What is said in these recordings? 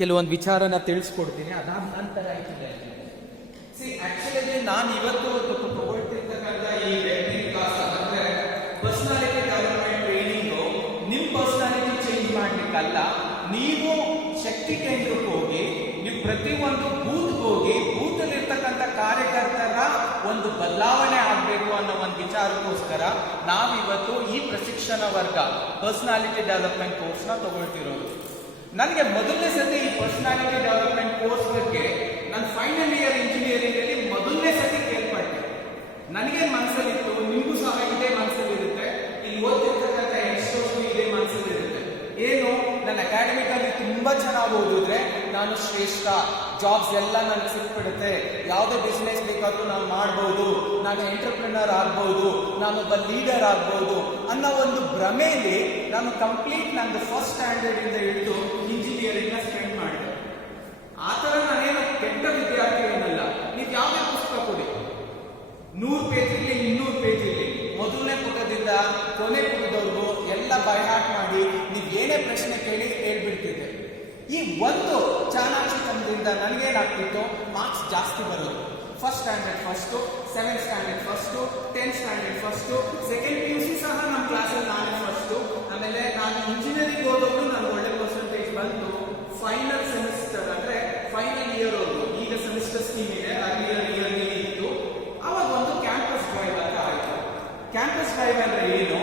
ಕೆಲವೊಂದು ವಿಚಾರನ ತಿಳಿಸ್ಕೊಡ್ತೀನಿ. ಅದಾದ ನಂತರ ಆಕ್ಚುಲಿ ನಾನು ಇವತ್ತು ತಗೊಳ್ತಿರ್ತಕ್ಕಂಥ ಈ ವೆಬಿನಾರ್ ಕ್ಲಾಸ್ ಅಂದ್ರೆ ಪರ್ಸನಾಲಿಟಿ ಡೆವಲಪ್ಮೆಂಟ್ ಟ್ರೈನಿಂಗು ನಿಮ್ಮ ಪರ್ಸನಾಲಿಟಿ ಚೇಂಜ್ ಮಾಡ್ಲಿಕ್ಕಲ್ಲ. ನೀವು ಶಕ್ತಿ ಕೇಂದ್ರಕ್ಕೆ ಹೋಗಿ, ನೀವು ಪ್ರತಿಯೊಂದು ಬೂತ್ಗೆ ಹೋಗಿ, ಬೂತಲ್ಲಿರ್ತಕ್ಕಂಥ ಕಾರ್ಯಕರ್ತರ ಒಂದು ಬದಲಾವಣೆ ಆಗಬೇಕು ಅನ್ನೋ ಒಂದು ವಿಚಾರಕ್ಕೋಸ್ಕರ ನಾವಿವತ್ತು ಈ ಪ್ರಶಿಕ್ಷಣ ವರ್ಗ ಪರ್ಸನಾಲಿಟಿ ಡೆವಲಪ್ಮೆಂಟ್ ಕೋರ್ಸ್ನ ತಗೊಳ್ತಿರೋದು. ನನಗೆ ಮೊದಲನೇ ಸತಿ ಈ ಪರ್ಸನಾಲಿಟಿ ಡೆವಲಪ್ಮೆಂಟ್ ಕೋರ್ಸ್ ಬಗ್ಗೆ ನಾನು ಫೈನಲ್ ಇಯರ್ ಇಂಜಿನಿಯರಿಂಗ್ ಅಲ್ಲಿ ಮೊದಲನೇ ಸತಿ ಕೇಳ್ಪಟ್ಟೆ. ನನಗೇನು ಮನಸ್ಸಲ್ಲಿತ್ತು, ನಿಮಗೂ ಸಹ ಇದೇ ಮನಸ್ಸಲ್ಲಿರುತ್ತೆ, ಇಲ್ಲಿ ಓದ್ತಿರ್ತಕ್ಕಂಥ ಎಷ್ಟೊಂದು ಇದೇ ಮನಸ್ಸಲ್ಲಿರುತ್ತೆ. ಏನು, ನನ್ನ ಅಕಾಡೆಮಿಕ್ ಅಲ್ಲಿ ತುಂಬಾ ಚೆನ್ನಾಗಿ ಓದಿದ್ರೆ ನಾನು ಶ್ರೇಷ್ಠ, ಜಾಬ್ಸ್ ಎಲ್ಲ ನನಗೆ ಸಿಕ್ಬಿಡುತ್ತೆ, ಯಾವುದೇ ಬಿಸ್ನೆಸ್ ಬೇಕಾದ್ರೂ ನಾನು ಮಾಡ್ಬೋದು, ನಾನು ಎಂಟರ್ಪ್ರಿನರ್ ಆಗ್ಬೋದು, ನಾನೊಬ್ಬ ಲೀಡರ್ ಆಗ್ಬೋದು ಅನ್ನೋ ಒಂದು ಭ್ರಮೆಯಲ್ಲಿ ನಾನು ಕಂಪ್ಲೀಟ್ ನಂದು ಫಸ್ಟ್ ಸ್ಟ್ಯಾಂಡರ್ಡ್ ಇಂದ ಹಿಡಿದು ಇಂಜಿನಿಯರಿಂಗ್ ನ ಸ್ಪೆಂಡ್ ಮಾಡಿದೆ. ಆ ಥರ ನಾನೇನು ಕೆಟ್ಟ ವಿದ್ಯಾರ್ಥಿ ಏನಲ್ಲ. ನೀವು ಯಾವುದೇ ಪುಸ್ತಕ ಕೊಡಿ, 100 ಪೇಜ್ ಇರಲಿ, 200 ಪೇಜ್ ಇರಲಿ, ಮೊದಲನೇ ಪುಟದಿಂದ ಕೊನೆ ಪುಟದವರೆಗೂ ಎಲ್ಲ ಬೈಹಾಟ್ ಮಾಡಿ ನೀವು ಏನೇ ಪ್ರಶ್ನೆ ಕೇಳಿ ಹೇಳ್ಬಿಡ್ತಿದ್ದೆ. ಈ ಒಂದು ಚಾಣಾಕ್ಷತನದಿಂದ ನನಗೇನಾಗ್ತಿತ್ತು, ಮಾರ್ಕ್ಸ್ ಜಾಸ್ತಿ ಬರೋದು. First standard first, 7th standard first, 10th standard first, second PUC ಸಹ ನಮ್ಮ ಕ್ಲಾಸಲ್ಲಿ ನಾನೇ ಫಸ್ಟು. ಆಮೇಲೆ ನಾನು ಇಂಜಿನಿಯರಿಂಗ್ ಓದೋದು ನಾನು ಒಳ್ಳೆ ಪರ್ಸೆಂಟೇಜ್ ಬಂತು. ಫೈನಲ್ ಸೆಮಿಸ್ಟರ್ ಅಂದ್ರೆ ಫೈನಲ್ ಇಯರ್ ಹೋದ್ರು, ಈಗ ಸೆಮಿಸ್ಟರ್ ಸ್ಕೀಮ್ ಇದೆ, ಅರ್ಲಿಯರ್ ಇಯರ್ ಇತ್ತು. ಅವಾಗ ಒಂದು ಕ್ಯಾಂಪಸ್ ಡ್ರೈವ್ ಅಂತ ಆಯ್ತು. ಕ್ಯಾಂಪಸ್ ಡ್ರೈವ್ ಅಂದ್ರೆ ಏನು,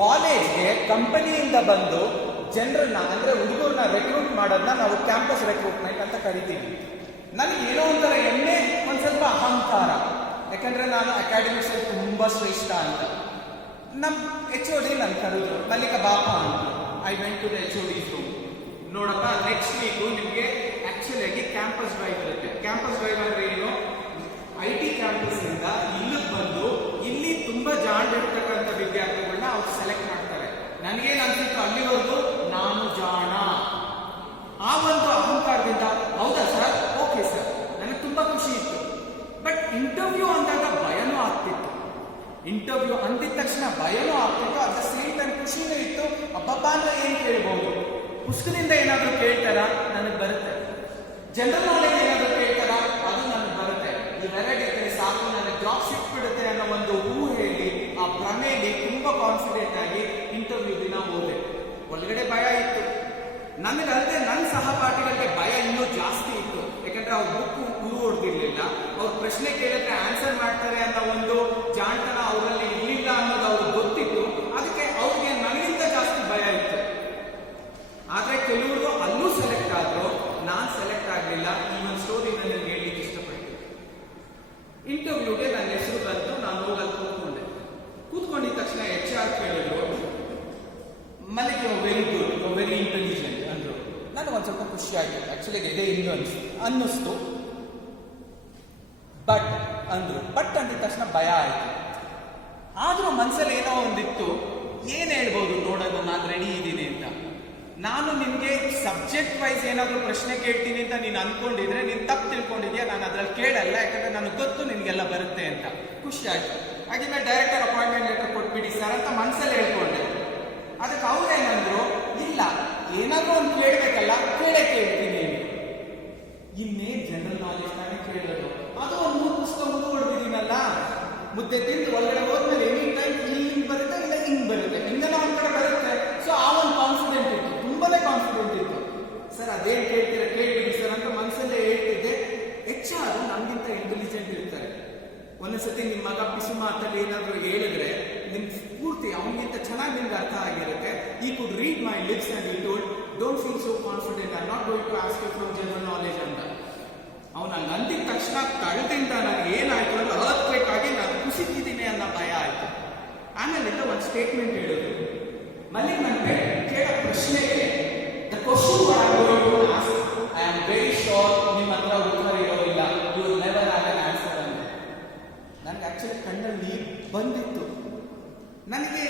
ಕಾಲೇಜ್ಗೆ ಕಂಪನಿಯಿಂದ ಬಂದು ಜನರನ್ನ ಅಂದ್ರೆ ಹುಡುಗರನ್ನ ರೆಕ್ರೂಟ್ ಮಾಡೋದನ್ನ ನಾವು ಕ್ಯಾಂಪಸ್ ರೆಕ್ರೂಟ್ಮೆಂಟ್ ಅಂತ ಕರಿತೀವಿ. ನನಗೆ ಏನೋ ಒಂಥರ ಹೆಮ್ಮೆ, ಒಂದ್ ಸ್ವಲ್ಪ ಅಹಂಕಾರ, ಯಾಕಂದ್ರೆ ನಾನು ಅಕಾಡೆಮಿಕ್ಸ್ ಅಲ್ಲಿ ತುಂಬಾ ಶ್ರೇಷ್ಠ ಅಂತ. ನಮ್ಮ HOD ನನ್ ಕರೆದ್ರು, ಮಲ್ಲಿಕ ಬಾಪ ಅಂತ. I went to the HOD room. ನೋಡಪ್ಪ, ನೆಕ್ಸ್ಟ್ ವೀಕು ನಿಮಗೆ ಆಕ್ಚುಲಿ ಆಗಿ ಕ್ಯಾಂಪಸ್ ಡ್ರೈವ್ ಇರುತ್ತೆ. ಕ್ಯಾಂಪಸ್ ಡ್ರೈವ್ ಅಂದ್ರೆ ಏನು, IT ಕ್ಯಾಂಪಸ್ ಇಂದ ಇಲ್ಲಿಗೆ ಬಂದು ಇಲ್ಲಿ ತುಂಬಾ ಜಾಣ ಇರ್ತಕ್ಕಂಥ ವಿದ್ಯಾರ್ಥಿಗಳನ್ನ ಅವ್ರು ಸೆಲೆಕ್ಟ್ ಮಾಡ್ತಾರೆ. ನನಗೇನು ಅನ್ಸಿತ್ತು, ಅಲ್ಲಿವರೆಗೂ ನಾನು ಜಾಣ, ಆ ಒಂದು ಅಹಂಕಾರದಿಂದ ಹೌದಾ ಸರ್, ಓಕೆ ಸರ್, ನನಗೆ ತುಂಬಾ ಖುಷಿ ಇತ್ತು. ಬಟ್ ಇಂಟರ್ವ್ಯೂ ಅಂದಾಗ ಭಯನೂ ಆಗ್ತಿತ್ತು. ಇಂಟರ್ವ್ಯೂ ಅಂದಿದ ತಕ್ಷಣ ಭಯನೂ ಆಗ್ತಿತ್ತು, ಅಟ್ ದ ಸೇಮ್ ಟೈಮ್ ಖುಷಿನೂ ಇತ್ತು. ಅಬ್ಬಬ್ಬ ಅಂದ್ರೆ ಏನ್ ಕೇಳ್ಬೋದು, ಪುಸ್ತಕದಿಂದ ಏನಾದರೂ ಕೇಳ್ತಾರ, ನನಗೆ ಬರುತ್ತೆ. ಜನರಲ್ ನಾಲೆಜ್ ಏನಾದರೂ ಕೇಳ್ತಾರ, ಅದು ನನಗೆ ಬರುತ್ತೆ. ಇವೆರಡಿದ್ರೆ ಸಾಕು, ನನಗೆ ಜಾಬ್ ಸಿಕ್ಬಿಡುತ್ತೆ ಅನ್ನೋ ಒಂದು ಊಹೆಯಲ್ಲಿ, ಆ ಭ್ರಮೆಯಲ್ಲಿ ತುಂಬಾ ಕಾನ್ಫಿಡೆಂಟ್ ಆಗಿ ಇಂಟರ್ವ್ಯೂ ದಿನ ಹೋದೆ. ಒಳಗಡೆ ಭಯ ಇತ್ತು ನನಗಲ್ಲದೆ, ನನ್ನ ಸಹಪಾಠಿಗಳಿಗೆ ಭಯ ಇನ್ನೂ ಜಾಸ್ತಿ ಇತ್ತು. ಯಾಕಂದ್ರೆ ಅವ್ರ ಬುಕ್ ಉರು ಹೊಡೆದಿರ್ಲಿಲ್ಲ, ಅವ್ರ ಪ್ರಶ್ನೆ ಕೇಳಿದ್ರೆ ಆನ್ಸರ್ ಮಾಡ್ತಾರೆ ಅನ್ನೋ ಒಂದು ಜಾಣತನ ಅವರಲ್ಲಿ ಇರಲಿಲ್ಲ ಅನ್ನೋದು ಅವ್ರಿಗೆ ಗೊತ್ತಿತ್ತು. ಅದಕ್ಕೆ ಅವ್ರಿಗೆ ನನಗಿಂತ ಜಾಸ್ತಿ ಭಯ ಇತ್ತು. ಆದ್ರೆ ಕೆಲವರು ಅಲ್ಲೂ ಸೆಲೆಕ್ಟ್ ಆದ್ರು, ನಾನ್ ಸೆಲೆಕ್ಟ್ ಆಗಲಿಲ್ಲ. ಈ ಒಂದು ಸ್ಟೋರಿನ ನನಗೆ ಹೇಳಲಿಕ್ಕೆ ಇಷ್ಟಪಡ್ತೀನಿ. ಇಂಟರ್ವ್ಯೂಗೆ ನನ್ನ ಹೆಸರು ಬಂತು, ನಾನು ಹೋಗಲ್ಲಿ ಕೂತ್ಕೊಂಡೆ. ಕೂತ್ಕೊಂಡಿದ ತಕ್ಷಣ HR ಕೇಳಿದ್ರು, Mallik you very good, you very intelligent ಅಂದ್ರು. ನನಗೆ ಒಂದು ಸ್ವಲ್ಪ ಖುಷಿ ಆಯಿತು, ಆಕ್ಚುಲಿ ಇದೇ ಹಿಂಗೆ ಅನ್ನಿಸ್ತು. ಬಟ್ ಅಂದ್ರು. ಬಟ್ ಅಂದಿದ ತಕ್ಷಣ ಭಯ ಆಯಿತು. ಆದ್ರೂ ಮನಸ್ಸಲ್ಲಿ ಏನೋ ಒಂದಿತ್ತು, ಏನ್ ಹೇಳ್ಬೋದು ನೋಡೋದು, ನಾನು ರೆಡಿ ಇದ್ದೀನಿ ಅಂತ. ನಾನು ನಿನ್ಗೆ ಸಬ್ಜೆಕ್ಟ್ ವೈಸ್ ಏನಾದರೂ ಪ್ರಶ್ನೆ ಕೇಳ್ತೀನಿ ಅಂತ ನೀನು ಅನ್ಕೊಂಡಿದ್ರೆ ನೀನು ತಪ್ಪು ತಿಳ್ಕೊಂಡಿದ್ಯಾ, ನಾನು ಅದ್ರಲ್ಲಿ ಕೇಳಲ್ಲ, ಯಾಕಂದ್ರೆ ನನಗೆ ಗೊತ್ತು ನಿನ್ಗೆಲ್ಲ ಬರುತ್ತೆ ಅಂತ. ಖುಷಿ ಆಯ್ತು. ಹಾಗಿದ್ರೆ ಡೈರೆಕ್ಟರ್ ಅಪಾಯಿಂಟ್ಮೆಂಟ್ ಲೆಟರ್ ಕೊಟ್ಬಿಡಿ ಸರ್ ಅಂತ ಮನಸ್ಸಲ್ಲಿ ಹೇಳ್ಕೊಂಡೆ. ಅದಕ್ಕೆ ಅವ್ರೇನಂದ್ರು, ಇಲ್ಲ ಏನಾದ್ರೂ ಒಂದು ಕೇಳಬೇಕಲ್ಲ, ಕೇಳ್ತೀನಿ. ಇನ್ನೇನ್ ಜನರಲ್ ನಾಲೆಜ್ ನಾನೇ ಕೇಳೋದು, ಅದು ಒಂದು 3 ಪುಸ್ತಕ ಹೊಡೆದಿದ್ದೀನಲ್ಲ, ಮುದ್ದೆ ತಿಂದು ಒಳಗಡೆ ಹೋದ್ಮೇಲೆ ಎನಿ ಟೈಮ್ ಹಿಂಗ್ ಬರುತ್ತೆ, ಇಲ್ಲ ಹಿಂಗ್ ಬರುತ್ತೆ, ಹಿಂಗನ ಒಂದ್ ಕಡೆ ಬರುತ್ತೆ. ಸೊ ಆ ಒಂದು ಕಾನ್ಫಿಡೆಂಟ್ ಇತ್ತು, ತುಂಬಾನೇ ಕಾನ್ಫಿಡೆಂಟ್ ಇತ್ತು. ಸರ್ ಅದೇನ್ ಕೇಳ್ತೀರಾ ಕೇಳ್ಬಿಡಿ ಸರ್ ಅಂತ ಮನಸ್ಸಲ್ಲೇ ಹೇಳ್ತಿದ್ದೆ. HR ನಮ್ಗಿಂತ ಇಂಟೆಲಿಜೆಂಟ್ ಇರ್ತಾರೆ. ಒಂದೊಂದ್ಸತಿ ನಿಮ್ಮ ಮಗ ಪಿಸು ಮಾತಲ್ಲಿ ಏನಾದ್ರು ಹೇಳಿದ್ರೆ ನಿಮ್ ಪೂರ್ತಿ ಅವನಿಗಿಂತ ಚೆನ್ನಾಗಿ ನಿಮ್ಗೆ ಅರ್ಥ ಆಗಿರುತ್ತೆ. I could read my lips and I told, don't feel so confident, I not going to ask you from general knowledge ಅಂತ. ಅವ್ನು ಹಂಗೆ ಅಂದಿದ ತಕ್ಷಣ ಕಳ್ದಿಂದ ನನಗೆ ಏನಾಯ್ತು ಅಂದ್ರೆ ಅರ್ಥಬೇಕಾಗಿ ನಾನು ಕುಸಿತಿದ್ದೀನಿ ಅನ್ನೋ ಭಯ ಆಯ್ತು. ಆಮೇಲಿಂದ ಒಂದು ಸ್ಟೇಟ್ಮೆಂಟ್ ಹೇಳಿದ್ರು, ಮಲ್ಲಿಕ್ ನನಗೆ ಕೇಳೋ ಪ್ರಶ್ನೆಗೆ the question I am very sure ನಿಮ್ಮ ಹತ್ರ ಉತ್ತರ ಇರೋದಿಲ್ಲ, you will never have an answer ಅಂತ. ನನಗೆ ಆಕ್ಚುಲಿ ಕಣ್ಣಲ್ಲಿ ಬಂದಿತ್ತು. ನನಗೆ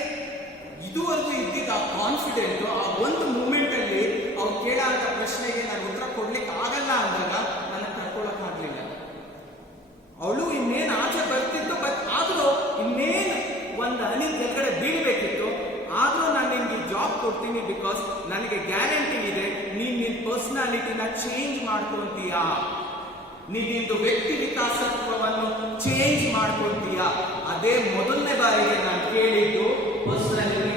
ಇದುವರೆಗೂ ಇದ್ದಿದ್ದ ಆ ಕಾನ್ಫಿಡೆಂಟ್ ಆ ಒಂದು ಮೂಮೆಂಟ್ ಅಲ್ಲಿ ಅವ್ರು ಕೇಳೋ ಪ್ರಶ್ನೆಗೆ ನಾನು ಉತ್ತರ ಕೊಡ್ಲಿಕ್ಕೆ ಆಗಲ್ಲ ಅಂದಾಗ ನನಗೆ ತಡ್ಕೊಳಕ್ಕಾಗ್ಲಿಲ್ಲ. ಅವಳು ಇನ್ನೇನು ಆಚೆ ಬರ್ತಿತ್ತು, ಬಟ್ ಆದ್ರೂ ಇನ್ನೇನು ಒಂದು ಹನಿ ಕೆಳಗಡೆ ಬೀಳ್ಬೇಕಿತ್ತು. ಆದ್ರೂ ನಾನು ನಿಮ್ಗೆ ಜಾಬ್ ಕೊಡ್ತೀನಿ ಚೇಂಜ್ ಮಾಡ್ಕೊಂತೀಯಾ? ನಿನ್ನಿಂದು ವ್ಯಕ್ತಿ ವಿಕಾಸತ್ವವನ್ನು ಚೇಂಜ್ ಮಾಡ್ಕೊಳ್ತೀಯಾ? ಅದೇ ಮೊದಲನೇ ಬಾರಿಗೆ ನಾನು ಕೇಳಿದ್ದು ಪರ್ಸನಾಲಿಟಿ,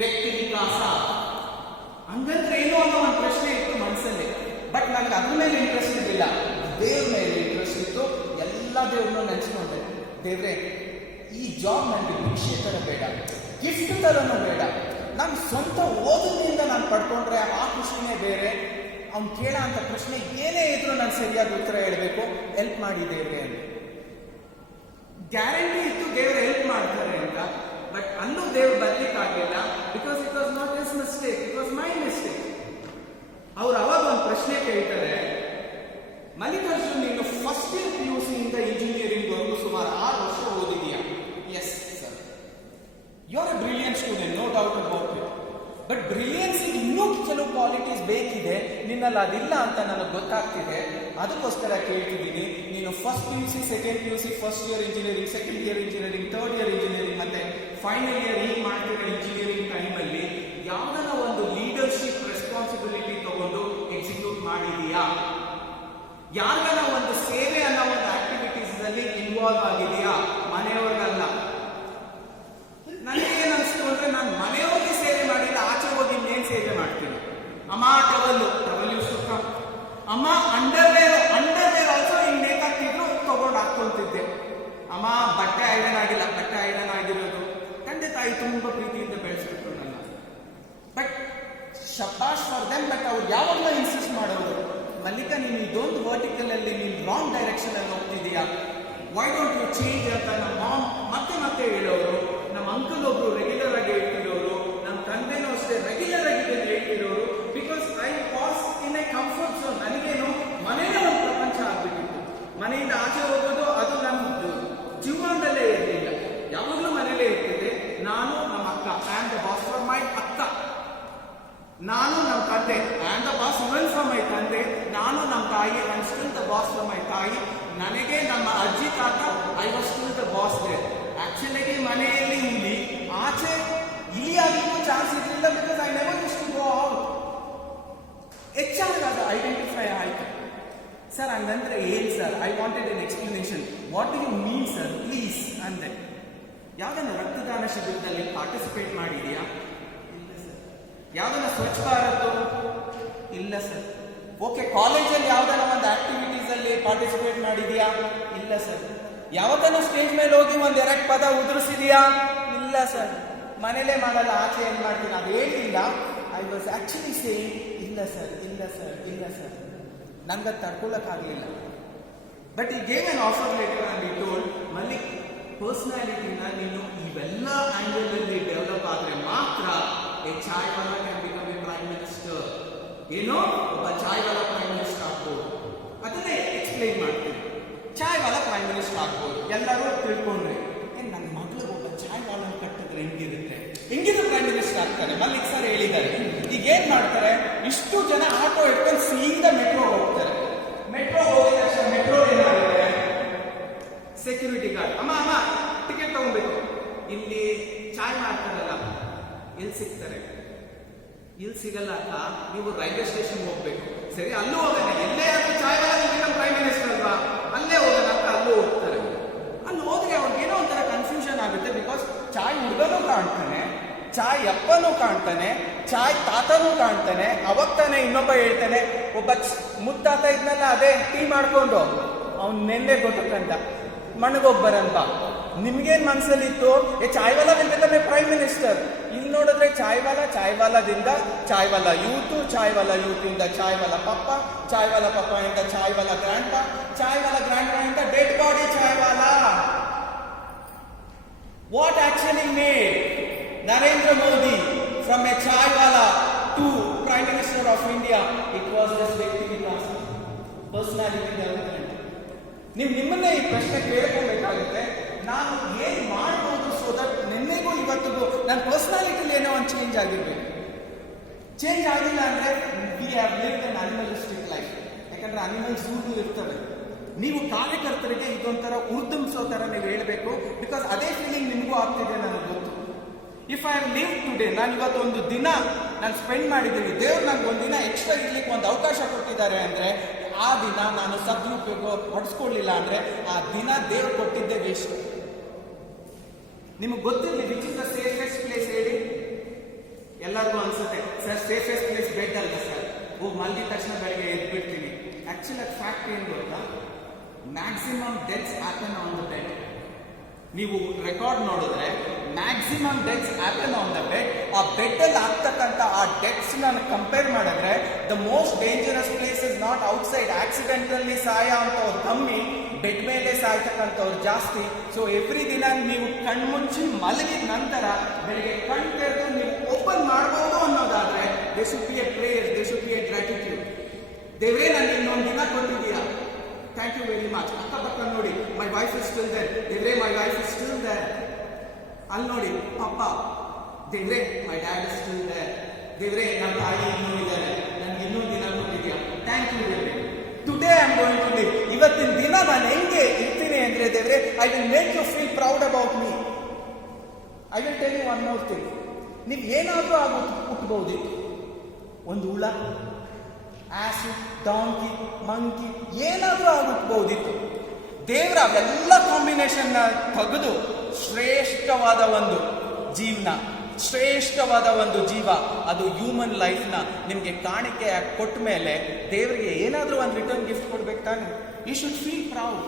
ವ್ಯಕ್ತಿ ವಿಕಾಸ ಹಂಗಂದ್ರೆ ಏನು ಅನ್ನೋ ಒಂದು ಪ್ರಶ್ನೆ ಇತ್ತು ಮನಸ್ಸಲ್ಲಿ. ಬಟ್ ನನಗೆ ಅದ್ರ ಮೇಲೆ ಇಂಟ್ರೆಸ್ಟ್ ಇರಲಿಲ್ಲ, ದೇವ್ರ ಮೇಲೆ ಇಂಟ್ರೆಸ್ಟ್ ಇತ್ತು. ಎಲ್ಲ ದೇವ್ರನ್ನ ನೆನೆಸ್ಕೊಂಡೆ, ದೇವ್ರೆ ಈ ಜಾಬ್ ನನಗೆ ಭಿಕ್ಷೆ ತರ ಬೇಡ, ಗಿಫ್ಟ್ ತರನೂ ಬೇಡ, ನಾನು ಸ್ವಂತ ಓದಿನಿಂದ ನಾನು ಪಡ್ಕೊಂಡ್ರೆ ಆ ಖುಷಿನೇ ಬೇರೆ. ಅವ್ನು ಕೇಳೋ ಅಂತ ಪ್ರಶ್ನೆ ಏನೇ ಇದ್ರು ನಾನು ಸರಿಯಾಗಿ ಉತ್ತರ ಹೇಳಬೇಕು, ಹೆಲ್ಪ್ ಮಾಡಿ ದೇವ್ರೆ ಅಂತ. ಗ್ಯಾರಂಟಿ ಇತ್ತು ದೇವ್ರು ಹೆಲ್ಪ್ ಮಾಡ್ತಾರೆ ಅಂತ. ಬಟ್ ಅಲ್ಲೂ ದೇವ್ರು ಬರ್ಲಿಕ್ಕಾಗಲಿಲ್ಲ, because it was not his mistake, it was my mistake. ಅವ್ರು ಅವಾಗ ಒಂದು ಪ್ರಶ್ನೆ ಕೇಳ್ತಾರೆ, ಮಲ್ಲಿಕಾರ್ಜುನ್ ನೀನು ಫಸ್ಟ್ ಇಯರ್ PUC ಇಂದ ಇಂಜಿನಿಯರಿಂಗ್ ವರೆಗೂ ಸುಮಾರು 6 ವರ್ಷ ಓದಿದೀಯಾ? Yes sir. You are a brilliant student, no doubt about it. But brilliance ಇನ್ನೂ ಕೆಲವು ಕ್ವಾಲಿಟೀಸ್ ಬೇಕಿದೆ, ನಿನ್ನಲ್ಲಿ ಅದಿಲ್ಲ ಅಂತ ನನಗೆ ಗೊತ್ತಾಗ್ತಿದೆ. ಅದಕ್ಕೋಸ್ಕರ ಕೇಳ್ತಿದ್ದೀನಿ, ನೀನು first PUC, second PUC, first year engineering, second year engineering, third year engineering ಮತ್ತೆ ಫೈನಲ್ ಇಯರ್ ಈಗ ಮಾಡ್ತಿರೋ ಇಂಜಿನಿಯರಿಂಗ್ ಟೈಮಲ್ಲಿ ಯಾವ್ದಾನ ಒಂದು ಲೀಡರ್ಶಿಪ್ ರೆಸ್ಪಾನ್ಸಿಬಿಲಿಟಿ ತಗೊಂಡು ಎಕ್ಸಿಕ್ಯೂಟ್ ಮಾಡಿದೀಯಾ? ಯಾರಿಗಾನ ಒಂದು ಸೇವೆ ಅನ್ನೋ ಒಂದು ಆಕ್ಟಿವಿಟೀಸ್ ಅಲ್ಲಿ ಇನ್ವಾಲ್ವ್ ಆಗಿದೆಯಾ? ಮನೆಯವ್ರಿಗಲ್ಲ. ನನಗೇನು ಅನಿಸ್ತು ಅಂದ್ರೆ, ನಾನು ಮನೆಯವ್ರಿಗೆ ಸೇವೆ ಮಾಡಿಲ್ಲ, ಆಚೆ ಹೋಗಿ ಇನ್ನೇನು ಸೇವೆ ಮಾಡ್ತೀನಿ. ಅಮ್ಮ ಟವಲ್ ಸುಕ್ಕ, ಅಮ್ಮ ಅಂಡರ್ವೇರ್ ಆಲ್ಸೋ ಹಿಂಗ್ ಬೇಕಾಗ್ತಿದ್ರು ತಗೊಂಡು ಹಾಕೊಂತಿದ್ದೆ. ಅಮ್ಮ ಬಟ್ಟೆ ಐರನ್ ಆಗಿಲ್ಲ, ಬಟ್ಟೆ ಐರನ್ ಆಗಿರೋದು. ತಂದೆ ತಾಯಿ ತುಂಬಾ ಪ್ರೀತಿಯಿಂದ ಬೆಳೆಸ್ಬಿಟ್ರು ನನ್ನ. ಬಟ್ ಶಬಾಷ್ ಫಾರ್ ದೆಮ್. ಬಟ್ ಅವ್ರು ಯಾವಾಗಲೂ ಇನ್ಸಿಸ್ಟ್ ಮಾಡೋದು, ಮಲ್ಲಿಕಾ ನೀನು ಇದೊಂದು ವರ್ಟಿಕಲ್ ಅಲ್ಲಿ ನೀನು ರಾಂಗ್ ಡೈರೆಕ್ಷನ್ ಅಲ್ಲಿ ಹೋಗ್ತಿದೀಯಾ, ವೈ ಡೋಂಟ್ ಯು ಚೇಂಜ್ ಅಂತ ನಮ್ಮ ಮಾಮ್ ಮತ್ತೆ ಹೇಳೋರು. ನಮ್ಮ ಅಂಕಲ್ ಒಬ್ರು ರೆಗ್ಯುಲರ್ ಆಗಿ ಹೇಳ್ತಿರೋರು, ನಮ್ಮ ತಂದೆನೂ ಅಷ್ಟೇ ರೆಗ್ಯುಲರ್ ಆಗಿ ಹೇಳ್ತಿರೋರು. Because I was in a comfort zone. ನನಗೇನು ಮನೆಯೇ ಒಂದು ಪ್ರಪಂಚ ಆಗ್ಬಿಟ್ಟಿತ್ತು. ಮನೆಯಿಂದ ಆಚೆ ಹೋಗೋದು ಅದು ನನ್ನ ಜೀವನದಲ್ಲೇ ಇರಲಿಲ್ಲ, ಯಾವಾಗಲೂ ಮನೇಲೇ ಇರ್ತಿದೆ. ನಾನು ನಮ್ಮ ಅಕ್ಕ, I am the boss for my ಅಕ್ಕ. ನಾನು ನಮ್ಮ ತಂದೆ, I am the boss even for my ತಂದೆ. ನಾನು ನಮ್ಮ ತಾಯಿ, I am still the boss for my ತಾಯಿ. ನನಗೆ ನಮ್ಮ ಅಜ್ಜಿ ತಾತ, I was still the boss there. Actually ಮನೆಯಲ್ಲಿ ಇಲ್ಲಿ ಆಚೆ ಇಲ್ಲಿ ಆಗಲಿಕ್ಕೂ ಚಾನ್ಸ್ ಇರಲಿಲ್ಲ, because I never use to go out. ಹೆಚ್ಚಾಗಿ ಅದು ಐಡೆಂಟಿಫೈ ಆಯ್ತು. ಸರ್ ಹಂಗಂದ್ರೆ ಏನ್ sir? I wanted an explanation. What do you mean sir, please ಅಂದೆ. ಯಾವ್ದನ್ನ ರಕ್ತದಾನ ಶಿಬಿರದಲ್ಲಿ ಪಾರ್ಟಿಸಿಪೇಟ್ ಮಾಡಿದೆಯಾ? ಇಲ್ಲ ಸರ್. ಯಾವ್ದನ್ನ ಸ್ವಚ್ಛ ಭಾರತ್? ಇಲ್ಲ ಸರ್. ಓಕೆ, ಕಾಲೇಜಲ್ಲಿ ಯಾವ್ದಾನ ಒಂದು ಆಕ್ಟಿವಿಟೀಸ್ ಅಲ್ಲಿ ಪಾರ್ಟಿಸಿಪೇಟ್ ಮಾಡಿದೀಯಾ? ಇಲ್ಲ ಸರ್. ಯಾವತ್ತನ ಸ್ಟೇಜ್ ಮೇಲೆ ಹೋಗಿ ಒಂದೆರಡು ಪದ ಉದುರಿಸಿದೀಯಾ? ಇಲ್ಲ ಸರ್. ಮನೇಲೇ ಮಾಡಲ್ಲ, ಆಚೆ ಏನ್ ಮಾಡ್ತೀನಿ ಅದು ಹೇಳಿಲ್ಲ. ಐ ವಾಸ್ ಆಕ್ಚುಲಿ ಸೇಯಿಂಗ್ ಇಲ್ಲ ಸರ್, ಇಲ್ಲ ಸರ್, ಇಲ್ಲ ಸರ್. ನನ್ಗದು ತಡ್ಕೊಳ್ಳೋಕ್ಕಾಗಲಿಲ್ಲ. ಬಟ್ ಈ gave N offer letter and I told, Malik ಪರ್ಸನಾಲಿಟಿನ ನೀನು ಇವೆಲ್ಲ ಆಂಗಲ್ ಅಲ್ಲಿ ಡೆವಲಪ್ ಆದ್ರೆ ಮಾತ್ರ A chaiwala can become a prime minister. ಏನೋ ಒಬ್ಬ ಚಾಯ್ವಾಲಾ ಪ್ರೈಮ್ ಮಿನಿಸ್ಟರ್ ಆಗ್ಬೋದು. ಅದನ್ನೇ ಎಕ್ಸ್ಪ್ಲೈನ್ ಮಾಡ್ತೀನಿ. ಚಾಯ್ವಾಲಾ ಪ್ರೈಮ್ ಮಿನಿಸ್ಟರ್ ಆಗ್ಬೋದು, ಎಲ್ಲರೂ ತಿಳ್ಕೊಂಡ್ರೆ ನನ್ನ ಮಗಳಿಗೆ ಒಬ್ಬ ಚಾಯ್ವಾಲಾ ಕಟ್ಟಿದ್ರೆ ಹೆಂಗಿದ್ರು ಪ್ರೈಮ್ ಮಿನಿಸ್ಟರ್ ಆಗ್ತಾರೆ. ಮಲ್ಲಿಕ್ ಸರ್ ಹೇಳಿದ್ದಾರೆ. ಈಗ ಏನ್ ಮಾಡ್ತಾರೆ, ಇಷ್ಟು ಜನ ಆಟೋ ಇಟ್ಕೊಂಡು ಸೀದಾ ಮೆಟ್ರೋ ಹೋಗ್ತಾರೆ. ಮೆಟ್ರೋ ಹೋಗಿದ ತಕ್ಷಣ ಮೆಟ್ರೋ ಏನಾಗುತ್ತೆ, ಸೆಕ್ಯೂರಿಟಿ ಗಾರ್ಡ್, ಅಮ್ಮ ಟಿಕೆಟ್ ತಗೊಬೇಕು, ಇಲ್ಲಿ ಚಾಯ್ ಮಾಡ್ತಾರಲ್ಲ ಎಲ್ಲಿ ಸಿಗ್ತಾರೆ? ಇಲ್ಲಿ ಸಿಗಲ್ಲ ಅಕ್ಕ, ನೀವು ರೈಲ್ವೆ ಸ್ಟೇಷನ್ ಹೋಗ್ಬೇಕು. ಸರಿ, ಅಲ್ಲೂ ಹೋಗೋಣ, ಎಲ್ಲೇ ಆದ್ರೂ ಚಾಯ್ವಾಲಾ ಬಿಕಮ್ ಪ್ರೈಮ್ ಮಿನಿಸ್ಟರ್ ಅಲ್ವಾ, ಅಲ್ಲೇ ಹೋಗೋಣ ಅಂತ ಅಲ್ಲೂ ಹೋಗ್ತಾರೆ. ಅಲ್ಲಿ ಹೋದ್ರೆ ಅವ್ರಿಗೇನೋ ಒಂಥರ ಕನ್ಫ್ಯೂಷನ್ ಆಗುತ್ತೆ. ಬಿಕಾಸ್ ಚಾಯ್ ಹುಡುಗನೂ ಕಾಣ್ತಾನೆ, ಚಾಯ್ ಅಪ್ಪನೂ ಕಾಣ್ತಾನೆ, ಚಾಯ್ ತಾತನೂ ಕಾಣ್ತಾನೆ. ಅವಾಗ ತಾನೆ ಇನ್ನೊಬ್ಬ ಹೇಳ್ತಾನೆ, ಒಬ್ಬ ಮುತ್ತಾತ ಇದ್ನಲ್ಲ ಅದೇ ಟೀ ಮಾಡ್ಕೊಂಡು ಅವ್ನು ನೆನ್ನೆ ಗೊತ್ತಂತ ಮಣಗೋಗ್ಬರಲ್ವ. ನಿಮ್ಗೇನ್ ಮನ್ಸಲ್ಲಿತ್ತು, chaiwala will become a prime minister. ಇಲ್ಲಿ ನೋಡಿದ್ರೆ ಚಾಯ್ವಾಲಾದಿಂದ ಚಾಯ್ವಾಲಾ ಯೂತ್ ಇಂದ ಚಾಯ್ವಾಲಾ ಪಪ್ಪ ಇಂದ ಚಾಯ್ವಾಲಾ ಗ್ರ್ಯಾಂಡ್ ಪಾ ಇಂದ dead body chaiwala. What actually made Narendra Modi from a chaiwala to Prime Minister of India? It was this ವ್ಯಕ್ತಿ ವಿಕಾಸ, ಪರ್ಸನಾಲಿಟಿ ಡೆವಲಪ್ಮೆಂಟ್. ನಿಮ್ಮನ್ನೇ ಈ ಪ್ರಶ್ನೆ ಕೇಳ್ಕೊಬೇಕಾಗುತ್ತೆ, ನಾನು ಏನ್ ಮಾಡ್ಬೋದು ಸೊ ದಟ್ ನಿನ್ನೆಗೂ ಇವತ್ತಿಗೂ ನನ್ನ ಪರ್ಸನಾಲಿಟಿಲಿ ಏನೋ ಒಂದು ಚೇಂಜ್ ಆಗಿರ್ಬೇಕು. ಚೇಂಜ್ ಆಗಿಲ್ಲ ಅಂದ್ರೆ we have lived an animalistic life. ಯಾಕಂದ್ರೆ ಅನಿಮಲ್ಸ್ ಇರ್ತವೆ. ನೀವು ಕಾರ್ಯಕರ್ತರಿಗೆ ಇದೊಂಥರ ಉರ್ದುಂಬಿಸೋ ತರ ನೀವು ಹೇಳ್ಬೇಕು. ಬಿಕಾಸ್ ಅದೇ ಫೀಲಿಂಗ್ ನಿಮಗೂ ಆಗ್ತಿದೆ, ನನಗೆ ಗೊತ್ತು. If I am live today, ನಾನು ಇವತ್ತೊಂದು ದಿನ ನಾನು ಸ್ಪೆಂಡ್ ಮಾಡಿದ್ದೀನಿ, ದೇವ್ರು ನನಗೆ ಒಂದಿನ ಎಕ್ಸ್ಟ್ರಾ ಇರ್ಲಿಕ್ಕೆ ಒಂದು ಅವಕಾಶ ಕೊಟ್ಟಿದ್ದಾರೆ ಅಂದರೆ ಆ ದಿನ ನಾನು ಸದುಪಯೋಗ ಪಡಿಸ್ಕೊಳ್ಳಿಲ್ಲ ಅಂದರೆ ಆ ದಿನ ದೇವ್ರು ಕೊಟ್ಟಿದ್ದೇ ವೇಸ್ಟ್. ನಿಮಗೆ ಗೊತ್ತಿರಲಿ which is the safest place ಹೇಳಿ? ಎಲ್ಲರಿಗೂ ಅನ್ಸುತ್ತೆ ಸರ್ ಸೇಫೆಸ್ಟ್ ಪ್ಲೇಸ್ ಬೆಡ್ ಅಲ್ಲ ಸರ್, ಮಲ್ಗಿದ ತಕ್ಷಣ ಬೆಳಗ್ಗೆ ಎದ್ಬಿಡ್ತೀನಿ. ಆಕ್ಚುಲಿ ಅದು ಫ್ಯಾಕ್ಟ್ ಏನು ಗೊತ್ತಾ? Maximum deaths happen on the bed. ನೀವು ರೆಕಾರ್ಡ್ ನೋಡಿದ್ರೆ maximum deaths happen on the bed. ಆ ಬೆಡ್ ಅಲ್ಲಿ ಆಗ್ತಕ್ಕಂಥ ಆ ಡೆತ್ಸ್ ನಾನು ಕಂಪೇರ್ ಮಾಡಿದ್ರೆ the most dangerous place is not outside. ಆಕ್ಸಿಡೆಂಟಲ್ಲಿ ಸಾಯ ಅಂತವ್ರು ಕಮ್ಮಿ, ಬೆಡ್ ಮೇಲೆ ಸಾಯ್ತಕ್ಕಂಥವ್ರು ಜಾಸ್ತಿ. ಸೊ ಎವ್ರಿ ದಿನ ನೀವು ಕಣ್ಮುಚ್ಚಿ ಮಲಗಿದ ನಂತರ ಬೆಳಿಗ್ಗೆ ಕಣ್ ತೆರೆದು ನೀವು ಓಪನ್ ಮಾಡ್ಬೋದು ಅನ್ನೋದಾದ್ರೆ they should be A prayer, they should be A gratitude. ದೇವ್ರೇ ನನಗೆ ಇನ್ನೊಂದು ದಿನ ಕೊಟ್ಟಿದ್ದೀರಾ, ಥ್ಯಾಂಕ್ ಯು ವೆರಿ ಮಚ್. ಅಕ್ಕಪಕ್ಕ ನೋಡಿ, my wife is still there, ದೇವ್ರೇ my wife is still there. ಅಲ್ಲಿ ನೋಡಿ ಪಪ್ಪ, ದೇವ್ರೇ my dad is still there. ದೇವ್ರೇ ನಮ್ಮ ತಾಯಿ ಇನ್ನೂ ಇದ್ದಾರೆ, ನನ್ಗೆ ಇನ್ನೊಂದು ದಿನ ಕೊಟ್ಟಿದ್ಯಾ, ಥ್ಯಾಂಕ್ ಯು ದೇವ್ರೇ. Today I am going to live. ಇವತ್ತಿನ ದಿನ ನಾನು ಹೆಂಗೆ ಇರ್ತೀನಿ ಅಂದ್ರೆ ದೇವ್ರೆ, I will make you feel proud about me. I will tell you one more thing. ನೀವು ಏನಾದರೂ ಆಗೋದು ಹುಟ್ಟಬಹುದಿತ್ತು, ಒಂದು ಹುಳ, ಆಸಿಡ್, ಡಾಂಕಿ, ಮಂಕಿ, ಏನಾದರೂ ಆಗುತ್ತಬಹುದಿತ್ತು. ದೇವರ ಅವೆಲ್ಲ ಕಾಂಬಿನೇಷನ್ ತೆಗೆದು ಶ್ರೇಷ್ಠವಾದ ಒಂದು ಜೀವನ, ಶ್ರೇಷ್ಠವಾದ ಒಂದು ಜೀವ, ಅದು ಹ್ಯೂಮನ್ ಲೈಫ್ನ ನಿಮಗೆ ಕಾಣಿಕೆ ಕೊಟ್ಟ ಮೇಲೆ ದೇವರಿಗೆ ಏನಾದರೂ ಒಂದು ರಿಟರ್ನ್ ಗಿಫ್ಟ್ ಕೊಡ್ಬೇಕು ತಾನೆ? You should feel proud.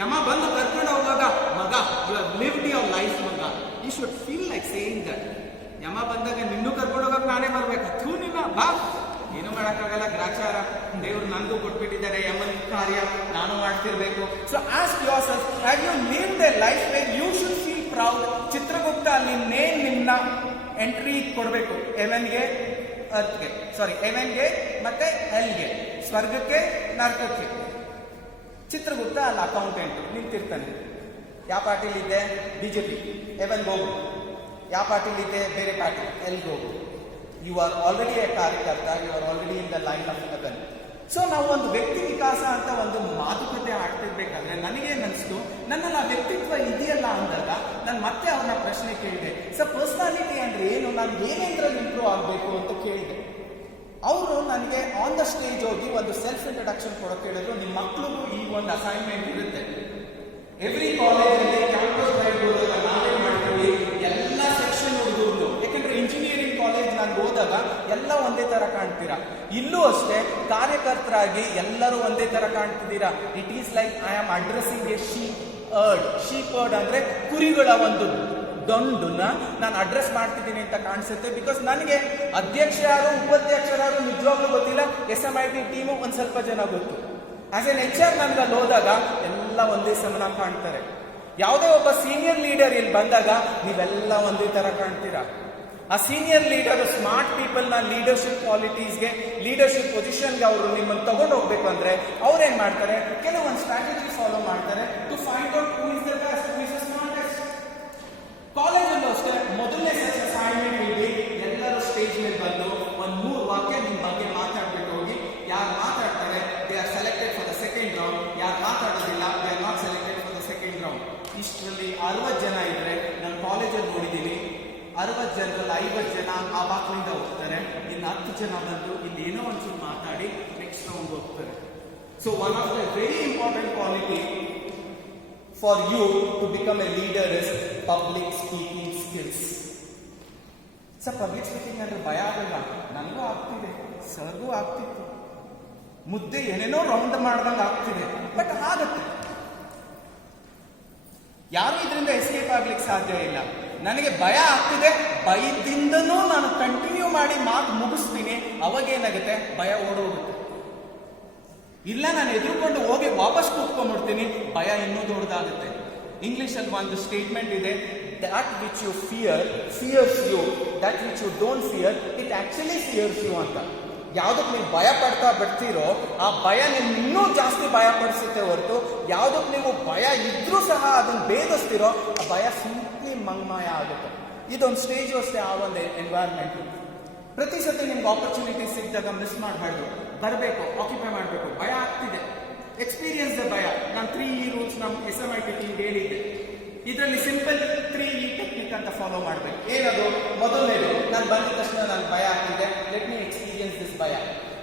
Yama ಬಂದು ಕರ್ಕೊಂಡು ಹೋಗುವಾಗ, ಮಗ you have lived your life ಮಗ, you should feel like saying that. Yama ಬಂದಾಗ ನಿನ್ನೂ ಕರ್ಕೊಂಡು ಹೋಗಕ್ಕೆ ನಾನೇ ಬರ್ಬೇಕು, ಥೂ ನಿನ್ನ ಬಾ, ಏನು ಮಾಡೋಕ್ಕಾಗಲ್ಲ, ಗ್ರಾಚಾರ, ದೇವರು ನನಗೂ ಕೊಟ್ಬಿಟ್ಟಿದ್ದಾರೆ ಯಮನ್ ಕಾರ್ಯ, ನಾನು ಮಾಡ್ತಿರ್ಬೇಕು. So ask yourself, have you lived a life where you should feel proud? Chitragupta ನಿನ್ನೇನು ನಿಮ್ಮನ್ನ ಎಂಟ್ರಿ ಕೊಡಬೇಕು, ಹೆವೆನ್ಗೆ, ಅರ್ತ್ಗೆ, ಹೆವೆನ್ಗೆ ಮತ್ತೆ ಹೆಲ್ಗೆ, ಸ್ವರ್ಗಕ್ಕೆ ನರಕಕ್ಕೆ. ಚಿತ್ರಗುಪ್ತ ಅಲ್ಲಿ ಅಕೌಂಟೆಂಟ್ ನಿಂತಿರ್ತಾನೆ. ಯಾವ ಪಾರ್ಟಿಲಿದ್ದೆ? ಬಿಜೆಪಿ, ಹೆವೆನ್ಗೆ ಹೋಗು. ಯಾವ ಪಾರ್ಟಿಲಿದ್ದೆ? ಬೇರೆ ಪಾರ್ಟಿ, ಎಲ್ಗೆ ಹೋಗು. You are already a karyakarta, you are already in the line of heaven. So ನಾವು ಒಂದು ವ್ಯಕ್ತಿ ವಿಕಾಸ ಅಂತ ಒಂದು ಮಾತುಕತೆ ಆಡ್ತಿರ್ಬೇಕಾದ್ರೆ ನನಗೇನು ಅನಿಸ್ತು, ನನ್ನಲ್ಲಿ ಆ ವ್ಯಕ್ತಿತ್ವ ಇದೆಯಲ್ಲ ಅಂದಾಗ ನಾನು ಮತ್ತೆ ಅವ್ರನ್ನ ಪ್ರಶ್ನೆ ಕೇಳಿದೆ, ಸರ್ ಪರ್ಸನಾಲಿಟಿ ಅಂದ್ರೆ ಏನು, ನಾನು ಏನೇಂದ್ರಲ್ಲಿ ಇಂಪ್ರೂವ್ ಆಗಬೇಕು ಅಂತ ಕೇಳಿದೆ. ಅವರು ನನಗೆ ಆನ್ ದ ಸ್ಟೇಜ್ ಹೋಗಿ ಒಂದು ಸೆಲ್ಫ್ ಇಂಟ್ರಡಕ್ಷನ್ ಕೊಡೋಕೆ ಹೇಳಿದ್ರು. ನಿಮ್ಮ ಮಕ್ಕಳಿಗೂ ಈ ಒಂದು ಅಸೈನ್ಮೆಂಟ್ ಇರುತ್ತೆ. ಎವ್ರಿ ಕಾಲೇಜಲ್ಲಿ ಕ್ಯಾಂಪಸ್ ಡ್ರೈವ್ ಹೋದಾಗ ನಾವೇನು ಮಾಡ್ತೀವಿ, ಎಲ್ಲ ಸೆಕ್ಷನ್ ಹುಡುಗರು, ಯಾಕೆಂದ್ರೆ ಇಂಜಿನಿಯರಿಂಗ್ ಕಾಲೇಜ್ ನಾನು ಹೋದಾಗ ಎಲ್ಲ ಒಂದೇ ತರ ಕಾಣ್ತೀರಾ. ಇಲ್ಲೂ ಅಷ್ಟೇ ಕಾರ್ಯಕರ್ತರಾಗಿ ಎಲ್ಲರೂ ಒಂದೇ ತರ ಕಾಣ್ತಿದ್ದೀರಾ. It is like I am addressing a sheep herd. Sheep herd ಅಂದ್ರೆ ಕುರಿಗಳ ಒಂದು ದೊಂಡನ್ನ ನಾನು ಅಡ್ರೆಸ್ ಮಾಡ್ತಿದ್ದೀನಿ ಅಂತ ಕಾಣಿಸುತ್ತೆ. ಬಿಕಾಸ್ ನನಗೆ ಅಧ್ಯಕ್ಷ ಯಾರು, ಉಪಾಧ್ಯಕ್ಷರಾರು ನಿಜವಾಗ್ಲೂ ಗೊತ್ತಿಲ್ಲ. SMIT ಟೀಮು ಒಂದು ಸ್ವಲ್ಪ ಜನ ಗೊತ್ತು. ಆಸ್ ಎನ್ HR ನನಗೆ ಅಲ್ಲಿ ಹೋದಾಗ ಎಲ್ಲ ಒಂದೇ ಸಮನ ಕಾಣ್ತಾರೆ. ಯಾವುದೇ ಒಬ್ಬ ಸೀನಿಯರ್ ಲೀಡರ್ ಇಲ್ಲಿ ಬಂದಾಗ ನೀವೆಲ್ಲ ಒಂದೇ ತರ ಕಾಣ್ತೀರಾ. ಆ ಸೀನಿಯರ್ ಲೀಡರ್ ಸ್ಮಾರ್ಟ್ ಪೀಪಲ್ನ ಲೀಡರ್ಶಿಪ್ ಕ್ವಾಲಿಟೀಸ್ಗೆ, ಲೀಡರ್ಶಿಪ್ ಪೊಸಿಷನ್ಗೆ ಅವರು ನಿಮ್ಮನ್ನು ತಗೊಂಡು ಹೋಗ್ಬೇಕು ಅಂದ್ರೆ ಅವ್ರೇನ್ ಮಾಡ್ತಾರೆ, ಕೆಲವೊಂದು ಸ್ಟ್ರಾಟಜಿ ಫಾಲೋ ಮಾಡ್ತಾರೆ to find out who is the best, who is the smartest. ಕಾಲೇಜಲ್ಲೂ ಅಷ್ಟೇ ಮೊದಲನೇ ಸೆಷನ್ ಅಸೈನ್ಮೆಂಟ್ ಇಲ್ಲಿ ಎಲ್ಲರೂ ಸ್ಟೇಜ್ ಮೇಲೆ ಬಂದು ಒಂದು 3 ವಾಕ್ಯ ನಿಮ್ಮ ಬಗ್ಗೆ ಮಾತಾಡ್ಬಿಟ್ಟು ಹೋಗಿ. ಯಾರು ಮಾತಾಡ್ತಾರೆ they are selected for the second round, ಯಾರು ಮಾತಾಡೋದಿಲ್ಲ they are not selected for the second round. ಇಷ್ಟರಲ್ಲಿ 60 ಜನ ಇದ್ರೆ ನಾನು ಕಾಲೇಜಲ್ಲಿ ನೋಡಿದ್ದೀನಿ, 60 ಜನರಲ್ಲಿ 50 ಜನ ಆ ಬಾಕ್ಲಿಂದ ಹೋಗ್ತಾರೆ, ಇನ್ನು 10 ಜನ ಬಂದು ಇಲ್ಲಿ ಏನೋ ಒಂಚೂರು ಮಾತಾಡಿ ನೆಕ್ಸ್ಟ್ ರೌಂಡ್ ಹೋಗ್ತಾರೆ. So one of the very important quality for you to become a leader is public speaking skills. Sir public speaking ಅಂದ್ರೆ ಭಯ ಆಗಲ್ಲ? ನನಗೂ ಆಗ್ತಿದೆ, ಸರ್ಗೂ ಆಗ್ತಿತ್ತು, ಮುದ್ದೆ ಏನೇನೋ ರೌಂಡ್ ಮಾಡ್ದಂಗೆ ಆಗ್ತಿದೆ, ಬಟ್ ಆಗುತ್ತೆ. ಯಾರು ಇದರಿಂದ ಎಸ್ಕೇಪ್ ಆಗ್ಲಿಕ್ಕೆ ಸಾಧ್ಯ ಇಲ್ಲ. ನನಗೆ ಭಯ ಆಗ್ತಿದೆ, ಭಯದಿಂದನೂ ನಾನು ಕಂಟಿನ್ಯೂ ಮಾಡಿ ಮಾತು ಮುಗಿಸ್ತೀನಿ. ಅವಾಗೇನಾಗುತ್ತೆ, ಭಯ ಓಡೋಗುತ್ತೆ. ಇಲ್ಲ ನಾನು ಎದುರುಕೊಂಡು ಹೋಗಿ ವಾಪಸ್ ಕೂತ್ಕೊಂಡ್ಬಿಡ್ತೀನಿ, ಭಯ ಇನ್ನೂ ದೊಡ್ಡದಾಗುತ್ತೆ. ಇಂಗ್ಲಿಷಲ್ಲಿ ಒಂದು ಸ್ಟೇಟ್ಮೆಂಟ್ ಇದೆ, that which you fear fears you, that which you don't fear it actually fears you ಅಂತ. ಯಾವುದಕ್ಕೆ ನೀವು ಭಯ ಪಡ್ತಾ ಬಿಡ್ತೀರೋ ಆ ಭಯ ನಿಮ್ಗೆ ಇನ್ನೂ ಜಾಸ್ತಿ ಭಯ ಪಡಿಸುತ್ತೆ ಹೊರತು, ಯಾವುದಕ್ಕೆ ನೀವು ಭಯ ಇದ್ರೂ ಸಹ ಅದನ್ನು ಭೇದಿಸ್ತಿರೋ ಆ ಭಯ ಸಿಂಪ್ಲಿ ಮಂಗಮಾಯ ಆಗುತ್ತೆ. ಇದೊಂದು ಸ್ಟೇಜ್ ಅಷ್ಟೇ ಆ ಒಂದು ಎನ್ವೈರ್ಮೆಂಟ್. ಪ್ರತಿ ಸತಿ ನಿಮ್ಗೆ ಆಪರ್ಚುನಿಟಿ ಸಿಕ್ಕಿದಾಗ ಮಿಸ್ ಮಾಡಬಾರ್ದು, ಬರಬೇಕು, ಆಕ್ಯುಪೈ ಮಾಡಬೇಕು. ಭಯ ಆಗ್ತಿದೆ, ಎಕ್ಸ್ಪೀರಿಯನ್ಸ್ ದ ಭಯ. ನಾನು 3 ರೂಲ್ಸ್ ನಮ್ಮ SMIT ಟೀಮ್ಗೆ ಹೇಳಿದ್ದೆ. ಇದರಲ್ಲಿ ಸಿಂಪಲ್ 3E ಟೆಕ್ನಿಕ್ ಅಂತ ಫಾಲೋ ಮಾಡಬೇಕು. ಏನದು? ಮೊದಲನೇದು, ನಾನು ಬಂದ ತಕ್ಷಣ ನನಗೆ ಭಯ ಆಗ್ತಿದೆ, ಲೆಟ್ ಮೀ ಎಕ್ಸ್ಪೀರಿಯನ್ಸ್ ದಿಸ್ ಭಯ.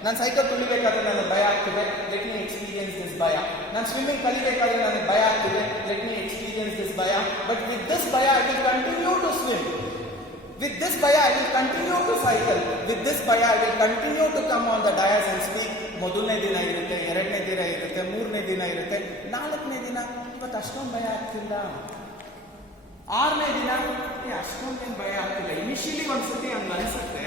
ನಾನು ಸೈಕಲ್ ತುಳಿಬೇಕಾದ್ರೆ ನನಗೆ ಭಯ ಆಗ್ತಿದೆ, ಲೆಟ್ ಮೀ ಎಕ್ಸ್ಪೀರಿಯನ್ಸ್ ದಿಸ್ ಭಯ. ನಾನು ಸ್ವಿಮ್ಮಿಂಗ್ ಕಲಿಬೇಕಾದ್ರೆ ನನಗೆ ಭಯ ಆಗ್ತಿದೆ, let me experience this bhaya. But with this bhaya I will continue to swim. With this bhaya, I will continue to cycle. With this bhaya, I will continue to come on the dais and speak. ಮೊದಲನೇ ದಿನ ಇರುತ್ತೆ, ಎರಡನೇ ದಿನ ಇರುತ್ತೆ, ಮೂರನೇ ದಿನ ಇರುತ್ತೆ, ನಾಲ್ಕನೇ ದಿನ ಇವತ್ತು ಅಷ್ಟೊಂದು ಭಯ ಆಗ್ತಿಲ್ಲ, ಆರನೇ ದಿನ ಅಷ್ಟೊಂದೇನು ಭಯ ಆಗ್ತಿಲ್ಲ. ಇನಿಷಿಯಲಿ ಒಂದ್ಸತಿ ಹಂಗೆ ಅನಿಸುತ್ತೆ,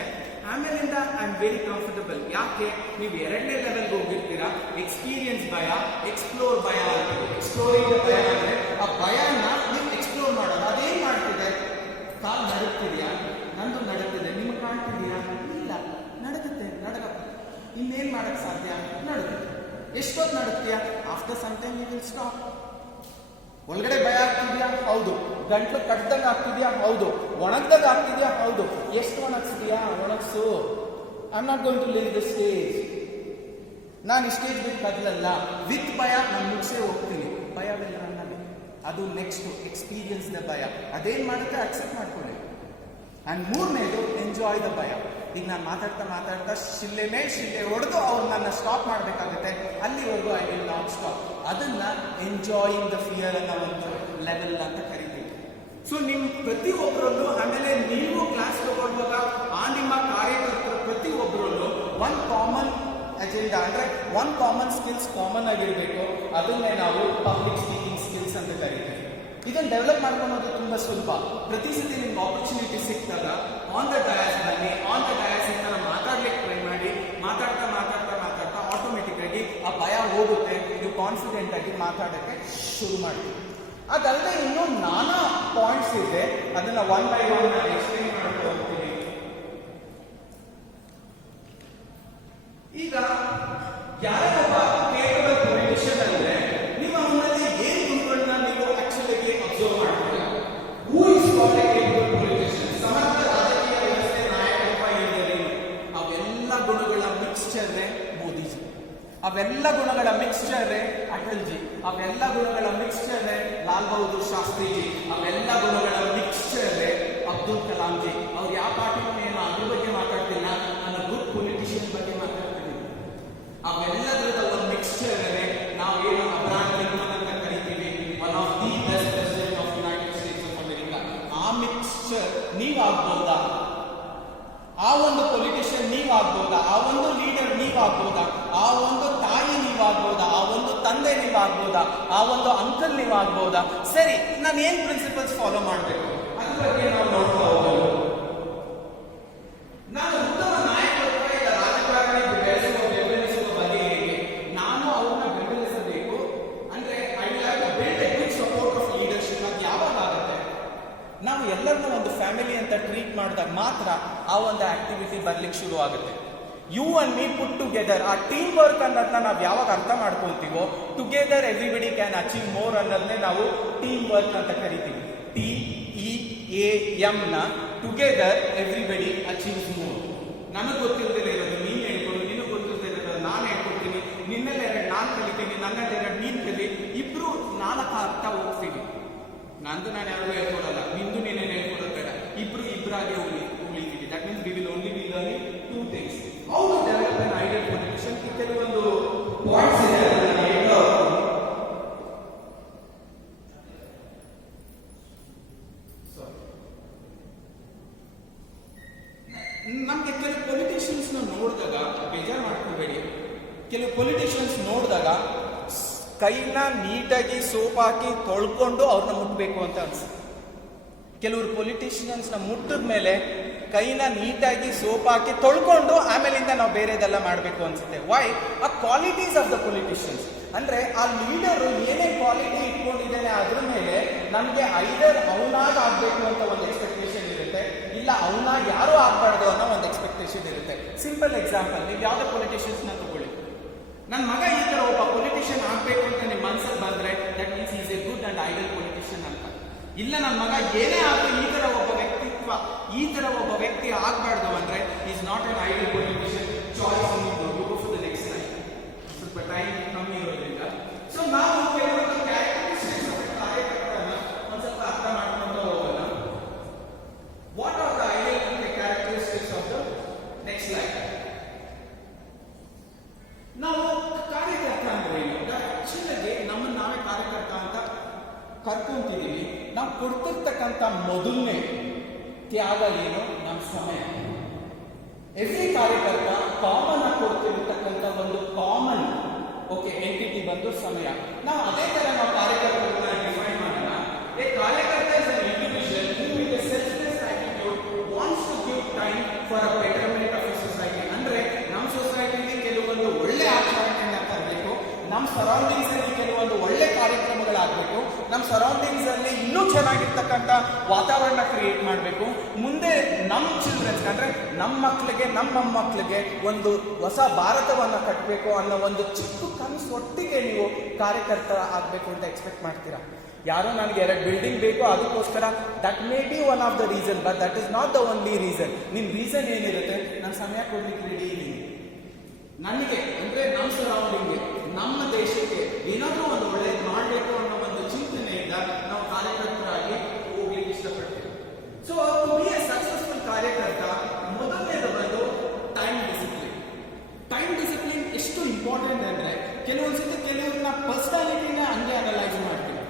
ಆಮೇಲಿಂದ ಐ ಆಮ್ ವೆರಿ ಕಂಫರ್ಟಬಲ್. ಯಾಕೆ? ನೀವು ಎರಡನೇ ಲೆವೆಲ್ಗೆ ಹೋಗಿರ್ತೀರಾ. ಎಕ್ಸ್ಪೀರಿಯನ್ಸ್ ಭಯ, ಎಕ್ಸ್ಪ್ಲೋರ್ ಭಯ ಆಗ್ತದೆ. ಎಕ್ಸ್ಪ್ಲೋರಿಂಗ್ ಭಯ ಅಂದರೆ ಆ ಭಯನ ನೀವು ಎಕ್ಸ್ಪ್ಲೋರ್ ಮಾಡೋದು. ಅದೇನು ಮಾಡ್ತಿದೆ? ಕಾಲು ನಡುತ್ತಿದೆಯಾ? ನಂದು ನಡುತ್ತಿದೆ. ನಿಮ್ಗೆ ಕಾಣ್ತಿದೆಯಾ? ಇಲ್ಲ, ನಡುಗುತ್ತೆ. ಇನ್ನೇನು ಮಾಡಕ್ಕೆ ಸಾಧ್ಯ? ನಡುಗುತ್ತೆ. ಎಷ್ಟೊತ್ತು ನಡುತ್ತೀಯಾ? After some time you will stop. ಒಳಗಡೆ ಭಯ ಆಗ್ತಿದ್ಯಾ? ಹೌದು. ಗಂಟ್ಲು ಕಟ್ದಾಗ ಆಗ್ತಿದ್ಯಾ? ಹೌದು. ಒಣಗ್ದಾಗ ಆಗ್ತಿದ್ಯಾ? ಹೌದು. ಎಷ್ಟು ಒಣಗಿಸ್ತೀಯಾ? ಒಣಗಿಸು. I am not going to leave the stage. ನಾನು ಈ ಸ್ಟೇಜ್ ಬಿಟ್ಟು ಕದಲಲ್ಲ. ವಿತ್ ಭಯ ನಾನು ಮುಗಿಸೇ ಹೋಗ್ತೀನಿ. ಭಯವಿಲ್ಲ ನನ್ನಲ್ಲಿ. ಅದು ನೆಕ್ಸ್ಟ್ ಎಕ್ಸ್ಪೀರಿಯನ್ಸ್ ದ ಭಯ. ಅದೇನು ಮಾಡುತ್ತೆ ಅಕ್ಸೆಪ್ಟ್ ಮಾಡ್ಕೊಳ್ಳಿ. ಆ್ಯಂಡ್ ಮೂರನೇದು ಎಂಜಾಯ್ ದ ಭಯ. ಈಗ ನಾನು ಮಾತಾಡ್ತಾ ಶಿಲ್ಲೆ ಹೊಡೆದು ಅವ್ರು ನನ್ನ ಸ್ಟಾಪ್ ಮಾಡಬೇಕಾಗುತ್ತೆ. ಅಲ್ಲಿವರೆಗೂ ಐ ವಿಲ್ ನಾಟ್ ಸ್ಟಾಪ್. ಅದನ್ನ ಎಂಜಾಯಿಂಗ್ ದ ಫಿಯರ್ ಅನ್ನೋ ಒಂದು ಲೆವೆಲ್ ಅಂತ ಕರಿತೀವಿ. ಸೊ ನಿಮ್ಮ ಪ್ರತಿಯೊಬ್ಬರಲ್ಲೂ, ಆಮೇಲೆ ನೀವು ಕ್ಲಾಸ್ ತಗೊಳ್ಳುವಾಗ ಆ ನಿಮ್ಮ ಕಾರ್ಯಕರ್ತರ ಪ್ರತಿಯೊಬ್ಬರಲ್ಲೂ ಒಂದು ಕಾಮನ್ ಅಜೆಂಡಾ ಅಂದರೆ ಒಂದು ಕಾಮನ್ ಸ್ಕಿಲ್ಸ್ ಕಾಮನ್ ಆಗಿರಬೇಕು. ಅದನ್ನೇ ನಾವು ಪಬ್ಲಿಕ್ ಸ್ಪೀಕಿಂಗ್ ಸ್ಕಿಲ್ಸ್ ಅಂತ ಕರಿತೀವಿ. ಇದನ್ನು ಡೆವಲಪ್ ಮಾಡ್ಕೊಳ್ಳೋದು ತುಂಬ ಸುಲಭ. ಪ್ರತಿ ಸತಿ ನಿಮ್ಗೆ ಆಪರ್ಚುನಿಟಿ ಸಿಕ್ಕಿದಾಗ ಆನ್ ದ ಡಯಾಸ್ ಬನ್ನಿ. ಆನ್ ದ ಡಯಾಸ್ ಇಂದ ಮಾತಾಡ್ಲಿಕ್ಕೆ ಟ್ರೈ ಮಾಡಿ. ಮಾತಾಡ್ತಾ ಆಟೋಮೆಟಿಕ್ ಆಗಿ ಆ ಭಯ ಹೋಗುತ್ತೆ. ನೀವು ಕಾನ್ಫಿಡೆಂಟ್ ಆಗಿ ಮಾತಾಡೋಕ್ಕೆ ಶುರು ಮಾಡ್ತೀವಿ. ಅದಲ್ಲದೆ ಇನ್ನೂ ನಾನಾ ಪಾಯಿಂಟ್ಸ್ ಇದೆ, ಅದನ್ನ ಒನ್ ಬೈ ಒನ್ ಎಕ್ಸ್ಪ್ಲೇನ್ ಮಾಡ್ಕೊಂಡು ಹೋಗ್ತೀನಿ. ಈಗ ಯಾರೊಬ್ಬ ಕೇಪಬಲ್ ಪೊಲಿಟಿಷಿಯನ್ ಅಂದ್ರೆ ನಿಮ್ಮ ಅವನಲ್ಲಿ ಏನು ಗುಣಗಳನ್ನ ನೀವು ಆಕ್ಚುಲಿ ಅಬ್ಸರ್ವ್ ಮಾಡ್ತೀರಾ. Who is called a capable politician? ಸಮರ್ಥ ರಾಜಕೀಯ ವ್ಯವಸ್ಥೆ ನಾಯಕತ್ವ ಎಂದರೆ ಅವೆಲ್ಲ ಗುಣಗಳ ಮಿಕ್ಸ್ಚರ್ನೇ ಮೋದಿಜಿ. ಅವೆಲ್ಲ ಗುಣಗಳ ಮಿಕ್ಸ್ಚರ್ನೇ ಅಟಲ್ಜಿ. ಅವೆಲ್ಲ ಗುಣಗಳ ಮಿಕ್ಸ್ಚರ್ನೇ ಲಾಲ್ ಬಹದ್ದೂರ್ ಶಾಸ್ತ್ರಿಜಿ. ಅವೆಲ್ಲ ಗುಣಗಳ ಮಿಕ್ಸ್ಚರ್ನೇ ಅಬ್ದುಲ್ ಕಲಾಂ ಜಿ. ಅವ್ರು ಯಾವ ಪಾರ್ಟಿನೂ ಏನು ಅದ್ರ ಬಗ್ಗೆ ಮಾತಾಡ್ತಿಲ್ಲ, ನನ್ನ ಗುಡ್ ಪೊಲಿಟಿಷಿಯನ್ ಬಗ್ಗೆ ಮಾತಾಡ್ತೀನಿ. ಅವೆಲ್ಲದರದ ಒಂದು ಮಿಕ್ಸ್ಚರ್ ನಾವು ಏನು ಅಬ್ರಹಾಂ ಲಿಂಕನ್ ಅಂತ ಕರಿತೀವಿ, one of the best president of United States of America. ಆ ಮಿಕ್ಸ್ಚರ್ ನೀವು ಆಗ್ಬೋದಾ? ಆ ಒಂದು ಪೊಲಿಟಿಷಿಯನ್ ನೀವು ಆಗ್ಬೋದಾ? ಆ ಒಂದು ಲೀಡರ್ ನೀವು ಆಗ್ಬೋದಾ? ಆ ಒಂದು ತಾಯಿ ನೀವು ಆಗ್ಬೋದಾ? ಆ ಒಂದು ತಂದೆ ನೀವು ಆಗ್ಬೋದಾ? ಆ ಒಂದು ಅಂಕಲ್ ನೀವು ಆಗ್ಬೋದಾ? ಸರಿ, ನಾನು ಏನ್ ಪ್ರಿನ್ಸಿಪಲ್ಸ್ ಫಾಲೋ ಮಾಡಬೇಕು ಅದ್ರ ಬಗ್ಗೆ ನಾವು ನೋಡ್ತಾ ಹೋಗೋದು. ನಾನು ಉತ್ತಮ ನಾಯಕತ್ವ ಇಲ್ಲ ರಾಜಕಾರಣಿ ಬೆಳೆಸುವ ಬಗ್ಗೆ ಹೇಗೆ ನಾನು ಅವ್ರನ್ನ ಬೆಂಬಲಿಸಬೇಕು ಅಂದ್ರೆ I will have to build a good support of leadership. ಅದು ಯಾವಾಗ ಆಗುತ್ತೆ? ನಾವು ಎಲ್ಲರನ್ನೂ ಒಂದು ಫ್ಯಾಮಿಲಿ ಅಂತ ಟ್ರೀಟ್ ಮಾಡಿದಾಗ ಮಾತ್ರ ಆ ಒಂದು ಆಕ್ಟಿವಿಟಿ ಬರ್ಲಿಕ್ಕೆ ಶುರು ಆಗುತ್ತೆ. You and me put together, ಆ ಟೀಮ್ ವರ್ಕ್ ಅನ್ನೋದನ್ನ ನಾವು ಯಾವಾಗ ಅರ್ಥ ಮಾಡ್ಕೊಳ್ತೀವೋ, together everybody can achieve more ಅನ್ನೋದನ್ನೇ ನಾವು ಟೀಮ್ ವರ್ಕ್ ಅಂತ ಕರಿತೀವಿ. TEAM ನ ಟುಗೆದರ್ ಎವ್ರಿಬಡಿ ಅಚೀವ್ಸ್ ಮೋರ್. ನನಗೆ ಗೊತ್ತಿಲ್ಲದೆ ಇರೋದು ನೀನು ಹೇಳ್ಕೊಡು, ನಿನಗೆ ಗೊತ್ತಿಲ್ಲದೆ ಇರೋದು ನಾನು ಹೇಳ್ಕೊಡ್ತೀನಿ, ನಿನ್ನೆಲ್ಲ ಎರಡು ನಾನು ಕಲಿತೀನಿ, ನನ್ನಲ್ಲಿ ಎರಡು ನೀನು ಕಲಿ, ಇಬ್ರು ನಾಲ್ಕು ಆಗ್ತಾ ಹೋಗ್ತೀವಿ. ನಂದು ನಾನು ಯಾರು ಹೇಳ್ಕೊಡಲ್ಲ, ನಿಂದು ನೀನೇನು ಹೇಳ್ಕೊಡೋದು ಬೇಡ, ಇಬ್ಬರಾಗಿ ಉಳಿತೀವಿ. That means we will only be learning two things. How to develop an ideal politician. ಕೆಲವೊಂದು ಪಾಯಿಂಟ್ಸ್ ಇದೆ, ನಮಗೆ ಕೆಲವು ಪೊಲಿಟಿಷಿಯನ್ಸ್ ನೋಡಿದಾಗ ಬೇಜಾರು ಮಾಡ್ಕೋಬೇಡಿ. ಕೆಲವು ಪೊಲಿಟಿಷಿಯನ್ಸ್ ನೋಡಿದಾಗ ಕೈನ ನೀಟಾಗಿ ಸೋಪ್ ಹಾಕಿ ತೊಳ್ಕೊಂಡು ಅವ್ರನ್ನ ಮುಟ್ಟಬೇಕು ಅಂತ ಅನ್ಸುತ್ತೆ. ಕೆಲವರು ಪೊಲಿಟಿಷಿಯನ್ಸ್ನ ಮುಟ್ಟಿದ ಮೇಲೆ ಕೈನ ನೀಟಾಗಿ ಸೋಪ್ ಹಾಕಿ ತೊಳ್ಕೊಂಡು ಆಮೇಲಿಂದ ನಾವು ಬೇರೆದೆಲ್ಲ ಮಾಡಬೇಕು ಅನ್ಸುತ್ತೆ. ವೈ? ಆ ಕ್ವಾಲಿಟೀಸ್ ಆಫ್ ದ ಪೊಲಿಟಿಷಿಯನ್ಸ್ ಅಂದ್ರೆ ಆ ಲೀಡರು ಏನೇ ಕ್ವಾಲಿಟಿ ಇಟ್ಕೊಂಡಿದ್ದಾನೆ ಅದ್ರ ಮೇಲೆ ನಮಗೆ ಐದರ್ ಅವನಾಗ ಆಗ್ಬೇಕು ಅಂತ ಒಂದು ಎಕ್ಸ್ಪೆಕ್ಟೇಷನ್ ಇರುತ್ತೆ, ಇಲ್ಲ ಅವನಾಗ ಯಾರು ಆಗ್ಬಾರ್ದು ಅನ್ನೋ ಒಂದು ಎಕ್ಸ್ಪೆಕ್ಟೇಷನ್ ಇರುತ್ತೆ. ಸಿಂಪಲ್ ಎಕ್ಸಾಂಪಲ್, ನೀವು ಯಾವುದೇ ಪೊಲಿಟಿಷಿಯನ್ಸ್ನ ತಗೊಳ್ಳಿ. ನನ್ನ ಮಗ ಈ ತರ ಒಬ್ಬ ಪೊಲಿಟಿಷಿಯನ್ ಆಗ್ಬೇಕು ಅಂತ ನಿಮ್ಮ ಮನಸ್ಸಿಗೆ ಬಂದ್ರೆ that means is a good and idol politician ಅಂತ. ಇಲ್ಲ ನನ್ನ ಮಗ ಏನೇ ಆದ್ರೂ ಈ ತರ ಒಬ್ಬ ವ್ಯಕ್ತಿತ್ವ, ಈ ತರ ಒಬ್ಬ ವ್ಯಕ್ತಿ ಆಗ್ಬಾರ್ದು ಅಂದ್ರೆ is not an idol politician. Choice for the next time. ಸ್ವಲ್ಪ ಟೈಮ್ ಕಮ್ಮಿ ಇರೋದ್ರಿಂದ ಸೊ ನಾವು ಕೆಲವೊಂದು ಕ್ಯಾರೆಕ್ಟರಿಸ್ಟಿಕ್ಸ್ ಕಾರ್ಯಕರ್ತರನ್ನ ಒಂದು ಸ್ವಲ್ಪ ಕರ್ಕೊಂತಿದ್ದೀವಿ, ನಾವು ಕೊಡ್ತಿರ್ತಕ್ಕಂಥ ಮೊದಲನೇ ತ್ಯಾಗ ಏನು? ನಮ್ಮ ಸಮಯ. ಎವ್ರಿ ಕಾರ್ಯಕರ್ತ ಕಾಮನ್ ಆಗಿ ಕೊಡ್ತಿರ್ತಕ್ಕಂಥ ಒಂದು ಕಾಮನ್ ಎಂಟಿಟಿ ಬಂದು ಸಮಯ. ನಾವು ಅದೇ ತರ ನಾವು ಕಾರ್ಯಕರ್ತರನ್ನ ಡಿಫೈನ್ ಮಾಡೋಣ. A karyakarta is an individual who with a selfless attitude wants to give time for a betterment of a society. ಅಂದ್ರೆ ನಮ್ಮ ಸೊಸೈಟಿಲಿ ಕೆಲವೊಂದು ಒಳ್ಳೆ ಆಚರಣೆಗಳನ್ನ ತರಬೇಕು, ನಮ್ಮ ಸರೌಂಡಿಂಗ್ಸ್ ಅಲ್ಲಿ ಕೆಲವೊಂದು ಒಳ್ಳೆ ಕಾರ್ಯಕ್ರಮಗಳಾಗಬೇಕು, ನಮ್ಮ ಸರೌಂಡಿಂಗ್ಸ್ ಅಲ್ಲಿ ಇನ್ನೂ ಚೆನ್ನಾಗಿರ್ತಕ್ಕಂಥ ವಾತಾವರಣ ಕ್ರಿಯೇಟ್ ಮಾಡಬೇಕು. ಮುಂದೆ ನಮ್ಮ ಚಿಲ್ಡ್ರನ್ಸ್ ಅಂದ್ರೆ ನಮ್ಮ ಮಕ್ಕಳಿಗೆ, ನಮ್ಮ ಮೊಮ್ಮಕ್ಕಳಿಗೆ ಒಂದು ಹೊಸ ಭಾರತವನ್ನ ಕಟ್ಟಬೇಕು ಅನ್ನೋ ಒಂದು ಚಿಕ್ಕ ಕನಸು ಒಟ್ಟಿಗೆ ನೀವು ಕಾರ್ಯಕರ್ತರ ಆಗಬೇಕು ಅಂತ ಎಕ್ಸ್ಪೆಕ್ಟ್ ಮಾಡ್ತೀರಾ. ಯಾರೋ ನನಗೆ 2 ಬಿಲ್ಡಿಂಗ್ ಬೇಕು ಅದಕ್ಕೋಸ್ಕರ, that may be one of the reason, but that is not the only reason. ನಿಮ್ಮ ರೀಸನ್ ಏನಿರುತ್ತೆ? ನಾನು ಸಮಯ ಕೊಡ್ಲಿಕ್ಕೆ ರೆಡಿ ಇದ್ದೀನಿ, ನನಗೆ ಅಂದ್ರೆ ನಮ್ಮ ಸರೌಂಡಿಂಗ್ಗೆ, ನಮ್ಮ ದೇಶಕ್ಕೆ ಏನಾದರೂ ಒಂದು ಒಳ್ಳೇದು ಮಾಡಬೇಕು ಅನ್ನೋ ಒಂದು ಚಿಂತನೆಯಿಂದ ನಾವು ಕಾರ್ಯಕರ್ತರಾಗಿ ಹೋಗ್ಲಿಕ್ಕೆ ಇಷ್ಟಪಡ್ತೀವಿ. So to be a successful karyakarta ಮೊದಲನೇದು ಬಂದು ಟೈಮ್ ಡಿಸಿಪ್ಲಿನ್. ಟೈಮ್ ಡಿಸಿಪ್ಲಿನ್ ಎಷ್ಟು ಇಂಪಾರ್ಟೆಂಟ್ ಅಂದ್ರೆ ಕೆಲವೊಂದ್ಸತಿ ಕೆಲವ್ರನ್ನ ಪರ್ಸನಾಲಿಟಿನ ಹಂಗೆ ಅನಲೈಸ್ ಮಾಡ್ತೀವಿ.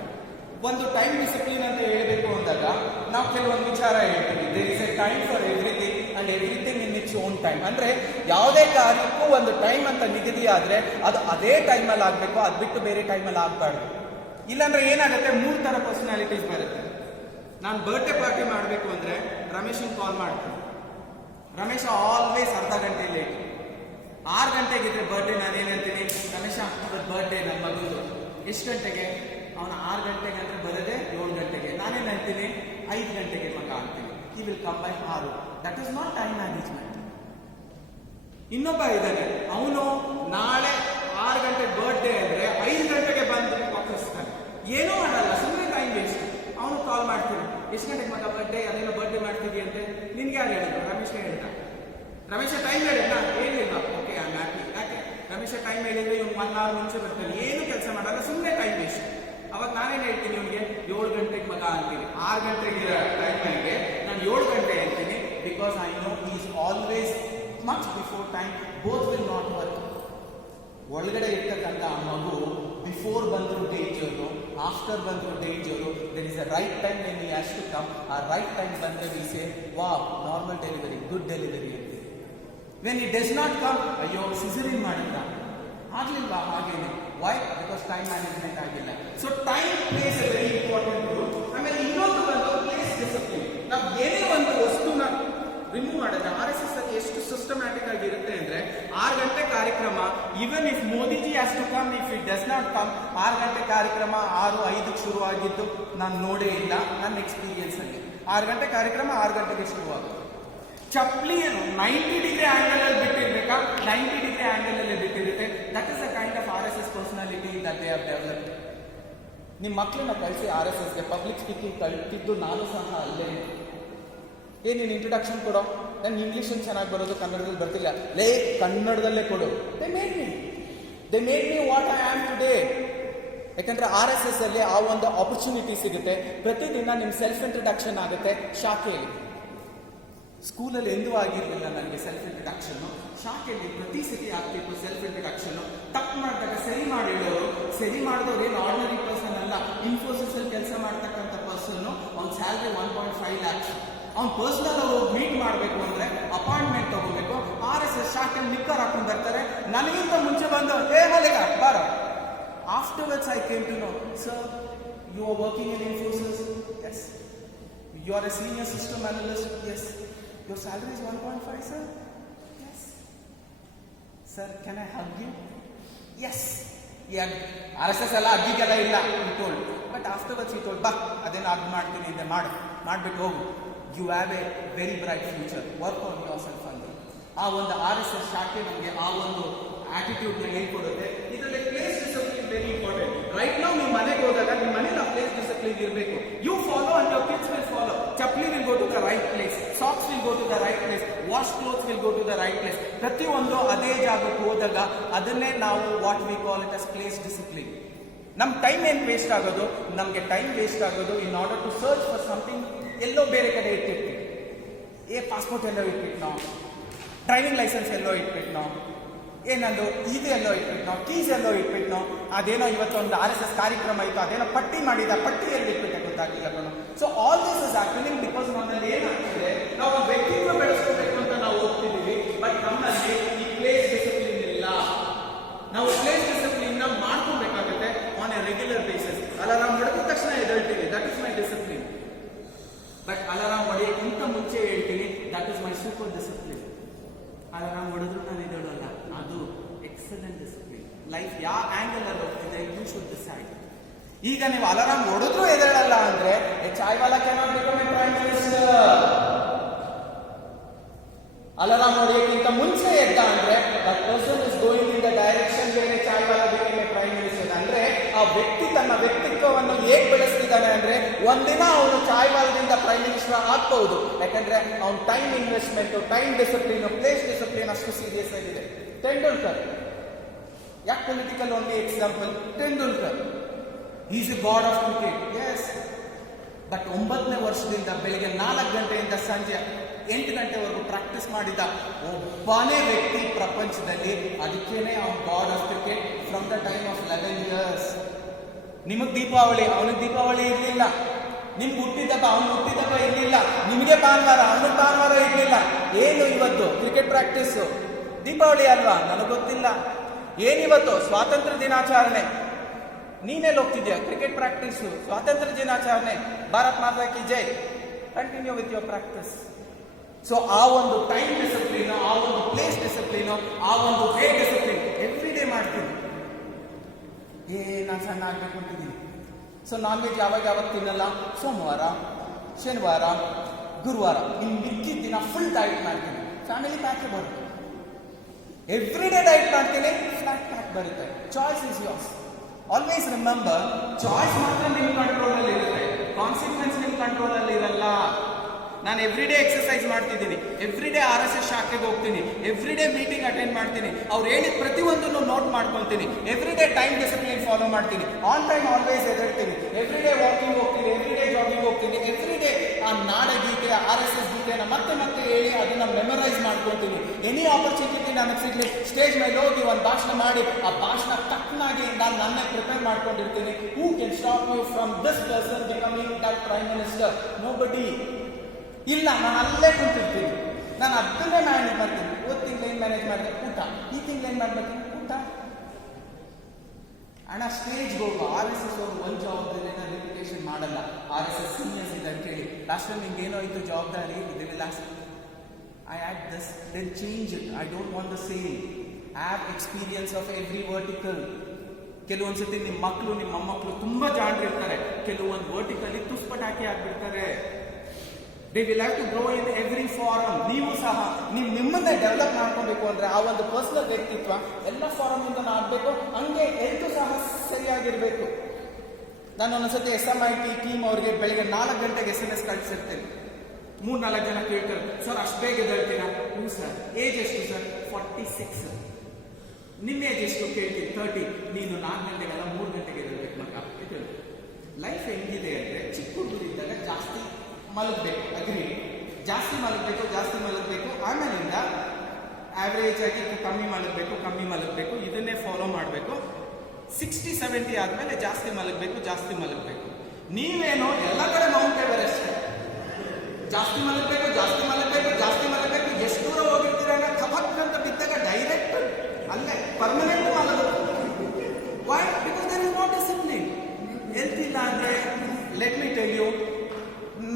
ಒಂದು ಟೈಮ್ ಡಿಸಿಪ್ಲಿನ್ ಅಂತ ಹೇಳಬೇಕು ಅಂದಾಗ ನಾವು ಕೆಲವೊಂದು ವಿಚಾರ ಹೇಳ್ತೀವಿ. There is a time for everything and everything in its own time. ಅಂದ್ರೆ ಯಾವುದೇ ಕಾರ್ಯಕ್ಕೂ ಒಂದು ಟೈಮ್ ಅಂತ ನಿಗದಿ ಆದ್ರೆ ಅದು ಅದೇ ಟೈಮಲ್ಲಿ ಆಗಬೇಕು, ಅದು ಬಿಟ್ಟು ಬೇರೆ ಟೈಮಲ್ಲಿ ಆಗಬಾರ್ದು. ಇಲ್ಲಾಂದ್ರೆ ಏನಾಗುತ್ತೆ, 3 ತರ ಪರ್ಸನಾಲಿಟೀಸ್ ಬರುತ್ತೆ. ನಾನು ಬರ್ಡೇ ಪಾರ್ಟಿ ಮಾಡಬೇಕು ಅಂದ್ರೆ ರಮೇಶನ್ ಕಾಲ್ ಮಾಡ್ತೀನಿ. ರಮೇಶ ಆಲ್ವೇಸ್ ಅರ್ಧ ಗಂಟೆ ಲೇಟ್. 6 ಗಂಟೆಗಿದ್ರೆ ಬರ್ಡೇ ನಾನು ಏನಂತೀನಿ, ರಮೇಶ ಇವತ್ತು ಬರ್ಡೇ ನಮ್ಮ ಮಗಂದು, ಎಷ್ಟು ಗಂಟೆಗೆ? ಅವನು 6 ಗಂಟೆಗೆ ಅಂದ್ರೆ ಬರೋದೇ 7 ಗಂಟೆಗೆ. ನಾನೇನು ಹೇಳ್ತೀನಿ, 5 ಗಂಟೆಗೆ ಮಗ ಅಂತೀನಿ. He will come by 6. That is not time management. ಇನ್ನೊಬ್ಬ ಇದ್ದಾನೆ, ಅವನು ನಾಳೆ 6 ಗಂಟೆ ಬರ್ಡೇ ಅಂದ್ರೆ 5 ಗಂಟೆಗೆ ಬಂದು ವಾಪಸ್ತಾನೆ. ಏನೂ ಮಾಡಲ್ಲ, ಸುಮ್ಮನೆ ಟೈಮ್ ವೇಸ್ಟ್. ಅವನು ಕಾಲ್ ಮಾಡ್ತೀನಿ, ಎಷ್ಟು ಗಂಟೆಗೆ ಮಗ ಬರ್ಡೇ, ಅದೇನೋ ಬರ್ಡೇ ಮಾಡ್ತೀವಿ ಅಂತೆ, ನಿನ್ಗೆ ಯಾರು ಹೇಳಿದ್ರು? ರಮೇಶ ಹೇಳ್ದ. ರಮೇಶ ಟೈಮ್ ಹೇಳಿದ್ನ? ಏನಿಲ್ಲ. Okay, I am happy. ಯಾಕೆ? ರಮೇಶ ಟೈಮ್ ಹೇಳಿದ್ರೆ ಇವ್ನು 1 hour ಮುಂಚೆ ಬರ್ತಾನೆ, ಏನು ಕೆಲಸ ಮಾಡಲ್ಲ, ಸುಮ್ಮನೆ ಟೈಮ್ ವೇಸ್ಟ್. ಅವಾಗ ನಾನೇನು ಹೇಳ್ತೀನಿ ಇವನಿಗೆ, 7 ಗಂಟೆಗೆ ಮಗ ಅಂತೀನಿ. 6 ಗಂಟೆಗೆ ಟೈಮ್ಗೆ ನಾನು 7 ಗಂಟೆ ಹೇಳ್ತೀನಿ. Because I know he is always much before time. Both will not work. ಒಳಗಡೆ ಇರ್ತಕ್ಕಂಥ ಆ ಮಗು ಬಿಫೋರ್ ಬಂದ್ರು ಡೇಂಜರು, ಆಫ್ಟರ್ ಬಂದ್ರು danger. There is a right time when he has to come. ಆ ರೈಟ್ ಟೈಮ್ ಬಂದ್ರೆ we say wow, normal delivery, good delivery. When it does not come, ಅಯ್ಯೋ caesarean ಮಾಡಿಲ್ಲ, ಆಗ್ಲಿಲ್ವಾ? ಹಾಗೇನೆ. ವೈ? ಬಿಕಾಸ್ ಟೈಮ್ ಮ್ಯಾನೇಜ್ಮೆಂಟ್ ಆಗಿಲ್ಲ. So time plays a very important roll. ಆಮೇಲೆ ಇನ್ನೊಂದು ಬಂದು ಪ್ಲೇಸ್ ಡಿಸಿಪ್ಲಿನ್. ನಾವು ಏನೇ ಒಂದು ವಸ್ತುನ ರಿಮೂವ್ ಮಾಡಿದ್ರೆ RSS ಅಲ್ಲಿ ಎಷ್ಟು ಸಿಸ್ಟಮ್ಯಾಟಿಕ್ ಆಗಿರುತ್ತೆ ಅಂದ್ರೆ 6 ಗಂಟೆ ಕಾರ್ಯಕ್ರಮ, even if Modiji has to come, if it does not come, 6 ಗಂಟೆ ಕಾರ್ಯಕ್ರಮ 6:05 ಶುರು ಆಗಿದ್ದು ನಾನು ನೋಡೇ ಇಲ್ಲ ನನ್ನ ಎಕ್ಸ್ಪೀರಿಯನ್ಸ್ ಅಲ್ಲಿ. 6 ಗಂಟೆ ಕಾರ್ಯಕ್ರಮ 6 ಗಂಟೆಗೆ ಶುರುವಾಗುತ್ತೆ. ಚಪ್ಪಲಿ 90 ಡಿಗ್ರಿ ಆಂಗಲ್ ಅಲ್ಲಿ ಬಿಟ್ಟಿರ್ಬೇಕಾ? 90 ಡಿಗ್ರಿ ಆಂಗಲ್ ಅಲ್ಲಿ ಬಿಟ್ಟಿರುತ್ತೆ. That is a kind of RSS personality that they have developed. ನಿಮ್ಮ ಮಕ್ಕಳನ್ನ ಕಳಿಸಿ RSSಗೆ ಪಬ್ಲಿಕ್ ಸ್ಪೀಕಿಂಗ್ ಕಲಿತಿದ್ದು ನಾನು ಸಹ ಅಲ್ಲೇ. ನೀನು ಇಂಟ್ರೊಡಕ್ಷನ್ ಕೊಡೋ, ನನ್ಗೆ ಇಂಗ್ಲೀಷ್ ಚೆನ್ನಾಗಿ ಬರೋದು, ಕನ್ನಡದಲ್ಲಿ ಬರ್ತಿಲ್ಲ, ಲೇ ಕನ್ನಡದಲ್ಲೇ ಕೊಡು. They made me what I am today. ಯಾಕಂದ್ರೆ RSS ಅಲ್ಲಿ ಆ ಒಂದು ಆಪರ್ಚುನಿಟಿ ಸಿಗುತ್ತೆ. ಪ್ರತಿದಿನ ನಿಮ್ಮ ಸೆಲ್ಫ್ ಇಂಟ್ರೊಡಕ್ಷನ್ ಆಗುತ್ತೆ ಶಾಖೆಯಲ್ಲಿ. ಸ್ಕೂಲಲ್ಲಿ ಎಂದೂ ಆಗಿರಲಿಲ್ಲ ನನಗೆ ಸೆಲ್ಫ್ ಇಂಟ್ರೊಡಕ್ಷನ್. ಶಾಖೆಯಲ್ಲಿ ಪ್ರತಿ ಸತಿ ಆಗ್ತಿತ್ತು ಸೆಲ್ಫ್ ಇಂಟ್ರೊಡಕ್ಷನ್. ತಪ್ಪು ಮಾಡಿದಾಗ ಸರಿ ಮಾಡಿ ಹೇಳೋರು. ಸರಿ ಮಾಡಿದವ್ರು ಏನು ಆರ್ಡಿನರಿ ಪರ್ಸನ್ ಅಲ್ಲ. ಇನ್ಫೋಸಿಸ್ ಅಲ್ಲಿ ಕೆಲಸ ಮಾಡ್ತಕ್ಕಂಥ ಪರ್ಸನ್, ಅವ್ನ ಸ್ಯಾಲ್ರಿ 1.5 lakhs. ಅವ್ನು ಪರ್ಸನಲ್ ಹೋಗಿ ಮೀಟ್ ಮಾಡಬೇಕು ಅಂದ್ರೆ ಅಪಾಯಿಂಟ್ಮೆಂಟ್ ತಗೋಬೇಕು. RSS ಶಾಖೆಯಲ್ಲಿ ನಿಕ್ಕರ್ ಹಾಕೊಂಡು ಬರ್ತಾರೆ. ನನಗಿಂತ ಮುಂಚೆ ಬಂದು ಮಲ್ಲಿಕ ಬಾರ. Afterwards I came to know, sir you are working in Infosys? Yes. You are a senior system analyst? Yes. Your salary is 1.5, sir? Yes. Sir, can I hug you? Yes. Yeah. RSS alla huggigeಲ್ಲ ಇಲ್ಲ, he told. But afterwards he told, ಅದೇನು hug ಮಾಡ್ತೀನಿ ಇದೆ ಮಾಡ್ಬಿಟ್ಟು ಹೋಗು. You have a very bright future. Work on yourself ಅಂದ್ರೆ. ಆ ಒಂದು RSS ಶಾಖೆ ನಮಗೆ ಆ ಒಂದು ಆಟಿಟ್ಯೂಡ್ ಹೇಳ್ಕೊಡುತ್ತೆ. ಇದರಲ್ಲಿ place discipline very important. Right ನಾವು ನಿಮ್ಮ ಮನೆಗೆ ಹೋದಾಗ ನಿಮ್ಮ ಮನೇಲಿ ಆ ಪ್ಲೇಸ್ ಡಿಸಿಪ್ಲಿನ್ ಇರಬೇಕು. You follow and your kids will follow. Chappali will go to the right place, socks will go to the right place, wash clothes will go to the right place. ಪ್ರತಿಯೊಂದು ಅದೇ ಜಾಗಕ್ಕೆ ಹೋದಾಗ ಅದನ್ನೇ ನಾವು what we call it as place discipline. ನಮ್ಮ time ಏನು waste ಆಗೋದು? ನಮಗೆ ಟೈಮ್ ವೇಸ್ಟ್ ಆಗೋದು ಇನ್ order to search for something. ಎಲ್ಲೋ ಬೇರೆ ಕಡೆ ಇಟ್ಟಿರ್ತೀವಿ. ಪಾಸ್ಪೋರ್ಟ್ ಎಲ್ಲೋ ಇಟ್ಬಿಟ್ಟು ನಾವು, ಡ್ರೈವಿಂಗ್ ಲೈಸೆನ್ಸ್ ಎಲ್ಲೋ ಇಟ್ಬಿಟ್ಟು ನಾವು, ಏನಂದು ಇದು ಎಲ್ಲೋ ಇಟ್ಬಿಟ್ನೋ, ಕೀಸ್ ಎಲ್ಲೋ ಇಟ್ಬಿಟ್ನೋ, ಅದೇನೋ ಇವತ್ತೊಂದು RSS ಕಾರ್ಯಕ್ರಮ ಇತ್ತು, ಅದೇನೋ ಪಟ್ಟಿ ಮಾಡಿದ, ಪಟ್ಟಿಯಲ್ಲಿ ಇಟ್ಬಿಟ್ಟೆ ಗೊತ್ತಾಗಿಲ್ಲ ಕಣೋ. So all this is happening because ನಮ್ಮಲ್ಲಿ ಏನಾಗ್ತಿದೆ, ನಾವು ಒಂದು ವ್ಯಕ್ತಿತ್ವ ಬೆಳೆಸ್ಕೋಬೇಕು ಅಂತ ನಾವು ಹೋಗ್ತಿದ್ದೀವಿ, ಬಟ್ ನಮ್ಮಲ್ಲಿ ಈ ಪ್ಲೇಸ್ ಡಿಸಿಪ್ಲಿನ್ ಇಲ್ಲ. ನಾವು ಪ್ಲೇಸ್ ಡಿಸಿಪ್ಲಿನ್ ನ ಮಾಡ್ಕೋಬೇಕಾಗುತ್ತೆ on a regular basis. Alarm ಹೊಡೆದ ತಕ್ಷಣ ಎದ್ದೇಳ್ತೀನಿ, that is my discipline. But alarm ಹೊಡೆಯೋಕ್ಕಿಂತ ಮುಂಚೆ ಹೇಳ್ತೀನಿ, that is my super discipline. Alarm ಹೊಡೆದ್ರು ನಾನು ಎದ್ದೇಳಲ್ಲ, ಅದು ಎಕ್ಸಲೆಂಟ್ ಡಿಸಿಪ್ಲಿನ್. ಲೈಫ್ ಯಾವ ಆಂಗಲ್ ಅಲ್ಲಿ ಹೋಗ್ತಿದೆ, ಯು ಶುಡ್ ಡಿಸೈಡ್. ಈಗ ನೀವು ಅಲಾರಾಮ್ ಹೊಡೆದ್ರು ಎದ್ದೇಳಲ್ಲ ಅಂದ್ರೆ chaiwala cannot become a prime minister. Alarm ಹೊಡೆಯೋಕ್ಕಿಂತ ಮುಂಚೆ ಎದ್ದ ಅಂದ್ರೆ that person is going in the direction where a chaiwala become a prime minister. ಅಂದ್ರೆ ಆ ವ್ಯಕ್ತಿ ತನ್ನ ವ್ಯಕ್ತಿತ್ವವನ್ನು ಹೇಗೆ ಬೆಳೆಸ್ತಿದ್ದಾನೆ ಅಂದ್ರೆ ಒಂದಿನ ಅವನು ಚಾಯ್ ವಾಲದಿಂದ ಪ್ರೈಮ್ ಮಿನಿಸ್ಟರ್ ಆಗ್ಬಹುದು. ಯಾಕಂದ್ರೆ ಅವ್ನ time investment, time discipline, place discipline ಅಷ್ಟು ಸೀರಿಯಸ್ ಆಗಿದೆ. ಟೆಂಡೂಲ್ಕರ್, ಯಾಕೆ political only example? Tendulkar is a god of cricket, yes. But 9ನೇ ವರ್ಷದಿಂದ ಬೆಳಿಗ್ಗೆ 4 ಗಂಟೆಯಿಂದ ಸಂಜೆ 8 ಗಂಟೆವರೆಗೂ ಪ್ರಾಕ್ಟೀಸ್ ಮಾಡಿದ ಒಬ್ಬನೇ ವ್ಯಕ್ತಿ ಪ್ರಪಂಚದಲ್ಲಿ. ಅದಕ್ಕೇನೆ ಅವನು god of cricket from the time of 11 years. ನಿಮಗ್ ದೀಪಾವಳಿ, ಅವನಿಗೆ ದೀಪಾವಳಿ ಇರಲಿಲ್ಲ. ನಿಮ್ಗೆ ಹುಟ್ಟಿದಬ್ಬ, ಅವನು ಹುಟ್ಟಿದಬ್ಬ ಇರಲಿಲ್ಲ. ನಿಮಗೆ ಭಾನುವಾರ, ಅವನಿಗೆ ಭಾನುವಾರ ಇರಲಿಲ್ಲ. ಏನು ಇವತ್ತು ಕ್ರಿಕೆಟ್ ಪ್ರಾಕ್ಟೀಸು? ದೀಪಾವಳಿ ಅಲ್ವಾ? ನನಗೆ ಗೊತ್ತಿಲ್ಲ. ಏನಿವತ್ತು ಸ್ವಾತಂತ್ರ್ಯ ದಿನಾಚರಣೆ, ನೀನೆಲ್ಲಿ ಹೋಗ್ತಿದ್ಯಾ? ಕ್ರಿಕೆಟ್ ಪ್ರಾಕ್ಟೀಸು, ಸ್ವಾತಂತ್ರ್ಯ ದಿನಾಚರಣೆ, ಭಾರತ್ ಮಾತಾ ಕಿ ಜೈ. Continue with your practice. So ಆ ಒಂದು ಟೈಮ್ ಡಿಸಿಪ್ಲಿನ್, ಆ ಒಂದು ಪ್ಲೇಸ್ ಡಿಸಿಪ್ಲಿನ್, ಆ ಒಂದು ವೇ ಡಿಸಿಪ್ಲಿನ್ ಎವ್ರಿ ಡೇ ಮಾಡ್ತೀನಿ. ನಾನು ಸಣ್ಣ ಆಗ್ಬೇಕು ಅಂತಿದ್ದೀನಿ. ಸೊ ನಾನ್ ವೆಜ್ ಯಾವಾಗ ತಿನ್ನಲ್ಲ. ಸೋಮವಾರ, ಶನಿವಾರ, ಗುರುವಾರ, ಇನ್ನು ಮಿಕ್ಕಿದ ದಿನ ಫುಲ್ ಡೈಟ್ ಮಾಡ್ತೀನಿ. ಫ್ಯಾಮಿಲಿ ಪ್ಯಾಕ್ ಬರುತ್ತೆ. ಎವ್ರಿ ಡೇ ಡೈಟ್ ಮಾಡ್ತೀನಿ, ಫ್ಲಾಟ್ ಪ್ಯಾಕ್ ಬರುತ್ತೆ. Choice is yours. Always remember, choice ಮಾತ್ರ ನಿಮ್ಮ ಕಂಟ್ರೋಲ್ ಅಲ್ಲಿ ಇರುತ್ತೆ, ಕಾನ್ಸಿಕ್ವೆನ್ಸ್ ನಿಮ್ಮ ಕಂಟ್ರೋಲ್ ಅಲ್ಲಿ ಇರಲ್ಲ. ನಾನು ಎವ್ರಿ ಡೇ ಎಕ್ಸರ್ಸೈಸ್ ಮಾಡ್ತಿದ್ದೀನಿ, ಎವ್ರಿ ಡೇ RSS ಶಾಖೆಗೆ ಹೋಗ್ತೀನಿ, ಎವ್ರಿ ಡೇ ಮೀಟಿಂಗ್ ಅಟೆಂಡ್ ಮಾಡ್ತೀನಿ, ಅವ್ರು ಹೇಳಿದ ಪ್ರತಿಯೊಂದನ್ನು ನೋಟ್ ಮಾಡ್ಕೊತೀನಿ, every day time discipline follow ಮಾಡ್ತೀನಿ, ಆನ್ ಟೈಮ್ ಆಲ್ವೇಸ್ ಎದುರ್ತೀನಿ, ಎವ್ರಿ ಡೇ ವಾಕಿಂಗ್ ಹೋಗ್ತೀನಿ, ಎವ್ರಿ ಡೇ ಜಾಗಿಂಗ್ ಹೋಗ್ತೀನಿ, ಎವ್ರಿ ಡೇ ಆ ನಾಡಗೀತೆ, RSS ಗೀತೆನ ಮತ್ತೆ ಮತ್ತೆ ಹೇಳಿ ಅದನ್ನ ಮೆಮೊರೈಸ್ ಮಾಡ್ಕೊತೀನಿ. ಎನಿ ಆಪರ್ಚುನಿಟಿ ನನಗೆ ಸಿಗ್ಲಿ, ಸ್ಟೇಜ್ ಮೇಲೆ ಹೋಗಿ ಒಂದು ಭಾಷಣ ಮಾಡಿ ಆ ಭಾಷಣ ತಕ್ಕನಾಗಿ ನಾನು ನನ್ನೇ ಪ್ರಿಪೇರ್ ಮಾಡ್ಕೊಂಡಿರ್ತೀನಿ. Who can stop you from this person becoming that prime minister? Nobody. ಇಲ್ಲ, ನಾನು ಅಲ್ಲೇ ಕುಂತಿರ್ತೀನಿ, ನಾನು ಅದನ್ನೇ ಮ್ಯಾನೇಜ್ ಮಾಡ್ತೀನಿ. ಹೋದ ತಿಂಗಳು ಏನು ಮ್ಯಾನೇಜ್ ಮಾಡಿದೆ? ಊಟ. ಈ ತಿಂಗಳು ಏನು ಮಾಡ್ಬೇಕು? ಊಟ. ಅಣ್ಣ ಸ್ಟೇಜ್ಗೆ ಹೋಗು. RSS ಅವರು ಒಂದು ಜವಾಬ್ದಾರಿನ ರಿಪಿಟೇಷನ್ ಮಾಡಲ್ಲ. RSS ಸೀನಿಯರ್ಸ್ ಇದೆ ಅಂತ ಹೇಳಿ ಲಾಸ್ಟ್ ಟೈಮ್ ನಿಂಗೆ ಏನೋ ಇತ್ತು ಜವಾಬ್ದಾರಿ, ಇದರಲ್ಲಿ last I add this, then change it. I don't want the same. I have experience of every vertical. ಕೆಲವೊಂದ್ಸತಿ ನಿಮ್ಮ ಮಕ್ಕಳು, ನಿಮ್ಮ ಮೊಮ್ಮಕ್ಕಳು ತುಂಬಾ ಜಾಣರಿರ್ತಾರೆ, ಕೆಲವೊಂದು ವರ್ಟಿಕಲಿ ತುಸ್ಪಟಾಕಿ ಆಗ್ಬಿಡ್ತಾರೆ. They will have to grow in every forum. ನೀವು ಸಹ ನಿಮ್ಮನ್ನೇ ಡೆವಲಪ್ ಮಾಡ್ಕೊಬೇಕು ಅಂದ್ರೆ ಆ ಒಂದು ಪರ್ಸನಲ್ ವ್ಯಕ್ತಿತ್ವ ಎಲ್ಲ ಫಾರಮ್ ಇಂದ ಆಗಬೇಕು. ಹಂಗೆ ಹೆಲ್ತ್ ಸಹ ಸರಿಯಾಗಿರ್ಬೇಕು. ನಾನು ಒಂದೊಂದ್ಸತಿ SMIT ಟೀಮ್ ಅವ್ರಿಗೆ ಬೆಳಿಗ್ಗೆ 4 ಗಂಟೆಗೆ SMS ಕಳಿಸಿರ್ತೇನೆ. 3-4 ಜನ ಕೇಳ್ತಾರೆ, ಸರ್ ಅಷ್ಟು ಬೇಗ ಎದ್ದೇಳ್ತೀರಾ? ಹ್ಞೂ ಸರ್. ಏಜ್ ಎಷ್ಟು ಸರ್? 46. ನಿಮ್ಮ ಏಜ್ ಎಷ್ಟು ಕೇಳ್ತೀನಿ? 30. ನೀನು 4 ಗಂಟೆಗೆಲ್ಲ 3 ಗಂಟೆಗೆ ಎದ್ದೇಳ್ಬೇಕು ಮಗ. ಲೈಫ್ ಹೆಂಗಿದೆ ಅಂದ್ರೆ ಚಿಕ್ಕ ಹುಡುಗರಿದ್ದಾಗ ಜಾಸ್ತಿ ಮಲಗಬೇಕು, ಅಗ್ರಿ, ಜಾಸ್ತಿ ಮಲಗಬೇಕು. ಆಮೇಲಿಂದ ಆವ್ರೇಜ್ ಆಗಿ ಕಮ್ಮಿ ಮಲಗಬೇಕು. ಇದನ್ನೇ ಫಾಲೋ ಮಾಡಬೇಕು. 60-70 ಆದ್ಮೇಲೆ ಜಾಸ್ತಿ ಮಲಗಬೇಕು. ನೀವೇನೋ ಎಲ್ಲ ಕಡೆ ಮೌಂಟ್ ಎವರೆಸ್ಟ್, ಜಾಸ್ತಿ ಮಲಗಬೇಕು. ಎಷ್ಟು ದೂರ ಹೋಗಿರ್ತೀರ ಥಪಕ್ ಅಂತ ಬಿದ್ದಾಗ ಡೈರೆಕ್ಟ್ ಅಲ್ಲೇ ಪರ್ಮನೆಂಟ್ ಮಲಗಬೇಕು. Why? Because there is not discipline. Health ಇಲ್ಲ ಅಂದ್ರೆ ಲೆಟ್ ಮಿ ಟೆಲ್ ಯು,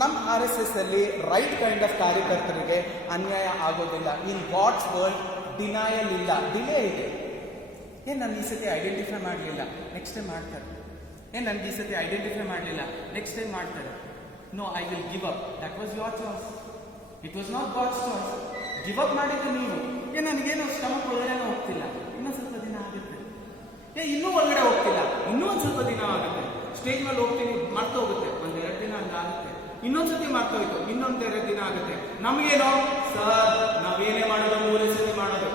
ನಮ್ಮ RSS ಅಲ್ಲಿ ರೈಟ್ ಕೈಂಡ್ ಆಫ್ ಕಾರ್ಯಕರ್ತರಿಗೆ ಅನ್ಯಾಯ ಆಗೋದಿಲ್ಲ. ಇನ್ ಗಾಡ್ಸ್ ವರ್ಲ್ಡ್ ಡಿನಯಲ್ ಇಲ್ಲ, ಡಿಲೇ ಇದೆ. ನಾನು ಈ ಸತಿ ಐಡೆಂಟಿಫೈ ಮಾಡಲಿಲ್ಲ, ನೆಕ್ಸ್ಟ್ ಟೈಮ್ ಮಾಡ್ತಾರೆ. ನನಗೆ ಈ ಸತಿ ಐಡೆಂಟಿಫೈ ಮಾಡಲಿಲ್ಲ, ನೆಕ್ಸ್ಟ್ ಟೈಮ್ ಮಾಡ್ತಾರೆ. No, I will give up. That was your choice, it was not God's choice. Give up ಮಾಡಿದ್ದು ನೀವು. ನನಗೇನು ಸ್ಟಮಕ್ ಒಳಗಡೆ ಹೋಗ್ತಿಲ್ಲ, ಇನ್ನೊಂದು ಸ್ವಲ್ಪ ದಿನ ಆಗುತ್ತೆ. ಇನ್ನೂ ಒಳಗಡೆ ಹೋಗ್ತಿಲ್ಲ, ಇನ್ನೂ ಒಂದು ಸ್ವಲ್ಪ ದಿನ ಆಗುತ್ತೆ. ಸ್ಟೇಜ್ ಮೇಲೆ ಹೋಗ್ತೀನಿ, ಮರ್ತು ಹೋಗುತ್ತೆ, 1-2 ದಿನ ಹಂಗಾಗುತ್ತೆ. ಇನ್ನೊಂದ್ಸತಿ ಮರ್ತೋಯ್ತು, ಇನ್ನೊಂದು 2 ದಿನ ಆಗುತ್ತೆ. ನಮಗೇನೋ ಸರ್ ನಾವೇನೇ ಮಾಡೋದು 3 ಸತಿ ಮಾಡೋದು,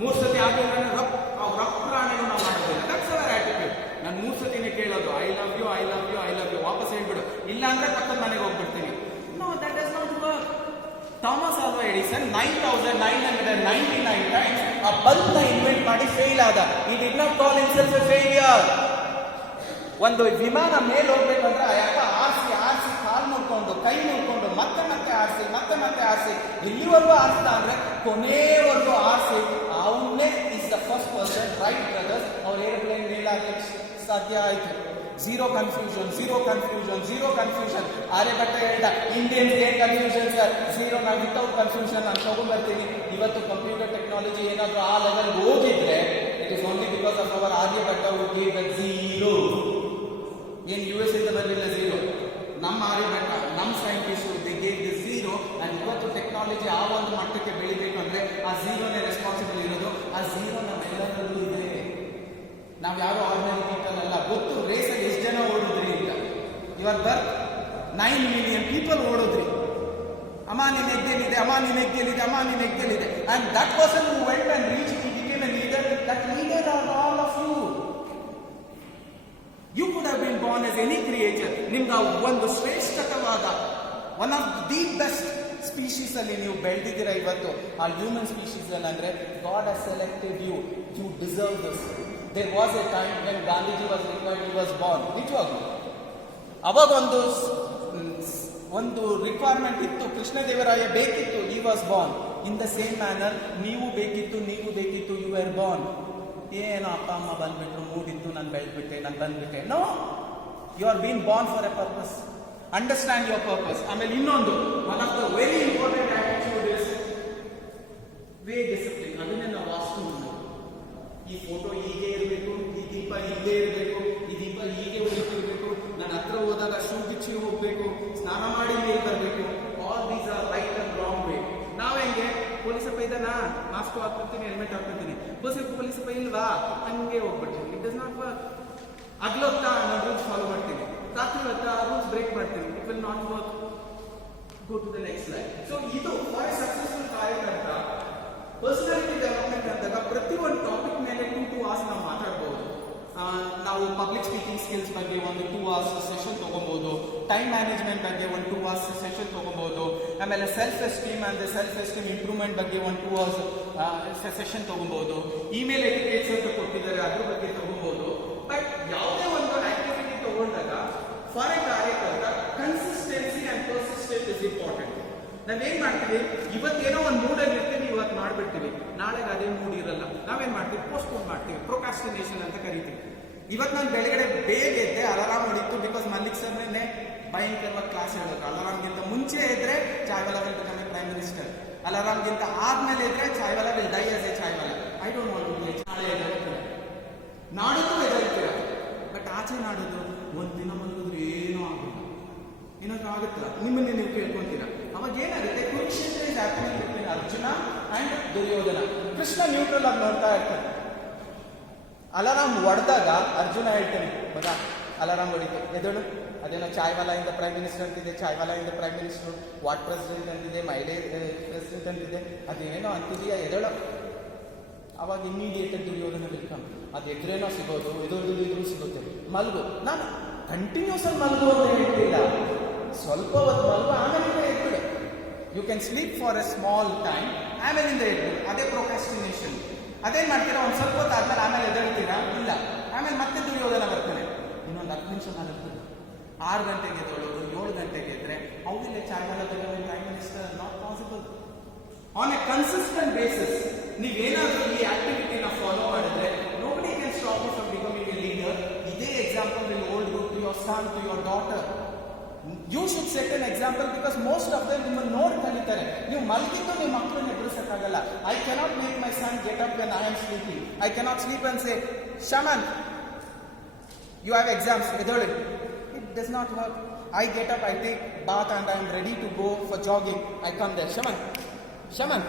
3 ಸತಿ ಆಗಿದ್ರೆ ರೊಕ್ಕ ಪ್ರಾಣಿಗೂ ನಾವು ಮಾಡೋದಿಲ್ಲ. That's our attitude. ನಾನು 3 ಸತಿನೇ ಕೇಳೋದು, ಐ ಲವ್ ಯು ವಾಪಸ್ ಹೇಳ್ಬಿಡು, ಇಲ್ಲ ಅಂದ್ರೆ ಪಕ್ಕದ ಮನೆಗೆ ಹೋಗ್ಬಿಡ್ತೀನಿ. No, that does not work. Thomas Alva Edison 9999 times ಆ ಬಲ್ಬ್ ನ ಇನ್ವೆಂಟ್ ಮಾಡಿ ಫೇಲ್ ಆದ. He did not call himself a failure. ಒಂದು ವಿಮಾನ ಮೇಲೆ ಹೋಗ್ಬೇಕಂದ್ರೆ ಆ ಯಾಕ ಆರ್ಸಿ ಕಾಲ್ ಮುಡ್ಕೊಂಡು ಕೈ ಮುಡ್ಕೊಂಡು ಮತ್ತೆ ಆರ್ಸಿ ಎಲ್ಲಿವರೆಗೂ ಆರ್ಸ್ತಾ ಅಂದ್ರೆ ಕೊನೆವರೆಗೂ ಆರ್ಸಿ ಅವನ್ನೇ is the first person Wright brothers ಅವ್ರ ಏರೋಪ್ಲೇನ್ ಮೇಲೆ ಸಾಧ್ಯ ಆಯ್ತು. Zero confusion. ಆರ್ಯಭಟ್ಟ ಹೇಳ್ದ ಇಂಡಿಯನ್ಸ್ ಏನ್ ಕನ್ಫ್ಯೂಷನ್ ಸರ್, ಝೀರೋ ನಾವು ವಿತೌಟ್ ಕನ್ಫ್ಯೂಷನ್ ನಾನು ತಗೊಂಡ್ಬರ್ತೀನಿ. ಇವತ್ತು ಕಂಪ್ಯೂಟರ್ ಟೆಕ್ನಾಲಜಿ ಏನಾದ್ರು ಆ ಲೆವೆಲ್ ಹೋಗಿದ್ರೆ it is only because of our Aryabhatta who gave the zero. ಏನ್ US ಇಂದ ಬರಲಿಲ್ಲ ಝೀರೋ, ನಮ್ಮ ಆರ್ಯಭಟ್ಟ ನಮ್ಮ scientist they gave the zero. And ಇವತ್ತು ಟೆಕ್ನಾಲಜಿ ಆ ಒಂದು ಮಟ್ಟಕ್ಕೆ ಬೆಳಿಬೇಕು ಅಂದ್ರೆ ಆ ಝೀರೋನೇ ರೆಸ್ಪಾನ್ಸಿಬಲ್ ಇರೋದು. ಆ ಝೀರೋ ನಮ್ಮೆಲ್ಲರಲ್ಲೂ ಇದೆ. ನಾವು ಯಾರು ಆರ್ಡಿನರಿ ಪೀಪಲ್ ಅಲ್ಲ. ಗೊತ್ತು ರೇಸಲ್ಲಿ ಎಷ್ಟು ಜನ ಓಡಿದ್ರಿ ಅಂತ. ಇವರ್ ಬರ್ತ್ 9 million ಪೀಪಲ್ ಓಡಿದ್ರಿ. ಅಮ್ಮ ನೀನ್ ಎಗ್ಗೆಲ್ಲಿದೆ and that person who went and reach he became a leader. That leader are all of you. You could have been born as any creature. ನಿಮ್ಗೆ ಒಂದು ಶ್ರೇಷ್ಠವಾದ one of the best species ಅಲ್ಲಿ ನೀವು ಬೆಳೆದಿದ್ದೀರಾ ಇವತ್ತು. ಆ ಹ್ಯೂಮನ್ ಸ್ಪೀಶೀಸ್ ಅಲ್ಲಿ ಅಂದ್ರೆ god has selected you. You deserve this. There was a time when Gandhiji was required, he was born. ನಿಜವಾಗ್ಲೂ ಅವಾಗ ಒಂದು ರಿಕ್ವೈರ್ಮೆಂಟ್ ಇತ್ತು. ಕೃಷ್ಣದೇವರಾಯ ಬೇಕಿತ್ತು, he was born. In the same manner ನೀವು ಬೇಕಿತ್ತು, you were born. ಏನೋ ಅಪ್ಪ ಅಮ್ಮ ಬಂದ್ಬಿಟ್ರು, ಮೂಡಿತ್ತು, ನಾನು ಬಂದ್ಬಿಟ್ಟೆ. No, you are been born for a purpose. Understand your purpose. ಆಮೇಲೆ ಇನ್ನೊಂದು one of the very important attitude is way discipline. ಅದನ್ನೇ ನಾವು ವಾಸ್ತು. ಈ ಫೋಟೋ ಹೀಗೆ ಇರಬೇಕು, ಈ ದೀಪ ಇಲ್ಲೇ ಇರಬೇಕು, ಈ ದೀಪ ಹೀಗೆ ಉಳಿತಿರ್ಬೇಕು, ನನ್ನ ಹತ್ರ ಹೋದಾಗ ಶೂ ಬಿಚ್ಚಿ ಹೋಗ್ಬೇಕು, ಸ್ನಾನ ಮಾಡಿ ಮೇಲೆ ಬರಬೇಕು. All these are right and wrong way. ನಾವ್ ಹೆಂಗೆ ಪೊಲೀಸಪ್ಪ ಇದ್ದಾನಾ, ಮಾಸ್ಕ್ ಹಾಕ್ಬಿಡ್ತೀನಿ, ಹೆಲ್ಮೆಟ್ ಹಾಕ್ಬಿಡ್ತೀನಿ. ಪೊಲೀಸಪ್ಪ ಇಲ್ವಾ, ಹಂಗೆ ಹೋಗ್ಬಿಡ್ತೀನಿ. It does not work. ಹಗ್ಲೊತ್ತಾ ನಾನು ರೂಲ್ಸ್ ಫಾಲೋ ಮಾಡ್ತೀನಿ, ರಾತ್ರಿ ಹೊತ್ತಾ ರೂಲ್ಸ್ ಬ್ರೇಕ್ ಮಾಡ್ತೀನಿ. It will not work. Go to the next line. So ಇದು ಫಾರ್ ಸಕ್ಸಸ್ಫುಲ್ ಕಾರ್ಯಕರ್ತ ಪರ್ಸನಾಲಿಟಿ ಡೆವಲಪ್ಮೆಂಟ್ ಅಂದಾಗ ಪ್ರತಿಯೊಂದು ಟಾಪಿಕ್ ಮೇಲೆ 2 hours ನಾವು ಮಾತಾಡ್ಬೋದು. ನಾವು ಪಬ್ಲಿಕ್ ಸ್ಪೀಕಿಂಗ್ ಸ್ಕಿಲ್ಸ್ ಬಗ್ಗೆ ಒಂದು 2 hours ಸೆಷನ್ ತಗೋಬಹುದು. ಟೈಮ್ ಮ್ಯಾನೇಜ್ಮೆಂಟ್ ಬಗ್ಗೆ ಒಂದು 2 hours ಸೆಷನ್ ತಗೋಬಹುದು. ಆಮೇಲೆ ಸೆಲ್ಫ್ ಎಸ್ಟೀಮ್ ಇಂಪ್ರೂವ್ಮೆಂಟ್ ಬಗ್ಗೆ ಒಂದು 2 hours ಸೆಷನ್ ತಗೋಬಹುದು. ಇಮೇಲ್ ಎಟಿಕೇಟ್ಸ್ ಅಂತ ಕೊಟ್ಟಿದ್ದಾರೆ, ಅದ್ರ ಬಗ್ಗೆ ತಗೋಬಹುದು. ಬಟ್ ಯಾವುದೇ ಒಂದು ಆಕ್ಟಿವಿಟಿ ತಗೊಂಡಾಗ ಫಾರ್ ಎ ಕಾರ್ಯಕರ್ತ consistency and persistent is important. ನಾವೇನ್ ಮಾಡ್ತೀವಿ, ಇವತ್ತೇನೋ ಒಂದು ಮೂಡಲ್ಲಿ ಇರ್ತೀವಿ, ಇವತ್ತು ಮಾಡ್ಬಿಡ್ತೀವಿ, ನಾಳೆಗೆ ಅದೇ ಮೂಡ್ ಇರಲ್ಲ. ನಾವೇನ್ ಮಾಡ್ತೀವಿ, ಪೋಸ್ಟ್ಪೋನ್ ಮಾಡ್ತೀವಿ, ಪ್ರೊಕ್ರಾಸ್ಟಿನೇಷನ್ ಅಂತ ಕರಿತೀವಿ. ಇವತ್ತು ನಾನು ಬೆಳಗಡೆ ಬೇಗ ಎದ್ದೆ, ಅಲಾರಾಮ್ ಹೊಡಿತು, ಬಿಕಾಸ್ ಮಲ್ಲಿಕ್ ಸರ್ನೇ ಭಯಂಕರವಾಗಿ ಕ್ಲಾಸ್ ಹೇಳೋದು. ಅಲಾರಾಮ್ಗಿಂತ ಮುಂಚೆ ಇದ್ರೆ chaiwala will become a prime minister. ಅಲಾರಾಮ್ಗಿಂತ ಆದ್ಮೇಲೆ ಇದ್ರೆ chaiwala will die as a chaiwala. I don't want to be. ನಾಳೆ ಎದ್ದೇಳ್ತೀರಾ, ನಾಡಿದ್ದು ಎದ್ದೇಳ್ತೀರಾ, ಬಟ್ ಆಚೆ ನಾಡಿದ್ದು ಒಂದಿನ ಮಲಗಿದ್ರೆ ಏನೂ ಆಗೋದು. ಏನಾದ್ರೂ ಆಗುತ್ತಾ, ನಿಮ್ಮನ್ನೇ ನೀವು ಕೇಳ್ಕೊಂತೀರಾ. ಅವಾಗ ಏನಾಗುತ್ತೆ, Kurukshetra is happening between Arjuna and Duryodhana. Krishna neutral ಆಗಿ ನೋಡ್ತಾ ಇರ್ತಾನೆ. ಅಲಾರಾಮ್ ಹೊಡೆದಾಗ ಅರ್ಜುನ ಹೇಳ್ತಾನೆ, ಬದಾ ಅಲಾರಾಮ್ ಹೊಡಿತು, ಎದಳು. ಅದೇನೋ ಚಾಯ್ವಾಲಾ ಇಂದ ಪ್ರೈಮ್ ಮಿನಿಸ್ಟರ್ ಅಂತಿದೆ, ಚಾಯ್ವಾಲಾ ಇಂದ ಪ್ರೈಮ್ ಮಿನಿಸ್ಟರ್, ವಾಟ್ ಪ್ರೆಸಿಡೆಂಟ್ ಅಂತಿದೆ, ಮೈಡೇ ಪ್ರೆಸಿಡೆಂಟ್ ಅಂತಿದೆ, ಅದೇನೋ ಅಂತಿದೆಯಾ, ಎದಳು. ಅವಾಗ ಇಮಿಡಿಯೇಟ್ ದುರ್ಯೋಧನ ವೆಲ್ಕಮ್. ಅದು ಎದುರೇನೋ ಸಿಗೋದು, ಇದ್ರೂ ಸಿಗುತ್ತೆ. ಮಲ್ಗು. ನಾನು ಕಂಟಿನ್ಯೂಸ್ ಆಗಿ ಮಲ್ಗು ಅಂತ ಹೇಳ್ತಿಲ್ಲ, ಸ್ವಲ್ಪ ಹೊತ್ತು ಮಲ್ಗು, ಆಮೇಲಿಂದ ಎದ್ಬಿಡು. You can sleep for a small time, ಆಮೇಲಿಂದ ಎದ್ಬಿಡು. ಅದೇ ಪ್ರೊಕ್ರಾಸ್ಟಿನೇಷನ್. ಅದೇನ್ ಮಾಡ್ತೀರಾ, ಒಂದು ಸ್ವಲ್ಪ ಹೊತ್ತು ಆದ್ಮೇಲೆ ಆಮೇಲೆ ಎದ್ದೇಳ್ತೀರಾ, ಇಲ್ಲ, ಆಮೇಲೆ ಮತ್ತೆ ದುರ್ಯೋಧನ ಬರ್ತಾನೆ, ಇನ್ನೊಂದು 10 ನಿಮಿಷ ಮಲಗ್ಬಿಡು. 6 ಗಂಟೆಗೆ ಎದ್ದೋಳೋದು, 7 ಗಂಟೆಗೆ ಇದ್ರೆ ಅವಿಲ್ಲ chaiwala prime minister. Not possible. On a consistent basis ನೀವೇನಾದ್ರೂ ಈ ಆಕ್ಟಿವಿಟಿನ ಫಾಲೋ ಮಾಡಿದ್ರೆ nobody can stop you from becoming a leader. ಇದೇ example will hold good to your son, to your daughter. You should set an example because most of them ನಿಮ್ಮನ್ನು ನೋಡಿ ಕಲಿತಾರೆ. ನೀವು ಮಲಗಿದ್ದು ನಿಮ್ಮ ಮಕ್ಕಳನ್ನ ಎದುರಿಸಕ್ಕಾಗಲ್ಲ. I cannot make my son get up when I am sleeping. I cannot sleep and say, Shaman, you have exams, ಎದ್ದೇಳು. It does not work. I get up, I take bath and I am ready to go for jogging. I come there, Shaman,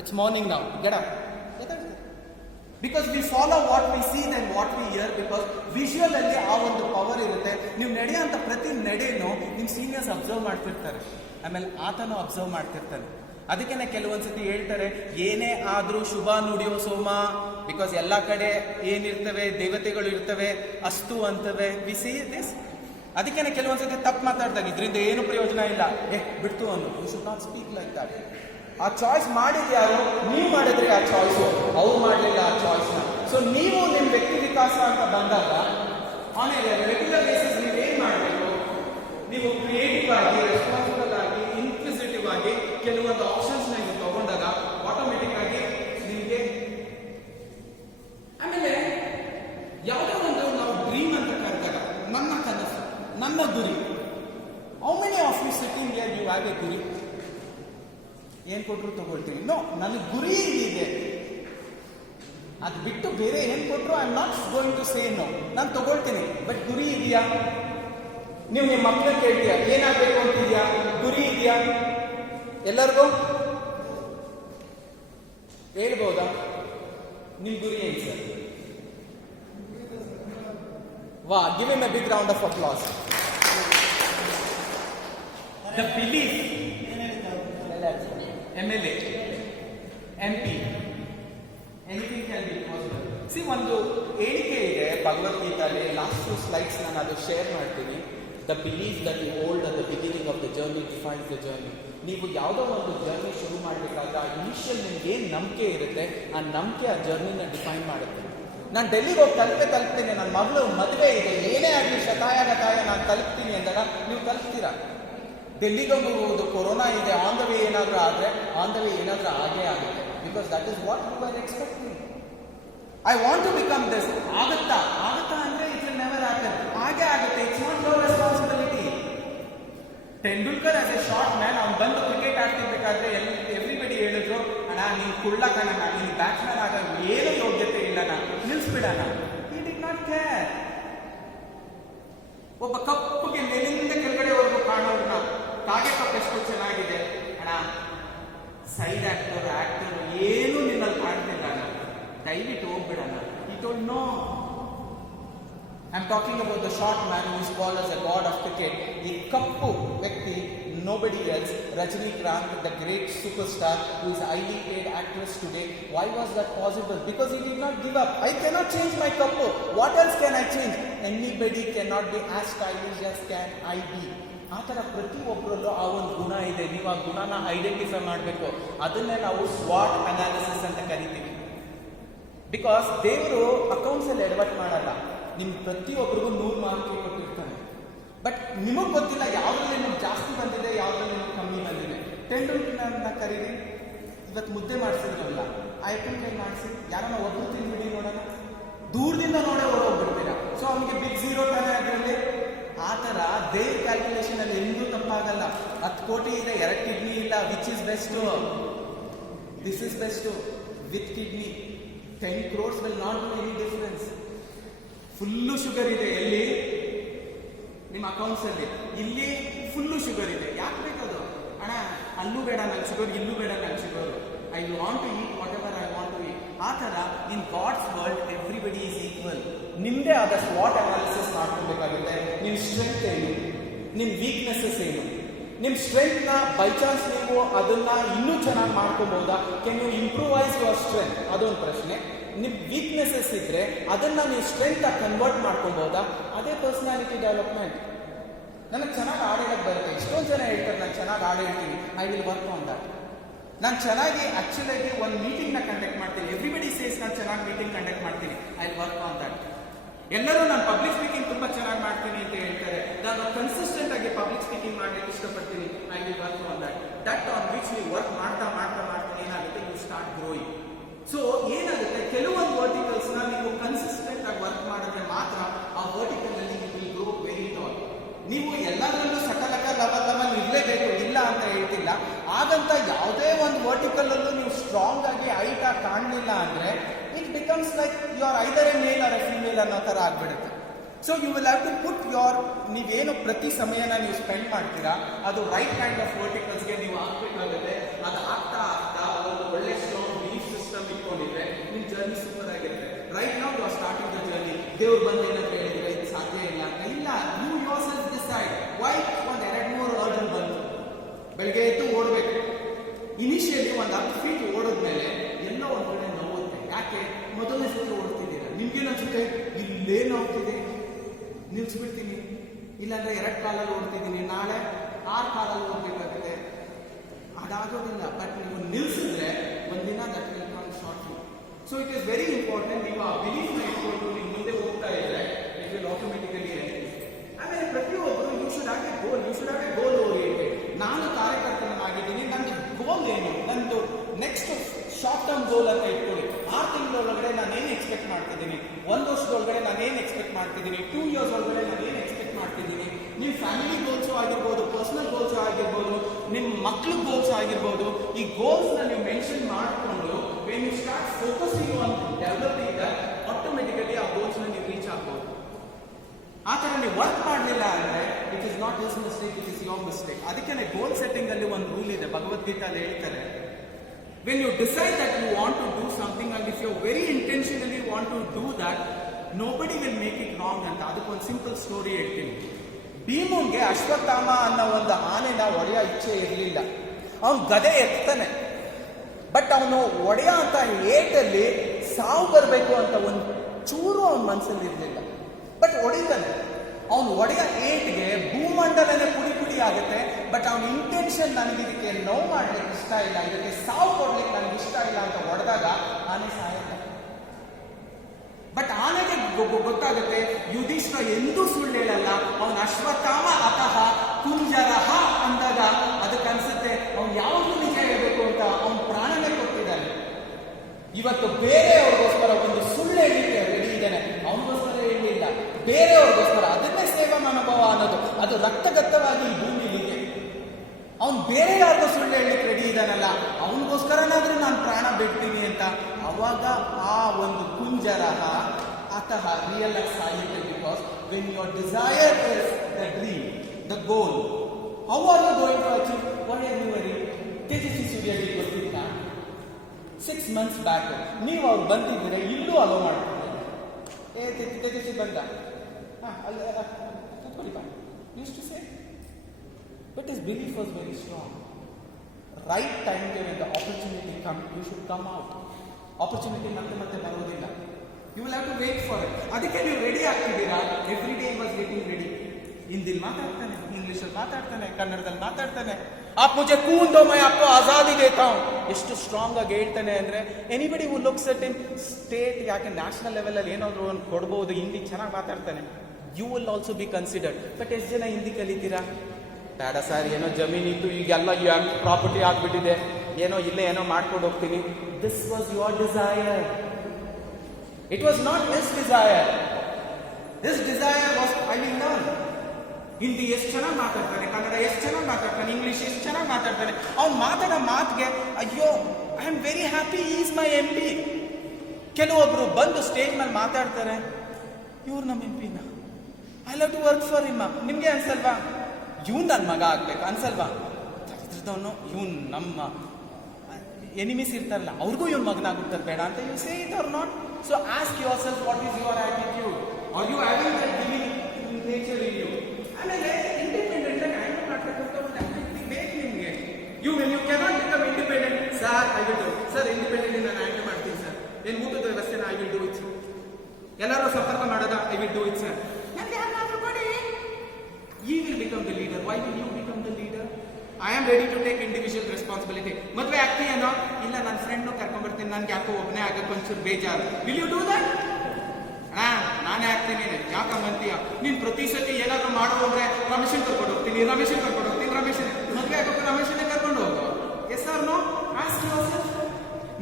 it's morning now, get up. Because we follow what we see than what we hear, because visual ಅಲ್ಲಿ ಆ ಒಂದು power ಇರುತ್ತೆ. ನೀವು ನಡೆಯುವಂಥ ಪ್ರತಿ ನಡೆನೂ ನಿಮ್ಮ seniors observe ಮಾಡ್ತಿರ್ತಾರೆ, ಆಮೇಲೆ ಆತನೂ ಅಬ್ಸರ್ವ್ ಮಾಡ್ತಿರ್ತಾನೆ. ಅದಕ್ಕೇನೆ ಕೆಲವೊಂದ್ಸತಿ ಹೇಳ್ತಾರೆ, ಏನೇ ಆದ್ರೂ ಶುಭ ನುಡಿಯೋ ಸೋಮ. ಬಿಕಾಸ್ ಎಲ್ಲ ಕಡೆ ಏನಿರ್ತವೆ, ದೇವತೆಗಳು ಇರ್ತವೆ, ಅಸ್ತು ಅಂತವೆ, ವಿ ಸಿ ದಿಸ್. ಅದಕ್ಕೇನೆ ಕೆಲವೊಂದ್ಸತಿ ತಪ್ಪು ಮಾತಾಡ್ದಾಗ ಇದರಿಂದ ಏನು ಪ್ರಯೋಜನ ಇಲ್ಲ, ಬಿಡ್ತು ಅನ್ನು. You should not speak like that. ಆ ಚಾಯ್ಸ್ ಮಾಡಿದ್ಯಾರು? ನೀವು ಮಾಡಿದ್ರಿ ಆ ಚಾಯ್ಸು, ಅವ್ರು ಮಾಡಲಿಲ್ಲ ಆ ಚಾಯ್ಸ್ನ. ಸೊ ನೀವು ನಿಮ್ಮ ವ್ಯಕ್ತಿ ವಿಕಾಸ ಅಂತ ಬಂದಾಗ ಆಮೇಲೆ ರೆಗ್ಯುಲರ್ ಬೇಸಿಸ್ ನೀವು ಏನ್ ಮಾಡಬೇಕು? ನೀವು ಕ್ರಿಯೇಟಿವ್ ಆಗಿ, ರೆಸ್ಪಾನ್ಸಿಬಲ್ ಆಗಿ, ಇನ್ಕ್ವಿಸಿಟಿವ್ ಆಗಿ ಕೆಲವೊಂದು ಆಪ್ಷನ್ಸ್ ನೀವು ತಗೊಂಡಾಗ ಆಟೋಮೆಟಿಕ್ ಆಗಿ ನಿಮಗೆ ಆಮೇಲೆ ಯಾವುದೋ ಒಂದು ನಾವು ಡ್ರೀಮ್ ಅಂತ ಕರೆದಾಗ ನನ್ನ ಕನಸು, ನನ್ನ ಗುರಿ. How many of you sitting here you have a guri? ಏನ್ ಕೊಟ್ರು ತಗೊಳ್ತೀವಿ? ನೋ, ನನ್ನ ಗುರಿ ಇದೆ. ಅದು ಬಿಟ್ಟು ಬೇರೆ ಏನ್ ಕೊಟ್ರು I am not going to say no, ನಾನು ತಗೊಳ್ತೀನಿ. ಬಟ್ ಗುರಿ ಇದೆಯಾ? ನೀವು ನಿಮ್ಮ ಮಕ್ಕಳನ್ನ ಕೇಳ್ತೀಯಾ ಏನಾಗಬೇಕು ಅಂತಿದ್ಯಾ? ಗುರಿ ಇದೆಯಾ? ಎಲ್ಲರಿಗೂ ಹೇಳ್ಬೋದಾ? ನಿಮ್ ಗುರಿ ಏನು ಸರ್? ವಾ, give him a big round of applause. The belief MLA, MP, anything can be possible. See, ಒಂದು ಹೇಳಿಕೆ ಇದೆ ಭಗವದ್ಗೀತೆಯಲ್ಲಿ, ಲಾಸ್ಟ್ 2 ಸ್ಲೈಡ್ಸ್ ನಾನು ಅದು ಶೇರ್ ಮಾಡ್ತೀನಿ. The belief that you hold at the beginning of the journey defines the journey. ನೀವು ಯಾವುದೋ ಒಂದು ಜರ್ನಿ ಶುರು ಮಾಡಬೇಕಾದ್ರೆ ಆ ಇನಿಷಿಯಲ್ ನಿಮ್ಗೆ ಏನು ನಂಬಿಕೆ ಇರುತ್ತೆ, ಆ ನಂಬಿಕೆ ಆ ಜರ್ನಿನ ಡಿಫೈನ್ ಮಾಡುತ್ತೆ. ನಾನು ಡೆಲ್ಲಿಗೆ ಹೋಗಿ ತಲುಪ್ತೀನಿ, ನನ್ನ ಮಗಳು ಮದುವೆ ಇದೆ, ಏನೇ ಆಗಲಿ ಶತಾಯ ಗತಾಯ ನಾನು ತಲುಪ್ತೀನಿ ಅಂದಾಗ ನೀವು ತಲುಪ್ತೀರಾ? ಡೆಲ್ಲಿಗೆ ಹೋಗುವುದು, ಕೊರೋನಾ ಇದೆ, ಆನ್ ದ ವೇ ಏನಾದರೂ ಆದರೆ ಆನ್ ದ ವೇ ಏನಾದರೂ ಆಗೇ ಆಗುತ್ತೆ. Because that is what you are expecting. I want to become this. ಆಗುತ್ತಾ ಅಂದರೆ ಇಟ್ ವಿಲ್ ನೆವರ್ ಹ್ಯಾಪನ್. ಹಾಗೆ ಆಗುತ್ತೆ. It's not your responsibility. Tendulkar as a short man, ಅವ್ನು ಬಂದು ಕ್ರಿಕೆಟ್ ಆಡ್ತಿರ್ಬೇಕಾದ್ರೆ ಎವ್ರಿಬಡಿ ಹೇಳಿದ್ರು, ಅಣ್ಣ ನೀನು ಕುಳ್ಳ ಕಣಣ್ಣ, ನೀನು ಬ್ಯಾಟ್ಸ್ಮನ್ ಆಗ ಏನು ಯೋಗ್ಯತೆ ಇಲ್ಲಣ್ಣ, ನಿಲ್ಸ್ಬಿಡಣ. He did not care. ಒಬ್ಬ ಕಪ್ಪುಗೆ ಮೇಲಿಂದ ಕೆಳಗಡೆವರೆಗೂ ಕಾಣೋರ್ನ ಕಾಗೆ ಕಪ್ ಎಷ್ಟು ಚೆನ್ನಾಗಿದೆ ಅಣ್ಣ, ಸೈಡ್ ಆಕ್ಟರ್ ಏನು ನಿನ್ನಲ್ಲಿ ಕಾಣ್ತಿಲ್ಲ ಅಣ್ಣ, ದಯವಿಟ್ಟು ಹೋಗ್ಬಿಡಣ. He told no. I am talking about the short man who is called as a God of cricket. ಈ ಕಪ್ಪು ವ್ಯಕ್ತಿ, nobody else. Rajinikanth, the great superstar who is highly paid actress today. Why was that possible? Because he did not give up. I cannot change my kappu. What else can I change? Anybody cannot be as stylish as can I be. ಆ ಥರ ಪ್ರತಿಯೊಬ್ಬರಲ್ಲೂ ಆ ಒಂದು ಗುಣ ಇದೆ. ನೀವು ಆ ಗುಣನ identify ಮಾಡಬೇಕು. ಅದನ್ನೇ ನಾವು ಸ್ವಾಟ್ ಅನಾಲಿಸಿಸ್ ಅಂತ ಕರಿತೀವಿ. ಬಿಕಾಸ್ ದೇವರು ಅಕೌಂಟ್ಸಲ್ಲಿ ಎಡವಟ್ ಮಾಡಲ್ಲ. ನಿಮ್ಮ ಪ್ರತಿಯೊಬ್ಬರಿಗೂ 100 ಮಾರ್ಕ್ ಕೊಟ್ಟಿರ್ತಾನೆ. ಬಟ್ ನಿಮಗೆ ಗೊತ್ತಿಲ್ಲ ಯಾವುದ್ರಲ್ಲಿ ನಿಮ್ಗೆ ಜಾಸ್ತಿ ಬಂದಿದೆ, ಯಾವುದ್ರಲ್ಲಿ ನಿಮ್ಗೆ ಕಮ್ಮಿ ಬಂದಿದೆ. ತೆಂಡೂಲ್ಕರ್ನ ಕರೀರಿ, ಇವತ್ತು ಮುದ್ದೆ ಮಾಡಿಸಿದ್ರಲ್ಲ, ಆ ಕೈ ಮಾಡಿಸಿ, ಯಾರನ್ನ ಒಬ್ಬರು ತಿಂದ್ಬಿಡಿ ನೋಡೋಣ. ದೂರದಿಂದ ನೋಡೇ ಹೊರಗೋಗ್ಬಿಡ್ತೀರಾ. ಸೊ ಅವನಿಗೆ ಬಿಗ್ ಝೀರೋ ತಾನೇ ಅದರಲ್ಲಿ. ಆ ಥರ ದೇವ್ರ ಕ್ಯಾಲ್ಕುಲೇಷನ್ ಅಲ್ಲಿ ಎಂದೂ ತಪ್ಪಾಗಲ್ಲ. 10 ಕೋಟಿ ಇದೆ, 2 ಕಿಡ್ನಿ ಇಲ್ಲ, which is best? This is best with kidney. 10 crores will not do any difference. Full sugar ಇದೆ ಎಲ್ಲಿ? ನಿಮ್ಮ ಅಕೌಂಟ್ಸ್ ಅಲ್ಲಿ. ಇಲ್ಲಿ ಫುಲ್ಲು ಶುಗರ್ ಇದೆ, ಯಾಕೆ ಬೇಕದು? ಅಣ್ಣ ಅಲ್ಲೂ ಬೇಡ ನಂಗೆ ಶುಗರ್, ಇಲ್ಲೂ ಬೇಡ ನಂಗೆ sugar. I want to eat what ever I want to eat. ಆ ಥರ in God's world everybody is equal. ನಿಮ್ಮದೇ ಆದ ಸ್ವಾಟ್ ಅನಾಲಿಸಿಸ್ ಮಾಡ್ಕೊಬೇಕಾಗುತ್ತೆ. ನಿಮ್ಮ ಸ್ಟ್ರೆಂತ್ ಏನು, ನಿಮ್ಮ ವೀಕ್ನೆಸಸ್ ಏನು? ನಿಮ್ಮ ಸ್ಟ್ರೆಂತ್ನ ಬೈ ಚಾನ್ಸ್ ನೀವು ಅದನ್ನ ಇನ್ನೂ ಚೆನ್ನಾಗಿ ಮಾಡ್ಕೊಬೋದಾ? Can you improvise your strength? ಅದೊಂದು ಪ್ರಶ್ನೆ. ನಿಮ್ಮ ವೀಕ್ನೆಸಸ್ ಇದ್ರೆ ಅದನ್ನ ನೀವು ಸ್ಟ್ರೆಂತ್ ಆಗಿ ಕನ್ವರ್ಟ್ ಮಾಡ್ಕೊಬೋದಾ? ಅದೇ ಪರ್ಸನಾಲಿಟಿ ಡೆವಲಪ್ಮೆಂಟ್. ನನಗೆ ಚೆನ್ನಾಗಿ ಹಾಡು ಹೇಳಕ್ಕೆ ಬರುತ್ತೆ. ಎಷ್ಟೊಂದು ಜನ ಹೇಳ್ತಾರೆ ನಾನು ಚೆನ್ನಾಗಿ ಹಾಡು ಹೇಳ್ತೀನಿ, I will work on that. ನಾನು ಚೆನ್ನಾಗಿ ಆಕ್ಚುಲಾಗಿ ಒಂದು ಮೀಟಿಂಗ್ನ ಕಂಡಕ್ಟ್ ಮಾಡ್ತೀನಿ. ಎವ್ರಿಬಡಿ ಸೇಸ್ ನಾನು ಚೆನ್ನಾಗಿ ಮೀಟಿಂಗ್ ಕಂಡಕ್ಟ್ ಮಾಡ್ತೀನಿ, I will work on that. ಎಲ್ಲರೂ ನಾನು ಪಬ್ಲಿಕ್ ಸ್ಪೀಕಿಂಗ್ ತುಂಬಾ ಚೆನ್ನಾಗಿ ಮಾಡ್ತೀನಿ ಅಂತ ಹೇಳ್ತಾರೆ. ನಾನು ಕನ್ಸಿಸ್ಟೆಂಟ್ ಆಗಿ ಪಬ್ಲಿಕ್ ಸ್ಪೀಕಿಂಗ್ ಮಾಡಲಿಕ್ಕೆ ಇಷ್ಟಪಡ್ತೀನಿ, I will work on that. That on which ನೀವು ವರ್ಕ್ ಮಾಡ್ತಾ ಮಾಡ್ತಾ ಮಾಡ್ತಾ ಏನಾಗುತ್ತೆ, ಯು ಸ್ಟಾರ್ಟ್ ಗ್ರೋಯಿಂಗ್. ಸೊ ಏನಾಗುತ್ತೆ, ಕೆಲವೊಂದು ವರ್ಟಿಕಲ್ಸ್ ನ ನೀವು ಕನ್ಸಿಸ್ಟೆಂಟ್ ಆಗಿ ವರ್ಕ್ ಮಾಡಿದ್ರೆ ಮಾತ್ರ ಆ ವರ್ಟಿಕಲ್ ಅಲ್ಲಿ you will grow very tall. ನೀವು ಎಲ್ಲದರಲ್ಲೂ ಸಕಲಕ ಲವಲ್ ಇರಲೇಬೇಕು, ಇಲ್ಲ ಅಂತ ಹೇಳ್ತಿಲ್ಲ. ಹಾಗಂತ ಯಾವುದೇ ಒಂದು ವರ್ಟಿಕಲ್ ಅಲ್ಲೂ ನೀವು ಸ್ಟ್ರಾಂಗ್ ಆಗಿ ಹೈಟ್ ಆಗಿ ಕಾಣಲಿಲ್ಲ ಅಂದ್ರೆ it becomes like you are either a male or a female ಅನ್ನೋ ಥರ ಆಗ್ಬಿಡುತ್ತೆ. So you will have to put your, ನೀವೇನು ಪ್ರತಿ ಸಮಯನ ನೀವು ಸ್ಪೆಂಡ್ ಮಾಡ್ತೀರಾ ಅದು ರೈಟ್ ಕೈಂಡ್ ಆಫ್ ವರ್ಟಿಕಲ್ಸ್ಗೆ ನೀವು ಹಾಕ್ಬೇಕಾಗುತ್ತೆ. ಅದು ಆಗ್ತಾ ಆಗ್ತಾ ಒಂದು ಒಳ್ಳೆ ಸ್ಟ್ರಾಂಗ್ ಬಿಲೀಫ್ ಸಿಸ್ಟಮ್ ಇಟ್ಕೊಂಡಿದ್ರೆ ನಿಮ್ಮ ಜರ್ನಿ ಸೂಪರ್ ಆಗಿರುತ್ತೆ. Right now you are starting the journey. ದೇವ್ರು ಬಂದು ಏನಂತ ಹೇಳಿದ್ರೆ ಇದು ಸಾಧ್ಯ ಇಲ್ಲ ಅಂತ ಇಲ್ಲ. You your self decide. Why? ಒಂದು 2-3 ಹರ್ಡಲ್ ಬಂತು, ಬೆಳಗ್ಗೆ ಎದ್ದು ಓಡಬೇಕು. ಇನಿಷಿಯಲಿ ಒಂದು 10 ಫೀಟ್ ಓಡಿದ್ಮೇಲೆ ಎಲ್ಲೋ ಒಂದು ಕಡೆ ನೋವುತ್ತೆ. ಯಾಕೆ? ಮೊದಲನೇ ಸತಿ ಓಡ್ತಿದ್ದೀರಾ, ನಿಮ್ಗೇನು ಅನ್ಸುತ್ತೆ ಇಲ್ಲೇ ನೋಡ್ತಿದೆ, ನಿಲ್ಸ್ಬಿಡ್ತೀನಿ. ಇಲ್ಲಾಂದ್ರೆ 2 ಕಾಲಲ್ಲಿ ಓಡ್ತಿದ್ದೀನಿ, ನಾಳೆ 6 ಕಾಲಲ್ಲಿ ಓಡ್ಬೇಕಾಗುತ್ತೆ. ಅದಾಗೋದಿಲ್ಲ. ಬಟ್ ನೀವು ನಿಲ್ಸಿದ್ರೆ ಒಂದಿನ that will come shortly. So it is very important. ನೀವು ಆ ಬಿಲೀಫ್ನ ಇಟ್ಕೊಂಡು ನೀವು ಮುಂದೆ ಹೋಗ್ತಾ ಇದ್ರೆ ಇಟ್ ವಿಲ್ ಆಟೋಮೆಟಿಕಲಿ. ಆಮೇಲೆ ಪ್ರತಿಯೊಬ್ಬರು you should have a goal oriented. ನಾನು ಕಾರ್ಯಕರ್ತನಾಗಿದ್ದೀನಿ, ನನ್ನ ಗೋಲ್ ಏನು, ನಂದು ನೆಕ್ಸ್ಟ್ ಶಾರ್ಟ್ ಟರ್ಮ್ ಗೋಲ್ ಅಂತ ಇಟ್ಕೊಳ್ಳಿ. 6 ತಿಂಗಳೊಳಗಡೆ ನಾನೇನು ಎಕ್ಸ್ಪೆಕ್ಟ್ ಮಾಡ್ತಿದ್ದೀನಿ, 1 ವರ್ಷದೊಳಗಡೆ ನಾನೇನು ಎಕ್ಸ್ಪೆಕ್ಟ್ ಮಾಡ್ತಿದ್ದೀನಿ, 2 ಇಯರ್ಸ್ ಒಳಗಡೆ ನಾನೇನು ಎಕ್ಸ್ಪೆಕ್ಟ್ ಮಾಡ್ತಿದ್ದೀನಿ. ನಿಮ್ಮ ಫ್ಯಾಮಿಲಿ ಗೋಲ್ಸು ಆಗಿರ್ಬೋದು, ಪರ್ಸನಲ್ ಗೋಲ್ಸ್ ಆಗಿರ್ಬೋದು, ನಿಮ್ಮ ಮಕ್ಳ ಗೋಲ್ಸ್ ಆಗಿರ್ಬೋದು. ಈ ಗೋಲ್ಸ್ನ ನೀವು ಮೆನ್ಷನ್ ಮಾಡಿಕೊಂಡು when you start focusing on developing that, automatically ಆ ಗೋಲ್ಸ್ನ ನೀವು ರೀಚ್ ಆಗ್ಬೋದು. ಆ ಥರ ನೀವು ವರ್ಕ್ ಮಾಡಲಿಲ್ಲ ಅಂದರೆ it is not his mistake, it is your mistake. ಅದಕ್ಕೆ ಗೋಲ್ ಸೆಟ್ಟಿಂಗ್ ಅಲ್ಲಿ ಒಂದು ರೂಲ್ ಇದೆ, ಭಗವದ್ಗೀತೆಯಲ್ಲಿ ಹೇಳ್ತಾರೆ, when you decide that you want to do something and if you very intentionally want to do that, nobody will make it wrong ಅಂತ. ಅದಕ್ಕೊಂದು simple story ಹೇಳ್ತೀನಿ. ಭೀಮನ್ಗೆ ಅಶ್ವತ್ಥಾಮ ಅನ್ನೋ ಒಂದು ಆನೆನ ಒಡೆಯೋ ಇಚ್ಛೆ ಇರಲಿಲ್ಲ. ಅವನು ಗದೆ ಎತ್ತಾನೆ, ಬಟ್ ಅವನು ಒಡೆಯ ಅಂತ ಏಟಲ್ಲಿ ಸಾವು ಬರಬೇಕು ಅಂತ ಒಂದು ಚೂರು ಅವನ ಮನಸ್ಸಲ್ಲಿ ಇರಲಿಲ್ಲ. ಬಟ್ ಹೊಡಿತಾನೆ. ಅವನು ಒಡೆಯ ಏಟ್ಗೆ ಭೂಮಂಡಲನೇ ಪುಡಿ ಪುಡಿ ಆಗುತ್ತೆ. ಬಟ್ ಅವನ ಇಂಟೆನ್ಷನ್, ನನಗೆ ಇದಕ್ಕೆ ನೋವು ಮಾಡ್ಲಿಕ್ಕೆ ಇಷ್ಟ ಇಲ್ಲ, ಇದಕ್ಕೆ ಸಾವು ಕೊಡ್ಲಿಕ್ಕೆ ನನಗೆ ಇಷ್ಟ ಇಲ್ಲ ಅಂತ ಹೊಡೆದಾಗ ಆನೆ ಸಾಯಲ್ಲ. ಬಟ್ ಆನೆಗೆ ಗೊತ್ತಾಗುತ್ತೆ ಯುಧಿಷ್ಠಿರ ಎಂದೂ ಸುಳ್ಳು ಹೇಳಲ್ಲ, ಅವನ ಅಶ್ವತ್ಥಾಮ ಅತಃ ಕುಂಜರಹ ಅಂದಾಗ ಅದಕ್ಕೆ ಅನ್ಸುತ್ತೆ ಅವ್ನು ಯಾವಾಗಲೂ ನಿಜ ಹೇಳ್ಬೇಕು ಅಂತ ಅವನ ಪ್ರಾಣನೇ ಕೊಟ್ಟಿದ್ದಾನೆ. ಇವತ್ತು ಬೇರೆಯವ್ರಿಗೋಸ್ಕರ ಒಂದು ಸುಳ್ಳು ಹೇಳಲಿಕ್ಕೆ ರೆಡಿ ಇದ್ದಾನೆ, ಅವನಿಗೋಸ್ಕರ ಹೇಳಲಿಲ್ಲ, ಬೇರೆಯವ್ರಿಗೋಸ್ಕರ. ಅದನ್ನೇ ಸೇವಾ ಮನೋಭಾವ ಅನ್ನೋದು, ಅದು ರಕ್ತಗತವಾಗಿ ಈ ಭೂಮಿಲಿದೆ. ಅವನು ಬೇರೆ ಯಾರಿಗೂ ಸುಳ್ಳು ಹೇಳಲಿಕ್ಕೆ ರೆಡಿ ಇದ್ದಾನಲ್ಲ, ಅವನಿಗೋಸ್ಕರನಾದ್ರೂ ನಾನು ಪ್ರಾಣ ಬಿಡ್ತೀನಿ ಅಂತ. ಅವಾಗ ಆ ಒಂದು ಕುಂಜರಹ ಅತಃ ರಿಯಲೈಸ್ ಆಗಿದೆ. Because when your desire is the dream, the goal, how are you going to achieve? What are you worry? Tejasvi ಸೂರ್ಯಗೆ ಗೊತ್ತಿಲ್ಲ 6 months ಬ್ಯಾಕ್ ನೀವು ಅವ್ರು ಬಂದಿದ್ದೀರಾ, ಇಲ್ಲೂ ಅಲೋ ಮಾಡ್ತಿದ್ದೀರಾ. ತೇಜಸ್ವಿ ಬಂದ, used to say, but his belief was very strong. Right time when the opportunity comes, you should come out. Opportunity ಮತ್ತೆ ಬರೋದಿಲ್ಲ. You will have to wait for it. ಅದಕ್ಕೆ ನೀವು ರೆಡಿ ಆಗ್ತಿದ್ದೀರಾ. Every day he was getting ready. ಹಿಂದಿಲಿ ಮಾತಾಡ್ತಾನೆ, ಇಂಗ್ಲಿಷಲ್ಲಿ ಮಾತಾಡ್ತಾನೆ, ಕನ್ನಡದಲ್ಲಿ ಮಾತಾಡ್ತಾನೆ. आप मुझे खून दो मैं आपको आजादी देता हूं. ಎಷ್ಟು ಸ್ಟ್ರಾಂಗ್ ಆಗಿ ಹೇಳ್ತಾನೆ ಅಂದ್ರೆ anybody who looks at in state, ಯಾಕೆ ನ್ಯಾಷನಲ್ ಲೆವೆಲ್ ಅಲ್ಲಿ ಏನಾದ್ರು ಒಂದು ಕೊಡ್ಬೋದು, ಹಿಂದಿ ಚೆನ್ನಾಗಿ ಮಾತಾಡ್ತಾನೆ, you will also be considered. But ಎಷ್ಟು ಜನ ಹಿಂದಿ ಕಲಿತೀರಾ? ಬೇಡ ಸರ್, ಏನೋ ಜಮೀನಿತ್ತು, ಈಗೆಲ್ಲ ಪ್ರಾಪರ್ಟಿ ಆಗ್ಬಿಟ್ಟಿದೆ, ಏನೋ ಇಲ್ಲೇ ಏನೋ ಮಾಡ್ಕೊಂಡು ಹೋಗ್ತೀನಿ. This was your desire, it was not his desire. His desire was I will learn. Hindi ಎಷ್ಟು ಚೆನ್ನಾಗಿ ಮಾತಾಡ್ತಾನೆ, ಕನ್ನಡ ಎಷ್ಟು ಚೆನ್ನಾಗಿ ಮಾತಾಡ್ತಾನೆ, ಇಂಗ್ಲಿಷ್ ಎಷ್ಟು ಚೆನ್ನಾಗಿ ಮಾತಾಡ್ತಾನೆ. ಅವ್ನು ಮಾತಾಡೋ ಮಾತಿಗೆ ಅಯ್ಯೋ I am very happy, is my M P. ಕೆಲವೊಬ್ರು ಬಂದು ಸ್ಟೇಜ್ ಮೇಲೆ ಮಾತಾಡ್ತಾರೆ, ಇವ್ರು ನಮ್ಮ ಎಂ ಪಿನ, I love to work for him. ನಿಮ್ಗೆ ಅನ್ಸಲ್ವಾ ಇವನ್ ನನ್ನ ಮಗ ಆಗ್ಬೇಕು ಅನ್ಸಲ್ವಾ? ದರಿದ್ರದವನು ಇವನ್ ನಮ್ಮ ಎನಿಮೀಸ್ ಇರ್ತಾರಲ್ಲ ಅವ್ರಿಗೂ ಇವನ್ ಮಗನಾಗುತ್ತಾರೆ ಬೇಡ ಅಂತ you say it are not. So ask your self what is your attitude, are you having that giving nature in you. ಆಮೇಲೆ ಇಂಡಿಪೆಂಡೆಂಟ್ ಆಗಿ ಹ್ಯಾಂಡಲ್ ಮಾಡ್ತಕ್ಕಂಥ ಒಂದು ಆಕ್ಟಿವಿಟಿ ಬೇಕು ನಿಮಗೆ. You cannot become independent. Sir I will do, sir independently ನಾನು handle ಮಾಡ್ತೀನಿ sir. ಏನು ಊಟದ ವ್ಯವಸ್ಥೆನ ಐ ವಿಲ್ ಡೂ ಇಟ್. ಎಲ್ಲರೂ ಸಂಪರ್ಕ ಮಾಡೋದ I will do it sir. You will become the leader. Why will you become the leader? I am ready to take individual responsibility. ಮದುವೆ ಆಗ್ತೀಯೇನೋ? ಇಲ್ಲ, ನನ್ನ ಫ್ರೆಂಡ್ನು ಕರ್ಕೊಂಡ್ಬರ್ತೀನಿ, ನನ್ಗೆ ಯಾಕೋ ಒಬ್ಬನೇ ಆಗಕ್ಕೆ ಒಂಚೂರು ಬೇಜಾರು. Will you do that? ನಾನೇ ಆಗ್ತೀನಿ, ಯಾಕಂತೀಯ? ನೀನು ಪ್ರತಿ ಸತಿ ಏನಾದರೂ ಮಾಡೋ ಅಂದ್ರೆ ರಮೇಶನ್ ಕರ್ಕೊಂಡು ಹೋಗ್ತೀನಿ, ರಮೇಶನ್ ಮದುವೆ ಆಗೋಕೆ ರಮೇಶನ್ನೇ ಕರ್ಕೊಂಡು ಹೋಗು. Yes or no? Ask yourself.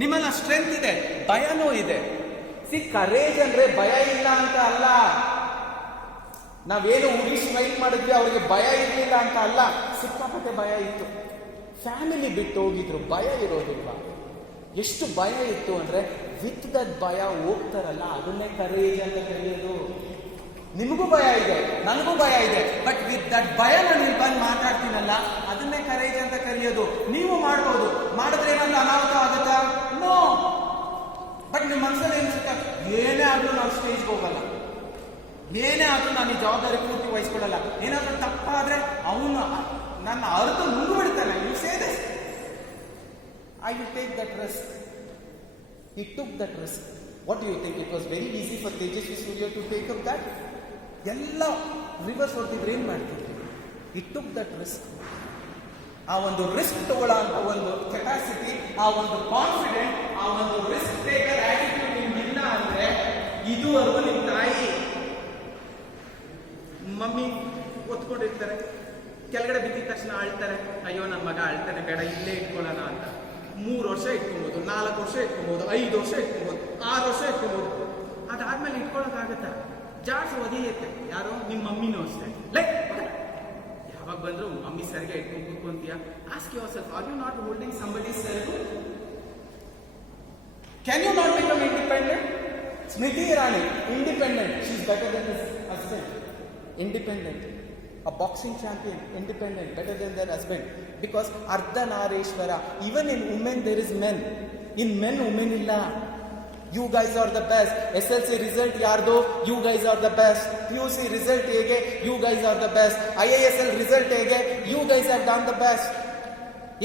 ನಿಮ್ಮನ್ನ ಸ್ಟ್ರೆಂತ್ ಇದೆ, ಭಯನೂ ಇದೆ. ಸಿ, ಕರೇಜ್ ಅಂದ್ರೆ ಭಯ ಇಲ್ಲ ಅಂತ ಅಲ್ಲ. ನಾವೇನು ಉಡಿ ಸ್ಮೈಲ್ ಮಾಡಿದ್ವಿ, ಅವ್ರಿಗೆ ಭಯ ಇರಲಿಲ್ಲ ಅಂತ ಅಲ್ಲ, ಸಿಕ್ಕಾಪಟ್ಟೆ ಭಯ ಇತ್ತು. ಫ್ಯಾಮಿಲಿ ಬಿಟ್ಟು ಹೋಗಿದ್ರು, ಭಯ ಇರೋದಿಲ್ವ? ಎಷ್ಟು ಭಯ ಇತ್ತು ಅಂದ್ರೆ ವಿತ್ ದಟ್ ಭಯ ಹೋಗ್ತಾರಲ್ಲ, ಅದನ್ನೇ ಕರೇಜ್ ಅಂತ ಕರೆಯೋದು. ನಿಮಗೂ ಭಯ ಇದೆ, ನನಗೂ ಭಯ ಇದೆ, ಬಟ್ ವಿತ್ ದಟ್ ಭಯ ನಾನು ಬಂದು ಮಾತಾಡ್ತೀನಲ್ಲ, ಅದನ್ನೇ ಕರೇಜ್ ಅಂತ ಕರೆಯೋದು. ನೀವು ಮಾಡ್ಬೋದು, ಮಾಡಿದ್ರೆ ಏನಾದ್ರು ಅನಾಹುತ ಆಗುತ್ತಾ? ನೋ. ಬಟ್ ನಿಮ್ಮ ಮನಸ್ಸಲ್ಲಿ ಏನಿಸುತ್ತೆ, ಏನೇ ಆದ್ರೂ ನಾವು ಸ್ಟೇಜ್ಗೆ ಹೋಗಲ್ಲ, ಏನೇ ಆದ್ರೂ ನಾನು ಈ ಜವಾಬ್ದಾರಿ ಪೂರ್ತಿ ವಹಿಸ್ಕೊಡಲ್ಲ. ಏನಾದ್ರೂ ತಪ್ಪಾದ್ರೆ ಅವನು ನನ್ನ ಅರ್ಧ ಮುಂದೆ ಬಿಡ್ತಾನೆ. You say this, I will take that risk. He took that risk. What do you think? It was very easy for Tejasvi Surya to take up that? ಎಲ್ಲ ರಿವರ್ಸ್ ಹೊಡೆದಿದ್ರೆ ಏನ್ ಮಾಡ್ತಿದ್ರು? He took that risk. ಆ ಒಂದು risk ತಗೊಳ್ಳೋ ಅಂತ ಒಂದು capacity, ಆ ಒಂದು ಕಾನ್ಫಿಡೆಂಟ್, ಆ ಒಂದು ರಿಸ್ಕ್ ಟೇಕರ್ ಆಟಿಟ್ಯೂಡ್ ನಿಮ್ಗಿಲ್ಲ ಅಂದ್ರೆ ಇದುವರೆಗೂ ನಿಮ್ಮ ತಾಯಿ ಮಮ್ಮಿ ಒತ್ಕೊಂಡಿರ್ತಾರೆ, ಕೆಳಗಡೆ ಬಿದ್ದಿದ ತಕ್ಷಣ ಅಳ್ತಾರೆ, ಅಯ್ಯೋ ನನ್ನ ಮಗ ಅಳ್ತಾನೆ ಬೇಡ ಇಲ್ಲೇ ಇಟ್ಕೊಳ್ಳೋಣ ಅಂತ. 3 ವರ್ಷ ಇಟ್ಕೊಬೋದು, 4 ವರ್ಷ ಇಟ್ಕೊಬೋದು, 5 ವರ್ಷ ಇಟ್ಕೊಬೋದು, 6 ವರ್ಷ ಇಟ್ಕೊಬೋದು. ಅದಾದ್ಮೇಲೆ ಇಟ್ಕೊಳ್ಳೋಕ್ಕಾಗತ್ತಾ? ಜಾಸ್ತಿ ಒದಿಯುತ್ತೆ. ಯಾರೋ ನಿಮ್ಮ ಮಮ್ಮಿನೂ ಅಷ್ಟೇ. ಲೈಕ್ ಯಾವಾಗ ಬಂದ್ರು ಮಮ್ಮಿ ಸರಿಗೆ ಇಟ್ಕೊಂಡು ಕೂತ್ಕೊಂತೀಯ? Ask your self, are you not holding somebody self? Can you not become independent? Smriti Irani independent, she is better than his husband. Independent, a boxing champion, independent, better than their husband. Because Ardhanareshwara, even in women there is men. In men, women illa. You guys are the best. SLC result yardo, you guys are the best. PUC result hege, you guys are the best. IISL result hege, you guys have done the best.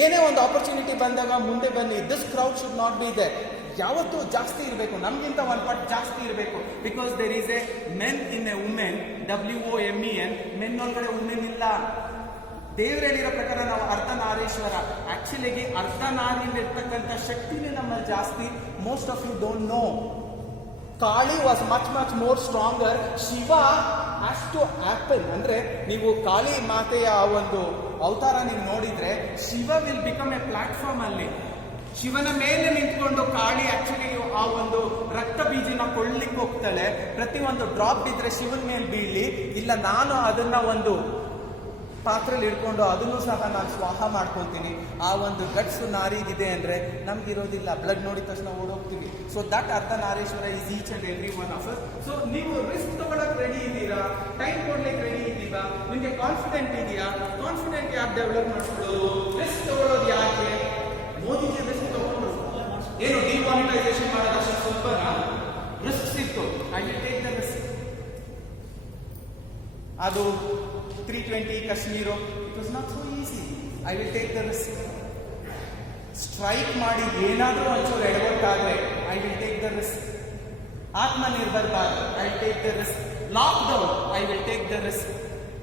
ಏನೇ ಒಂದು opportunity ಬಂದಾಗ ಮುಂದೆ ಬನ್ನಿ. This crowd should not be there. ಯಾವತ್ತೂ ಜಾಸ್ತಿ ಇರಬೇಕು, ನಮ್ಗಿಂತ ಒಂದು ಪಟ್ಟು ಜಾಸ್ತಿ ಇರಬೇಕು. Because there is a men in a women, WOMEN. Men ಒಳಗಡೆ ವುಮೆನ್ ಇಲ್ಲ. ದೇವ್ರು ಹೇಳಿರೋ ಪ್ರಕಾರ ನಾವು ಅರ್ಧನಾರೀಶ್ವರ. ಆಕ್ಚುಲಿಗೆ ಅರ್ಧನಾರಿಲಿರ್ತಕ್ಕಂಥ ಶಕ್ತಿನೇ ನಮ್ಮಲ್ಲಿ ಜಾಸ್ತಿ. Most of you don't know. Kali was much more stronger. Shiva has to apple. ಅಂದ್ರೆ ನೀವು ಕಾಳಿ ಮಾತೆಯ ಒಂದು ಅವತಾರ ನೀವು ನೋಡಿದ್ರೆ, Shiva will become a platform. ಅಲ್ಲಿ ಶಿವನ ಮೇಲೆ ನಿಂತ್ಕೊಂಡು ಕಾಳಿ ಆಕ್ಚುಲಿ ಆ ಒಂದು ರಕ್ತ ಬೀಜನ ಕೊಳ್ಳಿಕ್ಕೆ ಹೋಗ್ತಾಳೆ. ಪ್ರತಿಯೊಂದು ಡ್ರಾಪ್ ಬಿದ್ರೆ ಶಿವನ ಮೇಲೆ ಬೀಳಿ, ಇಲ್ಲ ನಾನು ಅದನ್ನ ಒಂದು ಪಾತ್ರೆಯಲ್ಲಿ ಇಟ್ಕೊಂಡು ಅದನ್ನು ಸಹ ನಾನು ಸ್ವಾಹ ಮಾಡ್ಕೊತೀನಿ. ಆ ಒಂದು ಗಟ್ಸು ನಾರಿಗಿದೆ ಅಂದ್ರೆ ನಮ್ಗಿರೋದಿಲ್ಲ. ಬ್ಲಡ್ ನೋಡಿದ ತಕ್ಷಣ ಓಡೋಗ್ತೀವಿ. So that Ardhanarishvara is each and every one of us. So ನೀವು ರಿಸ್ಕ್ ತಗೊಳಕ್ ರೆಡಿ ಇದ್ದೀರಾ? ಟೈಮ್ ಕೊಡ್ಲಿಕ್ಕೆ ರೆಡಿ ಇದ್ದೀರಾ? ನಿಮ್ಗೆ ಕಾನ್ಫಿಡೆಂಟ್ ಇದೆಯಾ? ಕಾನ್ಫಿಡೆಂಟ್ ಯಾಕೆ ಡೆವಲಪ್ ಮಾಡ್ಕೊಳ್ಳೋದು? ರಿಸ್ಕ್ ತಗೊಳ್ಳೋದು ಯಾಕೆ? ಮೋದಿಜಿ ರಿಸ್ಕ್ ತಗೊಂಡ್ರು. ಏನು ಡಿಮಾನಿಟೈಸೇಷನ್ ಮಾಡೋದಷ್ಟು ಸ್ವಲ್ಪನಾ? ರಿಸ್ಕ್ ಸಿಕ್ತು. I will take the risk. ಅದು 320 Kashmir, it was not so easy. I will take the risk. Strike ಮಾಡಿ ಏನಾದರೂ ಒಂಚೂರು ಎಡವಟ್ಟಾದ್ರೆ I will take the risk. Atmanirbhar Bharat, I will take the risk. Lockdown, I will take the risk.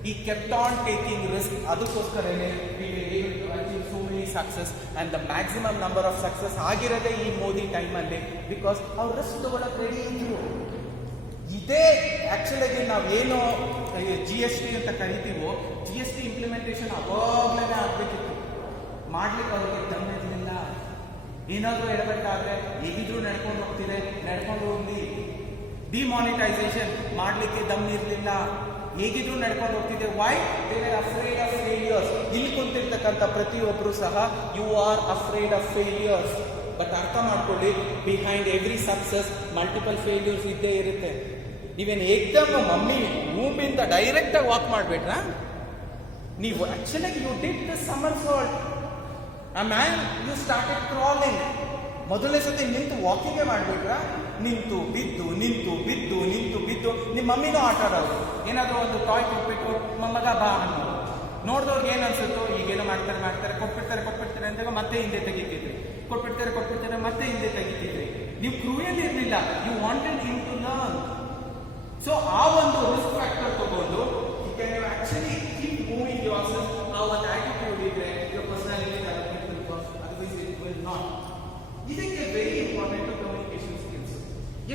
He kept on taking risk. ಅದಕ್ಕೋಸ್ಕರನೇ we will able to achieve so many success. And the maximum number of success ಆಗಿರೋದೇ ಈ ಮೋದಿ ಟೈಮಲ್ಲಿ. Because ಅವ್ರು risk ತಗೊಳಕ್ ready ಇದ್ರು. ಇದೇ ಆಕ್ಚುಲಾಗಿ ನಾವೇನು GST ಅಂತ ಕರಿತೀವೋ, GST implementation ಅವಾಗಲೇ ಆಗ್ಬೇಕಿತ್ತು. ಮಾಡ್ಲಿಕ್ಕೆ ಅವ್ರಿಗೆ ದಮ್ಮಿರಲಿಲ್ಲ. ಏನಾದರೂ ಎಡಬೇಕಾದ್ರೆ ಹೇಗಿದ್ರು ನಡ್ಕೊಂಡು ಹೋಗ್ತಿದೆ, ನಡ್ಕೊಂಡು ಹೋಗ್ಲಿ. ಡಿಮಾನಿಟೈಸೇಷನ್ ಮಾಡ್ಲಿಕ್ಕೆ ದಮ್ ಇರಲಿಲ್ಲ. ಹೇಗಿದ್ರು ನಡ್ಕೊಂಡು ಹೋಗ್ತಿದೆ. Why? They are afraid of failures. ಇಲ್ಲಿ ಕುಂತಿರ್ತಕ್ಕಂಥ ಪ್ರತಿಯೊಬ್ಬರು ಸಹ you are afraid of failures. But ಅರ್ಥ ಮಾಡ್ಕೊಳ್ಳಿ, behind every success multiple failures ಇದ್ದೇ ಇರುತ್ತೆ. ನೀವೇನು ಏಕ್ದಮ್ ಮಮ್ಮಿ ಭೂಮಿಯಿಂದ ಡೈರೆಕ್ಟ್ ಆಗಿ ವಾಕ್ ಮಾಡ್ಬೇಡ್ರಾ? ನೀವು actually you did the somersault. ಆ ಮ್ಯಾನ್ ಯು ಸ್ಟಾರ್ಟೆಡ್ ಕ್ರಾಲಿಂಗ್. ಮೊದಲನೇ ಸತಿ ನಿಂತು ವಾಕಿಂಗೇ ಮಾಡ್ಬೇಡ್ರಾ? ನಿಂತು ಬಿದ್ದು ನಿಂತು ಬಿದ್ದು ನಿಂತು ಬಿದ್ದು. ನಿಮ್ಮ ಮಮ್ಮಿನೂ ಆಟ ಆಡೋರು. ಏನಾದರೂ ಒಂದು ಟಾಯ್ ಕೊಟ್ಬಿಟ್ಟು ಮೊಮ್ಮಗ ಬಾ ಅನ್ನೋರು. ನೋಡಿದವ್ರಿಗೆ ಏನು ಅನ್ಸುತ್ತೋ, ಈಗೇನೋ ಮಾಡ್ತಾರೆ ಕೊಟ್ಬಿಡ್ತಾರೆ ಅಂದಾಗ ಮತ್ತೆ ಹಿಂದೆ ತೆಗಿತಿದ್ರಿ. ಕೊಟ್ಬಿಡ್ತಾರೆ ಮತ್ತೆ ಹಿಂದೆ ತೆಗಿತಿದ್ರಿ. ನೀವು ಕ್ರೂಯಲ್ ಇರಲಿಲ್ಲ. You wanted him to learn. So ಆ ಒಂದು ರಿಸ್ಕ್ ಫ್ಯಾಕ್ಟರ್ ತಗೊಂಡು actually keep moving your self. ಆ ಒಂದು ಆಟಿಟ್ಯೂಡ್ ಇದ್ರೆ your personality development will work. Otherwise it will not. ಇದಕ್ಕೆ ವೆರಿ ಇಂಪಾರ್ಟೆಂಟ್ ಕಮ್ಯುನಿಕೇಶನ್ ಸ್ಕಿಲ್ಸ್.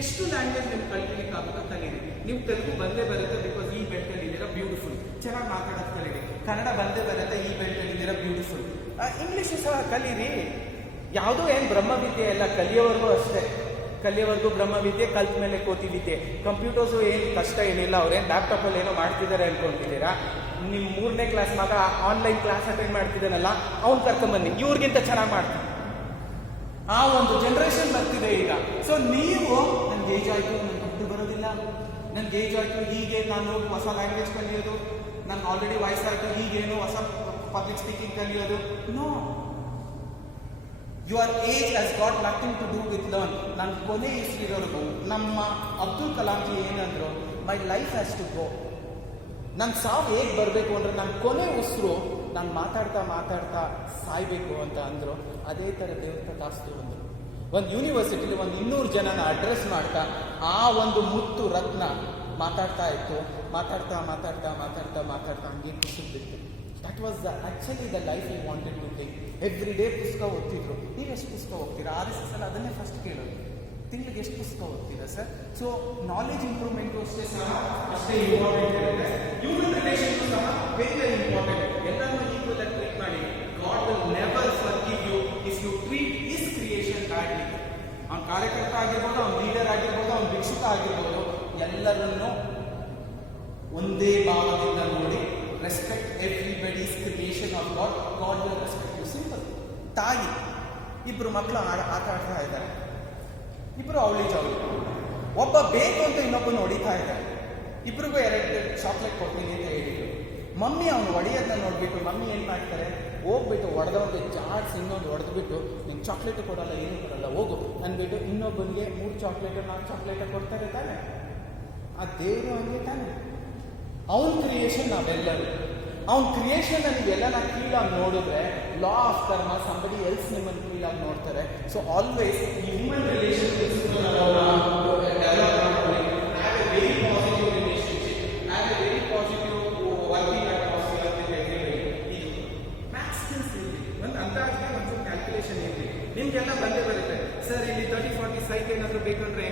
ಎಷ್ಟು ಲ್ಯಾಂಗ್ವೇಜ್ ನೀವು ಕಲಿಯಲಿಕ್ಕೆ ಆಗುತ್ತೋ ಕಲೀರಿ. ನೀವು ತೆಲುಗು ಬಂದೇ ಬರುತ್ತೆ, ಬಿಕಾಸ್ ಈ ಬೆಲ್ಟಲ್ಲಿ ಇದ್ದೀರಾ, ಬ್ಯೂಟಿಫುಲ್. ಚೆನ್ನಾಗಿ ಮಾತಾಡೋದು ಕಲೀರಿ. ಕನ್ನಡ ಬಂದೇ ಬರುತ್ತೆ, ಈ ಬೆಲ್ಟಲ್ಲಿ ಇದ್ದೀರಾ, ಬ್ಯೂಟಿಫುಲ್. ಇಂಗ್ಲೀಷು ಸಹ ಕಲೀರಿ. ಯಾವುದೋ ಏನು ಬ್ರಹ್ಮವಿದ್ಯೆ ಎಲ್ಲ, ಕಲಿಯೋವರೆಗೂ ಅಷ್ಟೇ. ಕಲಿಯೋವರೆಗೂ ಬ್ರಹ್ಮವಿದ್ಯೆ, ಕಲ್ತ ಮೇಲೆ ಕೋತಿ ವಿದ್ಯೆ. ಕಂಪ್ಯೂಟರ್ಸು ಏನು ಕಷ್ಟ ಏನಿಲ್ಲ. ಅವ್ರೇನು ಲ್ಯಾಪ್ಟಾಪಲ್ಲಿ ಏನೋ ಮಾಡ್ತಿದ್ದಾರೆ ಅನ್ಕೊಂತಿದ್ದೀರಾ? ನಿಮ್ಮ 3ನೇ ಕ್ಲಾಸ್ ಮಗ ಆನ್ಲೈನ್ ಕ್ಲಾಸ್ ಅಟೆಂಡ್ ಮಾಡ್ತಿದ್ದಾನಲ್ಲ, ಅವ್ನು ಕರ್ಕೊಂಬನ್ನಿ, ಇವ್ರಿಗಿಂತ ಚೆನ್ನಾಗಿ ಮಾಡ್ತಾನೆ. ಆ ಒಂದು ಜನರೇಷನ್ ಬರ್ತಿದೆ ಈಗ. ಸೊ ನೀವು ನನ್ಗೆ ಏಜ್ ಆಯಿತು, ನನ್ಗೆ ದುಡ್ಡು ಬರೋದಿಲ್ಲ, ನನ್ಗೆ ಏಜ್ ಆಯಿತು, ಹೀಗೆ ನಾನು ಹೊಸ ಲ್ಯಾಂಗ್ವೇಜ್ ಕಲಿಯೋದು, ನನ್ಗೆ ಆಲ್ರೆಡಿ ವಯಸ್ಸಾಯಿತು, ಹೀಗೇನು ಹೊಸ ಪಬ್ಲಿಕ್ ಸ್ಪೀಕಿಂಗ್ ಕಲಿಯೋದು. No, your age has got nothing to do with learn. ನನ್ನ ಕೊನೆ ಇರೋರ್ಗು ನಮ್ಮ ಅಬ್ದುಲ್ ಕಲಾಂಜಿ ಏನಂದ್ರು, my life has to go. ನನ್ನ ಸಾವು ಹೇಗೆ ಬರಬೇಕು ಅಂದರೆ ನನ್ನ ಕೊನೆ ಉಸಿರು ನಾನು ಮಾತಾಡ್ತಾ ಸಾಯ್ಬೇಕು ಅಂತ ಅಂದರು. ಅದೇ ಥರ ದೇವರ ಕಾಸ್ತು ಅಂದರು. ಒಂದು ಯೂನಿವರ್ಸಿಟಿಲಿ ಒಂದು 200 ಜನನ ಅಡ್ರೆಸ್ ಮಾಡ್ತಾ ಆ ಒಂದು ಮುತ್ತು ರತ್ನ ಮಾತಾಡ್ತಾ ಇತ್ತು. ಮಾತಾಡ್ತಾ ಹಂಗೆ ಕುಸಿದ್ಬಿಟ್ಟು that was actually the life I wanted to think. Every day ಪುಸ್ತಕ ಓದ್ತಿದ್ರು. ನೀವು ಎಷ್ಟು ಪುಸ್ತಕ ಓದ್ತೀರಾ? RSS ಅಲ್ಲಿ ಅದನ್ನೇ ಫಸ್ಟ್ ಕೇಳೋದು, ತಿಂಗಳಿಗೆ ಎಷ್ಟು ಪುಸ್ತಕ ಓದ್ತೀರಾ ಸರ್? ಸೊ ನಾಲೆಜ್ ಇಂಪ್ರೂವ್ಮೆಂಟು ಅಷ್ಟೇ ಸಹ ಅಷ್ಟೇ ಇಂಪಾರ್ಟೆಂಟ್ ಇರುತ್ತೆ. ಹ್ಯೂಮನ್ ರಿಲೇಷನ್ ಸಹ ವೆರಿ ವೆರಿ ಇಂಪಾರ್ಟೆಂಟ್. ಎಲ್ಲರನ್ನೂ ಈಕ್ವಲ್ ಆಗಿ ಟ್ರೀಟ್ ಮಾಡಿ. God will never forgive you if you treat his creation badly. ಅವ್ನ ಕಾರ್ಯಕರ್ತ ಆಗಿರ್ಬೋದು, ಅವ್ನ ಲೀಡರ್ ಆಗಿರ್ಬೋದು, ಅವ್ನ ಭಿಕ್ಷುಕ ಆಗಿರ್ಬೋದು, ಎಲ್ಲರನ್ನೂ ಒಂದೇ ಭಾವದಿಂದ ನೋಡಿ. Respect everybody's creation of God. God will respect you. Simple. ತಾಯಿ ಇಬ್ರು ಮಕ್ಕಳು ಆಟ ಆಡ್ತಾ ಇದ್ದಾರೆ, ಇಬ್ರು ಅವಳಿ ಜವಳಿ. ಒಬ್ಬ ಬೇಕು ಅಂತ ಇನ್ನೊಬ್ಬನ ಹೊಡಿತಾ ಇದ್ದಾರೆ. ಇಬ್ರಿಗೂ 2 ಚಾಕ್ಲೇಟ್ ಕೊಡ್ತೀನಿ ಅಂತ ಹೇಳಿದ್ರು. ಮಮ್ಮಿ ಅವನು ಹೊಡೆಯೋದನ್ನ ನೋಡ್ಬಿಟ್ಟು ಮಮ್ಮಿ ಏನು ಮಾಡ್ತಾರೆ, ಹೋಗ್ಬಿಟ್ಟು ಹೊಡೆದವ್ರಿಗೆ ಜಾಡ್ಸ್ ಇನ್ನೊಂದು ಹೊಡೆದ್ಬಿಟ್ಟು ನಿಂಗೆ ಚಾಕ್ಲೇಟ್ ಕೊಡಲ್ಲ, ಏನು ಕೊಡಲ್ಲ, ಹೋಗು ಅಂದ್ಬಿಟ್ಟು ಇನ್ನೊಬ್ಬನಿಗೆ 3 ಚಾಕ್ಲೇಟ್ 4 ಚಾಕ್ಲೇಟ್ ಕೊಡ್ತಾರೆ ತಾನೆ. ಆ ದೇವರು ಹಂಗೆ ತಾನೆ. ಅವನ ಕ್ರಿಯೇಷನ್ ನಾವೆಲ್ಲರೂ. ಅವನ ಕ್ರಿಯೇಷನ್ ನೀವೆಲ್ಲ ಕೀಳಾಗಿ ನೋಡಿದ್ರೆ ಲಾ ಆಫ್ ಕರ್ಮ, ಸಂಬಡಿ ಎಲ್ಸ್ ನಿಮ್ಮನ್ನು ಕೀಳಾಗಿ ನೋಡ್ತಾರೆ. ಸೊ ಆಲ್ವೇಸ್ ಈ human relation very positive relationship, have A very positive working atmosphere ಅಂತ ಹೇಳಿ. ಇದು ಮ್ಯಾಥ್ಸ್ ಸ್ಕಿಲ್ಸ್ ಇರಲಿ, ಒಂದು ಅಂದಾಜಿಗೆ ಒಂದು ಕ್ಯಾಲ್ಕುಲೇಷನ್ ಇರಲಿ, ನಿಮಗೆಲ್ಲ ಬಂದೇ ಬರುತ್ತೆ. ಸರ್ ಇಲ್ಲಿ 30-40 ಸೈಟ್ ಏನಾದರೂ ಬೇಕಂದ್ರೆ